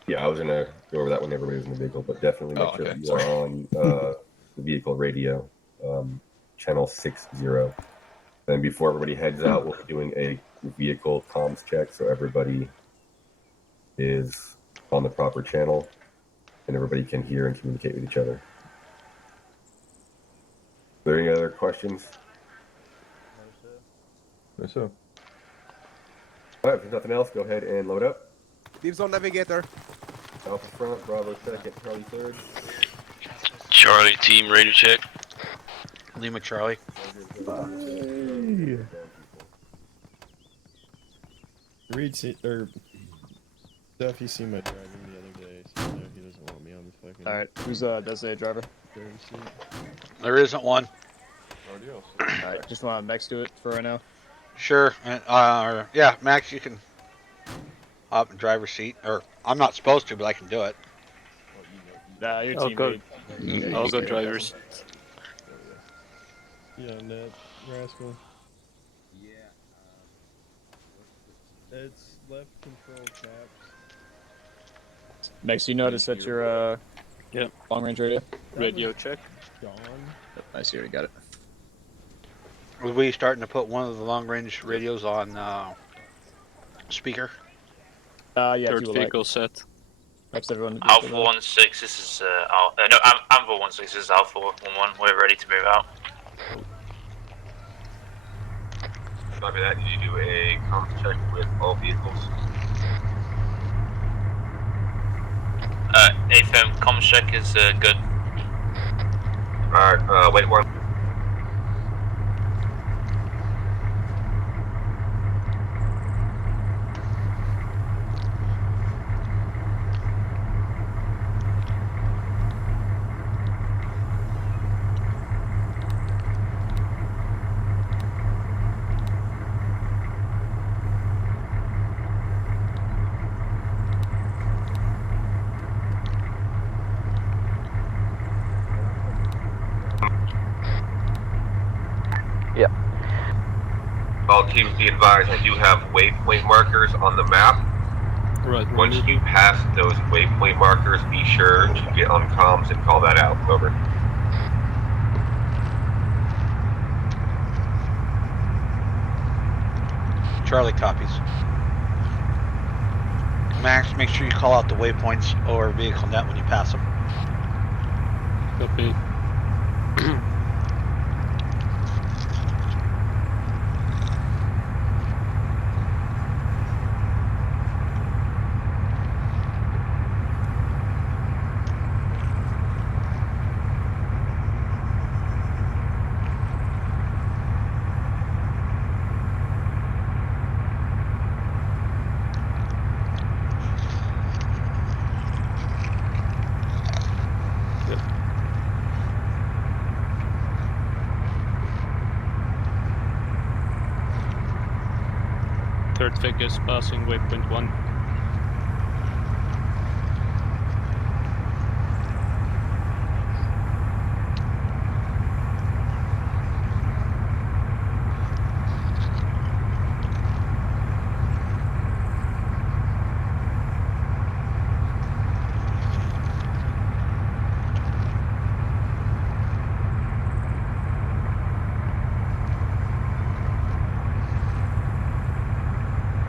Yeah, I was going to go over that when everybody was in the vehicle, but definitely make sure that you are on the vehicle radio, channel 60. Then before everybody heads out, we'll be doing a vehicle comms check, so everybody is on the proper channel and everybody can hear and communicate with each other. Are there any other questions? No, sir. All right, if there's nothing else, go ahead and load up. Leave zone navigator. Alpha front, Bravo second, Charlie third. Charlie team radio check. Lima Charlie. Reed or Duffy seen my driving the other day, so you know he doesn't want me on the fucking. Alright, who's designated driver? There isn't one. Alright, just want Max do it for right now. Sure. Yeah, Max, you can hop in driver's seat. Or I'm not supposed to, but I can do it. Nah, your I'll team go. lead. I'll go drivers. Yeah, Ned, rascal. Yeah. It's left control caps. Max, you know how to set your long range radio? Radio check. Gone. Yep, I see, already got it. Are we starting to put one of the long range radios on speaker? Yeah, Third vehicle set. Perhaps everyone. Alpha 1-6, this is no, ANVIL 1-6, this is Alpha 1-1. We're ready to move out. Copy that. Did you do a comms check with all vehicles? AFM comms check is good. Alright, wait one. Yep. All teams be advised, I do have waypoint markers on the map. Right. Once you pass those waypoint markers, be sure to get on comms and call that out. Over. Charlie copies. Max, make sure you call out the waypoints or vehicle net when you pass them. Copy. third figure is passing waypoint 1.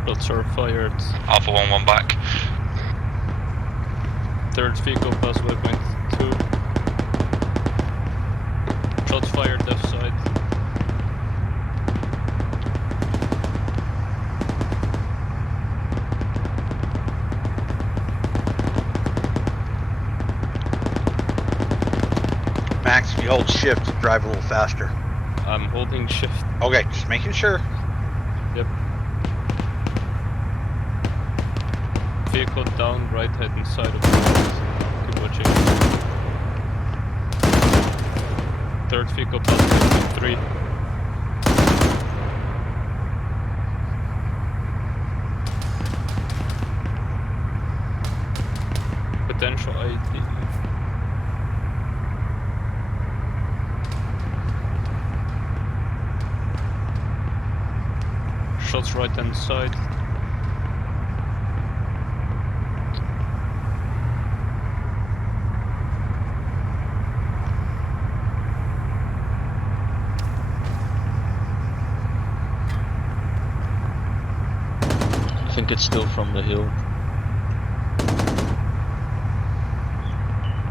Shots are fired. Alpha 1-1 back. Third vehicle pass waypoint 2. Shots fired left side. Max, if you hold shift, drive a little faster. I'm holding shift. Okay, just making sure. Yep. Vehicle down, right hand side of the road. Keep watching. Third vehicle pass 3. Potential ID. Shots right hand side. I think it's still from the hill.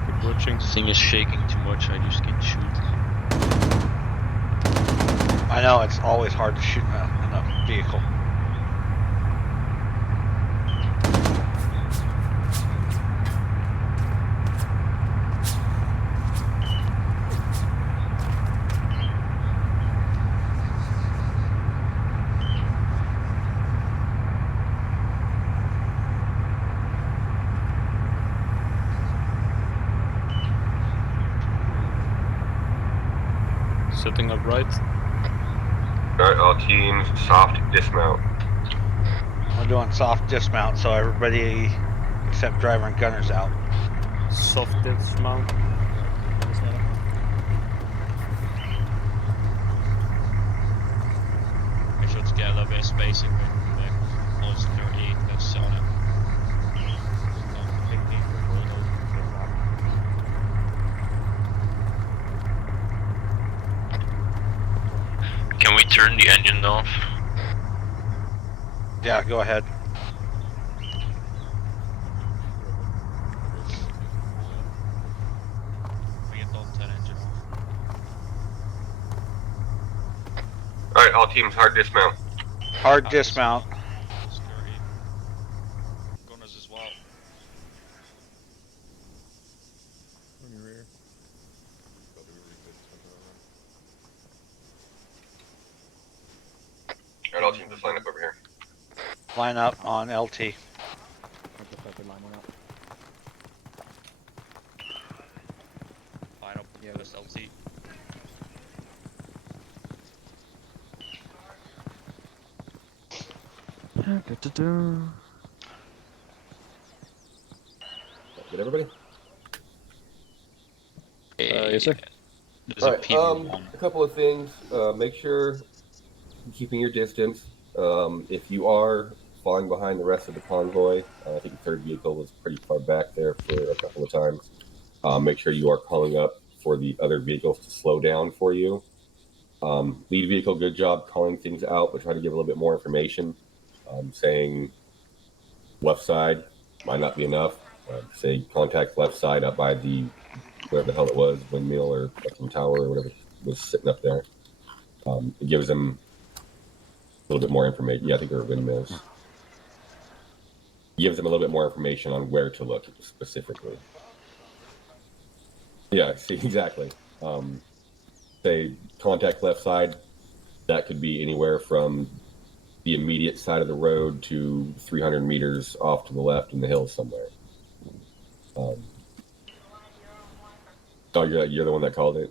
Keep watching. Thing is shaking too much, I just can't shoot. I know, it's always hard to shoot in a vehicle. Setting up right. Alright, all teams, soft dismount. We're doing soft dismount, so everybody except driver and gunner's out. Soft dismount. Make sure to get a little bit of spacing with low security, that's on it. Can we turn the engine off? Yeah, go ahead. Alright, all teams, hard dismount. Hard dismount. Gunners as well. On your rear. Alright, all teams, just line up over here. Line up on LT. I just started lining up. Line up, yeah, that's LT. Get everybody? Yes, sir. Alright, a couple of things. Make sure you're keeping your distance. If you are falling behind the rest of the convoy, I think the third vehicle was pretty far back there for a couple of times. Make sure you are calling up for the other vehicles to slow down for you. Lead vehicle, good job calling things out, but try to give a little bit more information. Saying left side might not be enough. Say contact left side up by the whatever the hell it was, windmill or fucking tower or whatever was sitting up there. It gives them a little bit more information. Yeah, I think there were windmills. It gives them a little bit more information on where to look specifically. Yeah, see, exactly. Say contact left side, that could be anywhere from the immediate side of the road to 300 meters off to the left in the hills somewhere. Oh, you're the one that called it?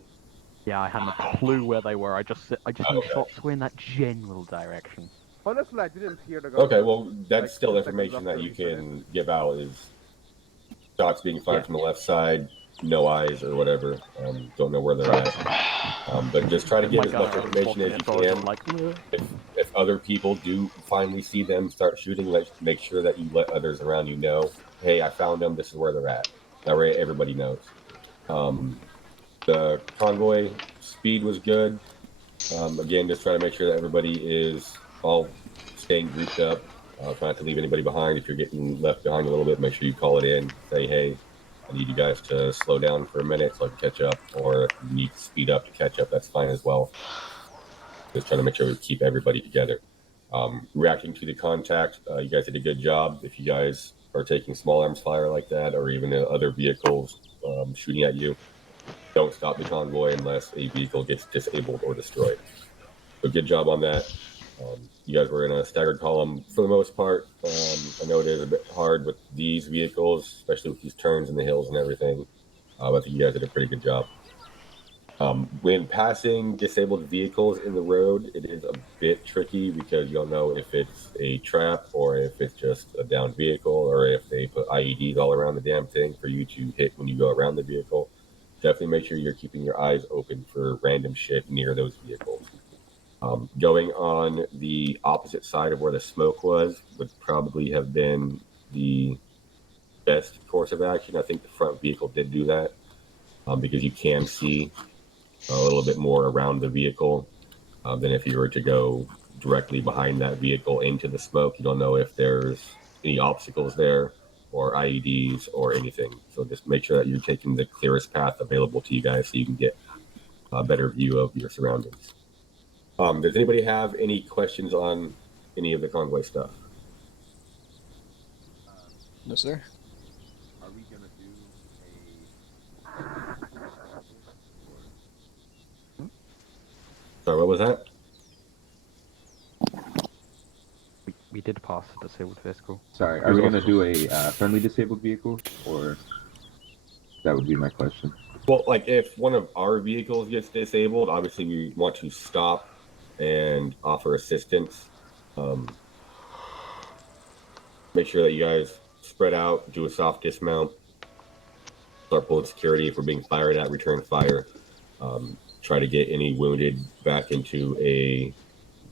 Yeah, I hadn't a clue where they were. I just need shots to go in that general direction. Honestly, I didn't hear the gun. Okay, well, that's like, still 2 seconds information after that you he said it. can give out is shots being fired from the left side, no eyes or whatever. Don't know where they're at. But just try to give as much information as you can. If other people do finally see them start shooting, make sure that you let others around you know, hey, I found them. This is where they're at. That way, everybody knows. The convoy speed was good. Again, just try to make sure that everybody is all staying grouped up. Try not to leave anybody behind. If you're getting left behind a little bit, make sure you call it in. Say, hey, I need you guys to slow down for a minute so I can catch up. Or if you need to speed up to catch up, that's fine as well. Just trying to make sure we keep everybody together. Reacting to the contact, you guys did a good job. If you guys are taking small arms fire like that, or even other vehicles shooting at you, don't stop the convoy unless a vehicle gets disabled or destroyed. So good job on that. You guys were in a staggered column for the most part. I know it is a bit hard with these vehicles, especially with these turns in the hills and everything. I think you guys did a pretty good job. When passing disabled vehicles in the road, it is a bit tricky because you don't know if it's a trap or if it's just a downed vehicle or if they put IEDs all around the damn thing for you to hit when you go around the vehicle. Definitely make sure you're keeping your eyes open for random shit near those vehicles. Going on the opposite side of where the smoke was would probably have been the best course of action. I think the front vehicle did do that because you can see a little bit more around the vehicle than if you were to go directly behind that vehicle into the smoke. You don't know if there's any obstacles there or IEDs or anything. So just make sure that you're taking the clearest path available to you guys so you can get a better view of your surroundings. Does anybody have any questions on any of the convoy stuff? No, sir. Are we gonna do Sorry, what was that? We did pass a disabled vehicle. Sorry, are we gonna do a friendly disabled vehicle, or that would be my question. Well, like if one of our vehicles gets disabled, obviously we want to stop and offer assistance. Make sure that you guys spread out, do a soft dismount, start pulling security. If we're being fired at, return fire. Try to get any wounded back into a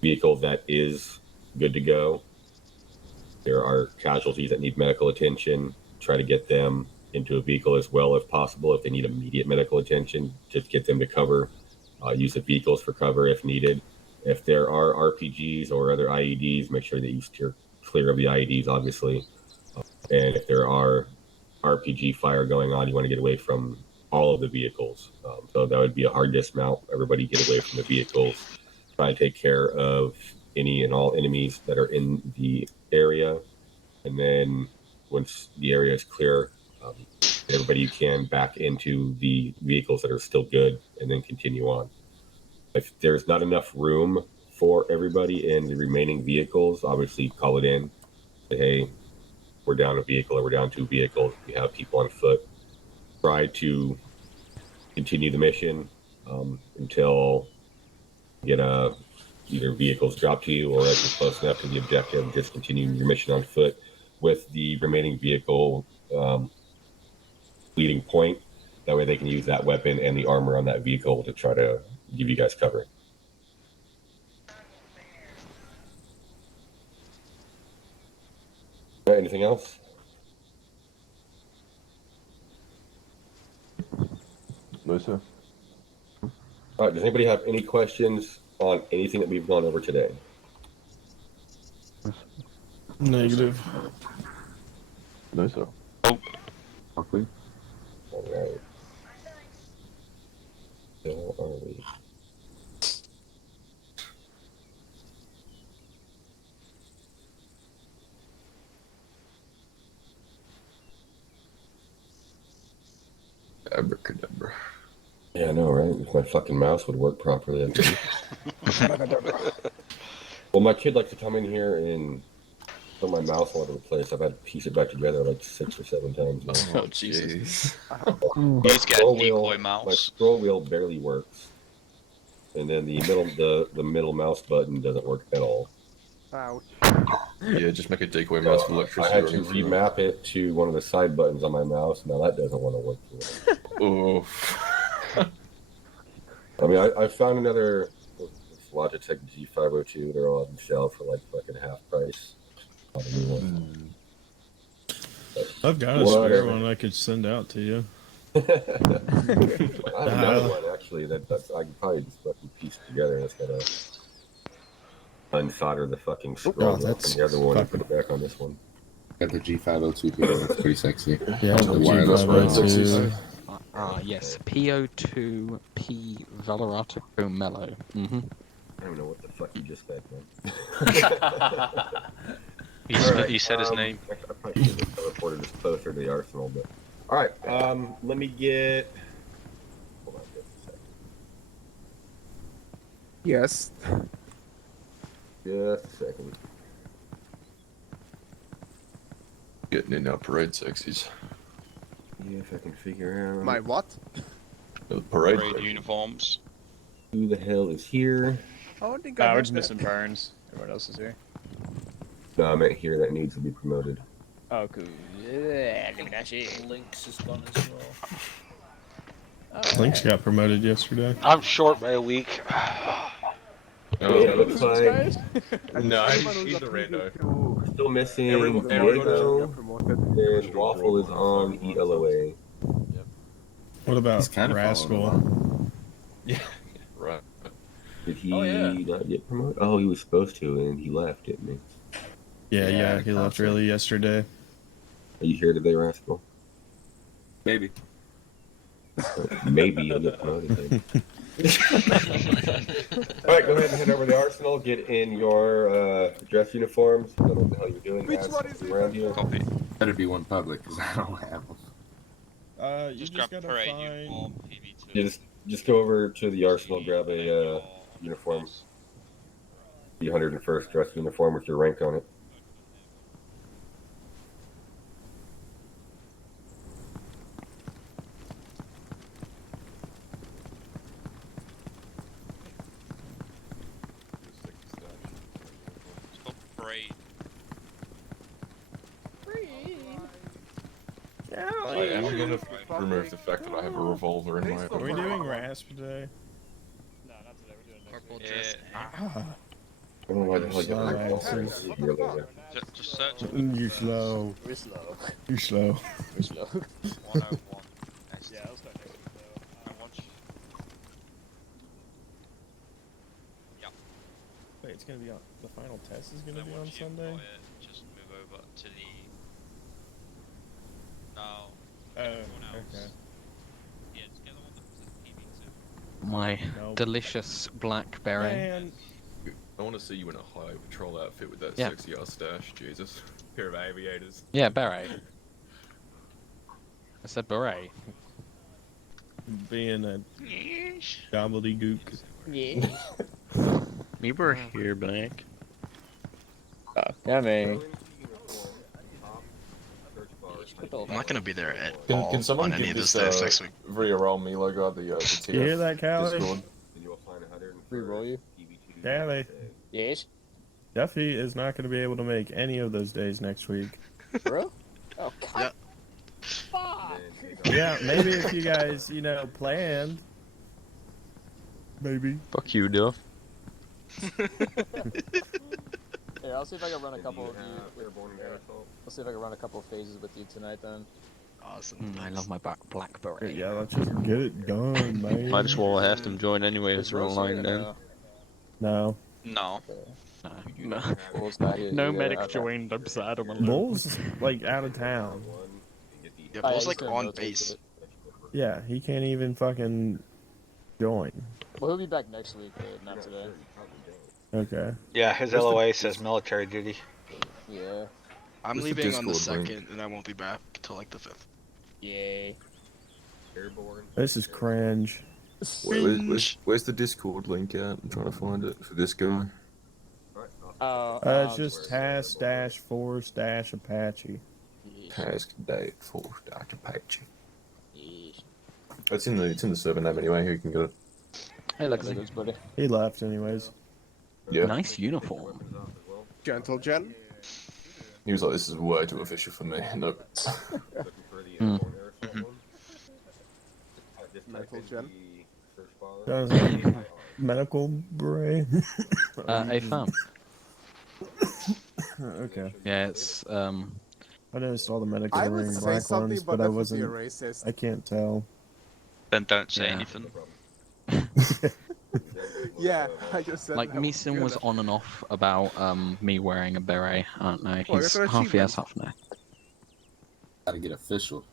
vehicle that is good to go. There are casualties that need medical attention. Try to get them into a vehicle as well if possible. If they need immediate medical attention, just get them to cover. Use the vehicles for cover if needed. If there are RPGs or other IEDs, make sure that you steer clear of the IEDs, obviously. And if there are RPG fire going on, you want to get away from all of the vehicles. So that would be a hard dismount. Everybody get away from the vehicles. Try to take care of any and all enemies that are in the area. And then once the area is clear, everybody you can back into the vehicles that are still good and then continue on. If there's not enough room for everybody in the remaining vehicles, obviously call it in. Say, hey, we're down a vehicle or we're down 2 vehicles. We have people on foot. Try to continue the mission until you get either vehicles dropped to you or if you're close enough to the objective, just continue your mission on foot with the remaining vehicle leading point. That way they can use that weapon and the armor on that vehicle to try to give you guys cover. All right, anything else? No, sir. All right, does anybody have any questions on anything that we've gone over today? Negative. No, sir. Okay. All right. So are we? Abracadabra. Yeah, I know, right? If my fucking mouse would work properly. Well, my kid likes to come in here and throw my mouse all over the place. I've had to piece it back together like 6 or 7 times now. Oh, Jesus. My He's got scroll decoy wheel, mouse. my scroll wheel barely works, and then the middle mouse button doesn't work at all. Ouch. Yeah, just make a decoy mouse for I electricity. had to remap it to one of the side buttons on my mouse. Now that doesn't want to work for me. Oh. I mean, I found another Logitech G502. They're all on the shelf for like fucking half price. On a new one. I've got a spare one I could send out to you. I have another one actually that's I can probably just fucking piece together. It's gotta unsolder the fucking scroll from the other one and put it back on this one. Got the G502 here. That's pretty sexy. Yeah, the wireless G502. Yes, PO2P Valerato Mellow. I don't know what the fuck you just said, man. He said his name. I probably should have teleported this closer to the arsenal, but all right. Let me get. Hold on just a second. Yes. Just a second. Getting in our parade sexies. Yeah, if I can figure out. My what? The parade uniforms. Who the hell is here? Oh, I think we're just missing Burns. Everyone else is here. No, I meant here that needs to be promoted. Oh, cool. Yeah, give me that shit. Lynx is gone as well. Lynx got promoted yesterday. I'm short by a week. Oh, it looks like. No, he's the rando. We're still missing Everyone Diego, and Waffle is on ELOA. What about kinda Rascal? Yeah, right. Did he not get promoted? Oh, he was supposed to, and he left, didn't he? Yeah, he left early yesterday. Are you here today, Rascal? Maybe. Maybe you'll get promoted then. Alright, go ahead and head over to the arsenal, get in your dress uniforms. I don't know what the hell you're doing. Which one is around here. Copy. Better be one public, because I don't have them. You Just just grab gotta parade find... uniform, PV2. You just go over to the arsenal, grab a uniform. The 101st dress uniform with your rank on it. Parade. I am gonna remove the fact that I have a revolver in my. Are we doing RASP today? No, not today. We're doing next week. I don't know why the hell you got a revolver here later. Just search. You're slow. We're slow. You're slow. We're slow. 101. Yeah, I'll start next week though. I watch. Wait, it's gonna be on. The final test is gonna be on Sunday? Just move over to the. Now. Oh, everyone else. okay. Yeah, just get the one that says PV2. My Nope. delicious blackberry. Man, I want to see you in a high patrol outfit with that Yeah. sexy ass stash. Jesus. Pair of aviators. Yeah, beret. I said beret. being a gobbledygook. Yeah. We were here, Black. Coming. I'm not gonna be there at Can all someone on any get of those this days next week. re-roll me logo the TF You hear that, Callie? Discord? Re-roll you? Callie, Yes? Duffy is not going to be able to make any of those days next week. Bro? Oh, God. Yeah. Fuck! Yeah, maybe if you guys, planned. Maybe. Fuck you, Duff. Here, I'll see if I can run a couple of you. I'll see if I can run a couple of phases with you tonight then. Awesome. I love my blackberry. Yeah, let's just get it done, man. Might as well have them join anyway as we're online then. No. No. No medic joined. I'm sad. I'm alone. Bull's, out of town. Yeah, Bull's on base. Yeah, he can't even fucking join. Well, he'll be back next week, but not today. Okay. Yeah, his LOA says military duty. Yeah. I'm What's the leaving on the Discord 2nd, and I won't be back until the 5th. Yay. Airborne. This is cringe. Where's the Discord link at? I'm trying to find it for this guy. It's just task-force-Apache. Task-force-Apache. It's in the server name anyway. Who can get it? Hey, Lexi. Buddy. He left anyways. Yeah. Nice uniform. Gentle Gen. He was like, "This is way too official for me." Nope. Mental Gen. Sounds like medical bray. AFM. Okay. Yeah, it's I noticed all the medical I are would wearing say black something, ones, but but I that would be a wasn't. racist. I can't tell. Then don't say Yeah. anything. Yeah, I just said like that was Meeson was good. on and off about me wearing a beret. I don't know. Oh, I He's got an half yes, achievement. half no. Gotta get official.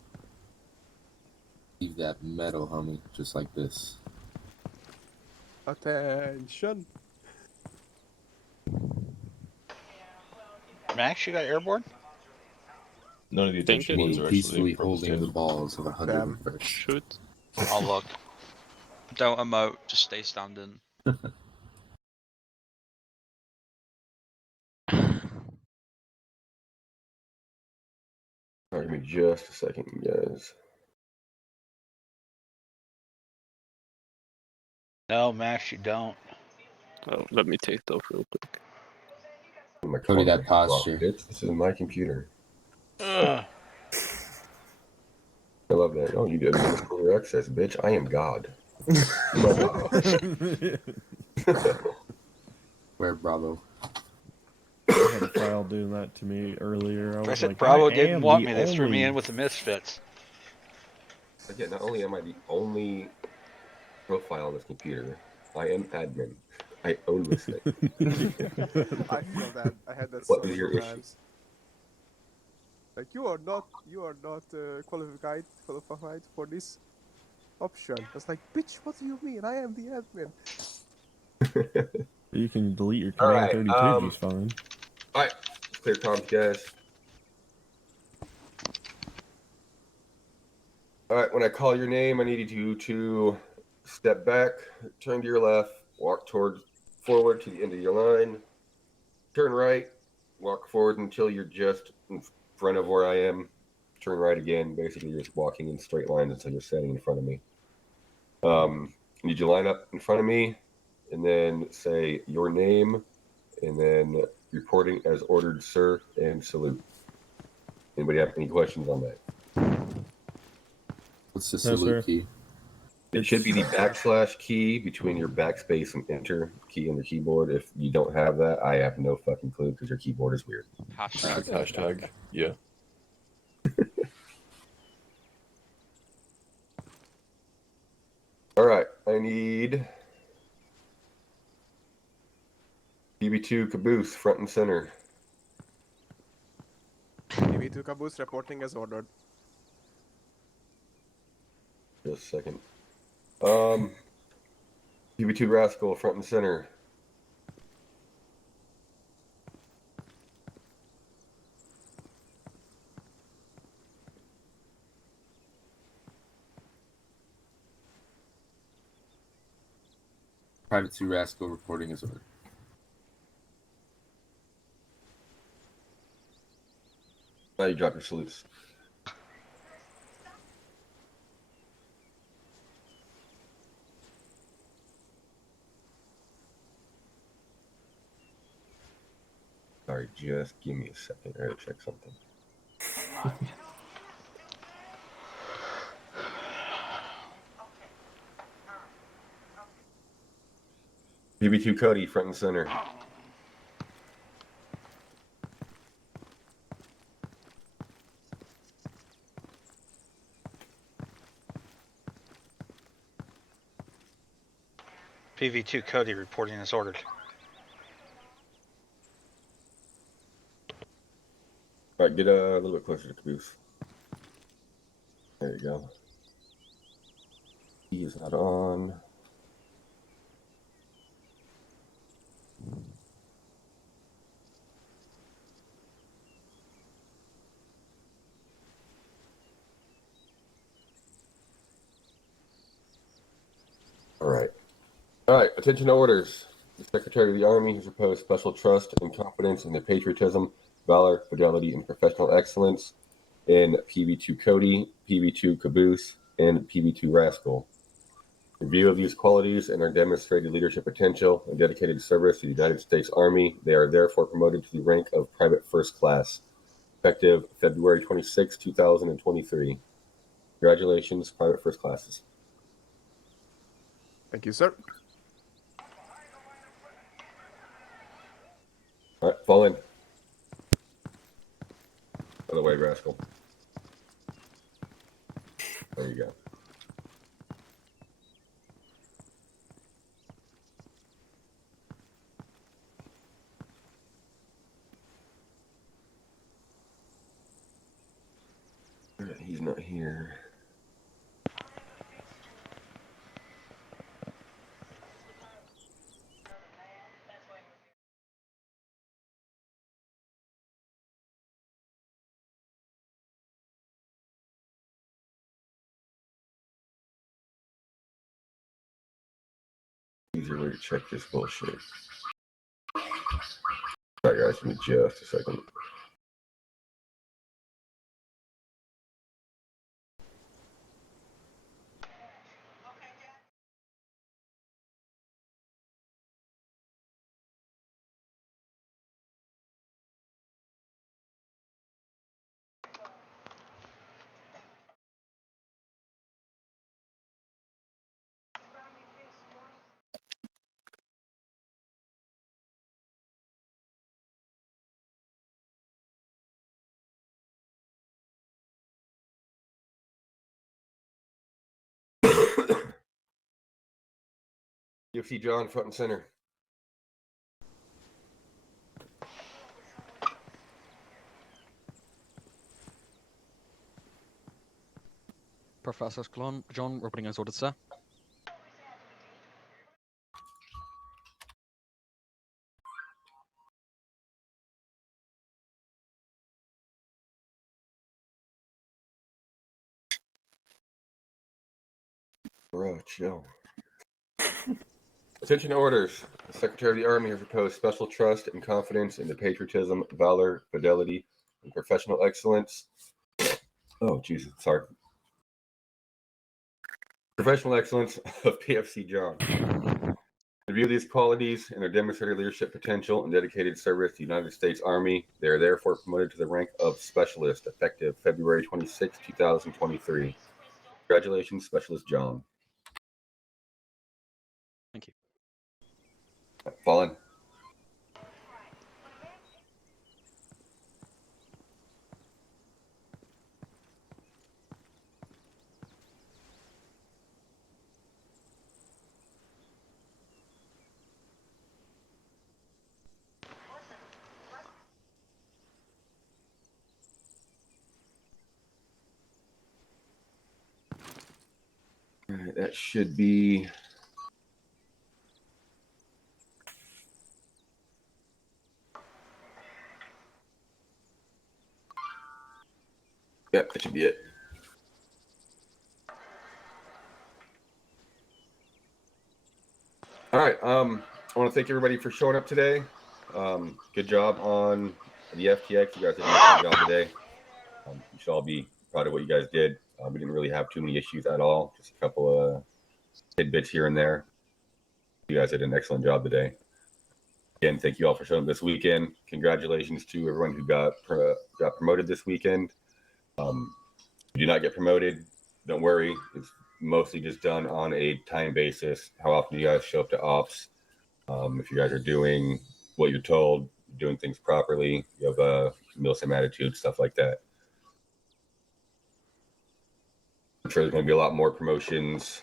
Leave that metal, homie, just like this. Attention. Max, you got airborne? None of the Think attention it- ones are Peacefully actually proper holding the standard. balls of 101st. Shoot. I'll look. Don't emote, just stay standing. All right, give me just a second, guys. No, Max, you don't. Oh, let me take it off real quick. My Cody, that computer's posture. off, bitch. This is my computer. Ugh. I love that. Oh, you did administrator access, bitch. I am God. Where Bravo? I had a file doing that to me earlier. I I was said like, Bravo I didn't am want the me. They threw me only- in with the misfits. Again, not only am I the only profile on this computer, I am admin. I own this thing. I feel that. I had that What so is your many issue? times. Like you are not qualified for this option. It's like, bitch, what do you mean? I am the admin. You can delete your All command right, 32 just fine. All right, clear comms, guys. All right, when I call your name, I need you to step back, turn to your left, walk forward to the end of your line, turn right, walk forward until you're just in front of where I am, turn right again. Basically, you're just walking in straight lines until you're standing in front of me. I need you to line up in front of me and then say your name and then reporting as ordered, sir, and salute. Anybody have any questions on that? What's the No, salute sir. key? It should be the / key between your backspace and enter key on your keyboard. If you don't have that, I have no fucking clue because your keyboard is weird. Hashtag. Yeah. All right, I need PB2 caboose front and center. PB2 Caboose reporting as ordered. Just a second. PB2 rascal front and center. Private 2 Rascal reporting as ordered. Now you drop your salutes. Sorry, just give me a second. I gotta check something. PB2 Cody front and center. PV2 Cody reporting as ordered. All right, get a little bit closer to caboose. There you go. He is not on. All right. All right, attention to orders. The Secretary of the Army has reposed special trust and confidence in the patriotism, valor, fidelity, and professional excellence in PB2 Cody, PB2 Caboose, and PB2 Rascal. In view of these qualities and their demonstrated leadership potential and dedicated service to the United States Army, they are therefore promoted to the rank of Private First Class, effective February 26, 2023. Congratulations, Private First Classes. Thank you, sir. All right, fall in. By the way, rascal. There you go. He's not here. Easier way to check this bullshit. Sorry guys, give me just a second. UFC John front and center. Professor John, reporting as ordered, sir. Bro, chill. Attention orders. The Secretary of the Army has proposed special trust and confidence in the patriotism, valor, fidelity, and professional excellence. Oh, Jesus, sorry. Professional excellence of PFC John. In view of these qualities and their demonstrated leadership potential and dedicated service to the United States Army, they are therefore promoted to the rank of Specialist, effective February 26, 2023. Congratulations, Specialist John. Thank you. Fallen. All right, that should be that should be it. All right. I want to thank everybody for showing up today. Good job on the FTX. You guys did an excellent job today. You should all be proud of what you guys did. We didn't really have too many issues at all. Just a couple of tidbits here and there. You guys did an excellent job today. Again, thank you all for showing up this weekend. Congratulations to everyone who got promoted this weekend. If you do not get promoted, don't worry. It's mostly just done on a time basis. How often you guys show up to ops? If you guys are doing what you're told, doing things properly, you have a milsim attitude, stuff like that. I'm sure there's going to be a lot more promotions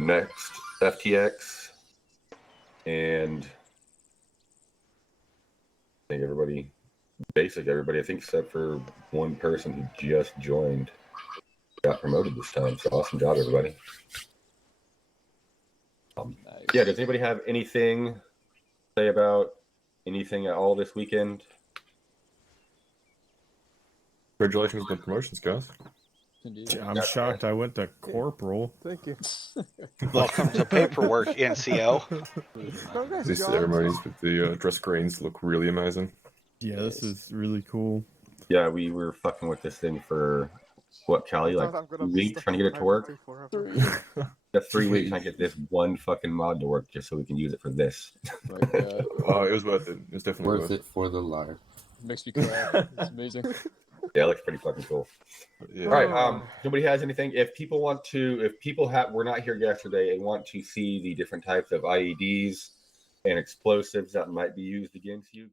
next FTX, and I think everybody, I think except for one person who just joined, got promoted this time. So awesome job, everybody. Nice. Yeah, does anybody have anything to say about anything at all this weekend? Congratulations on the promotions, guys. Indeed. I'm shocked I went to corporal. Thank you. Welcome to paperwork, NCO. Congrats, These John. ceremonies with the dress greens look really amazing. Yeah, this is really cool. Yeah, we were fucking with this thing for What, Callie? Like I'm gonna 2 be weeks stuck trying to on get it to work? forever. Just 3 weeks trying to get this one fucking mod to work just so we can use it for this. Oh, it was worth it. It was definitely Worth it for the life. Makes me cry. It's amazing. Yeah, it looks pretty fucking cool. Yeah. All right. Nobody has anything. If people were not here yesterday and want to see the different types of IEDs and explosives that might be used against you.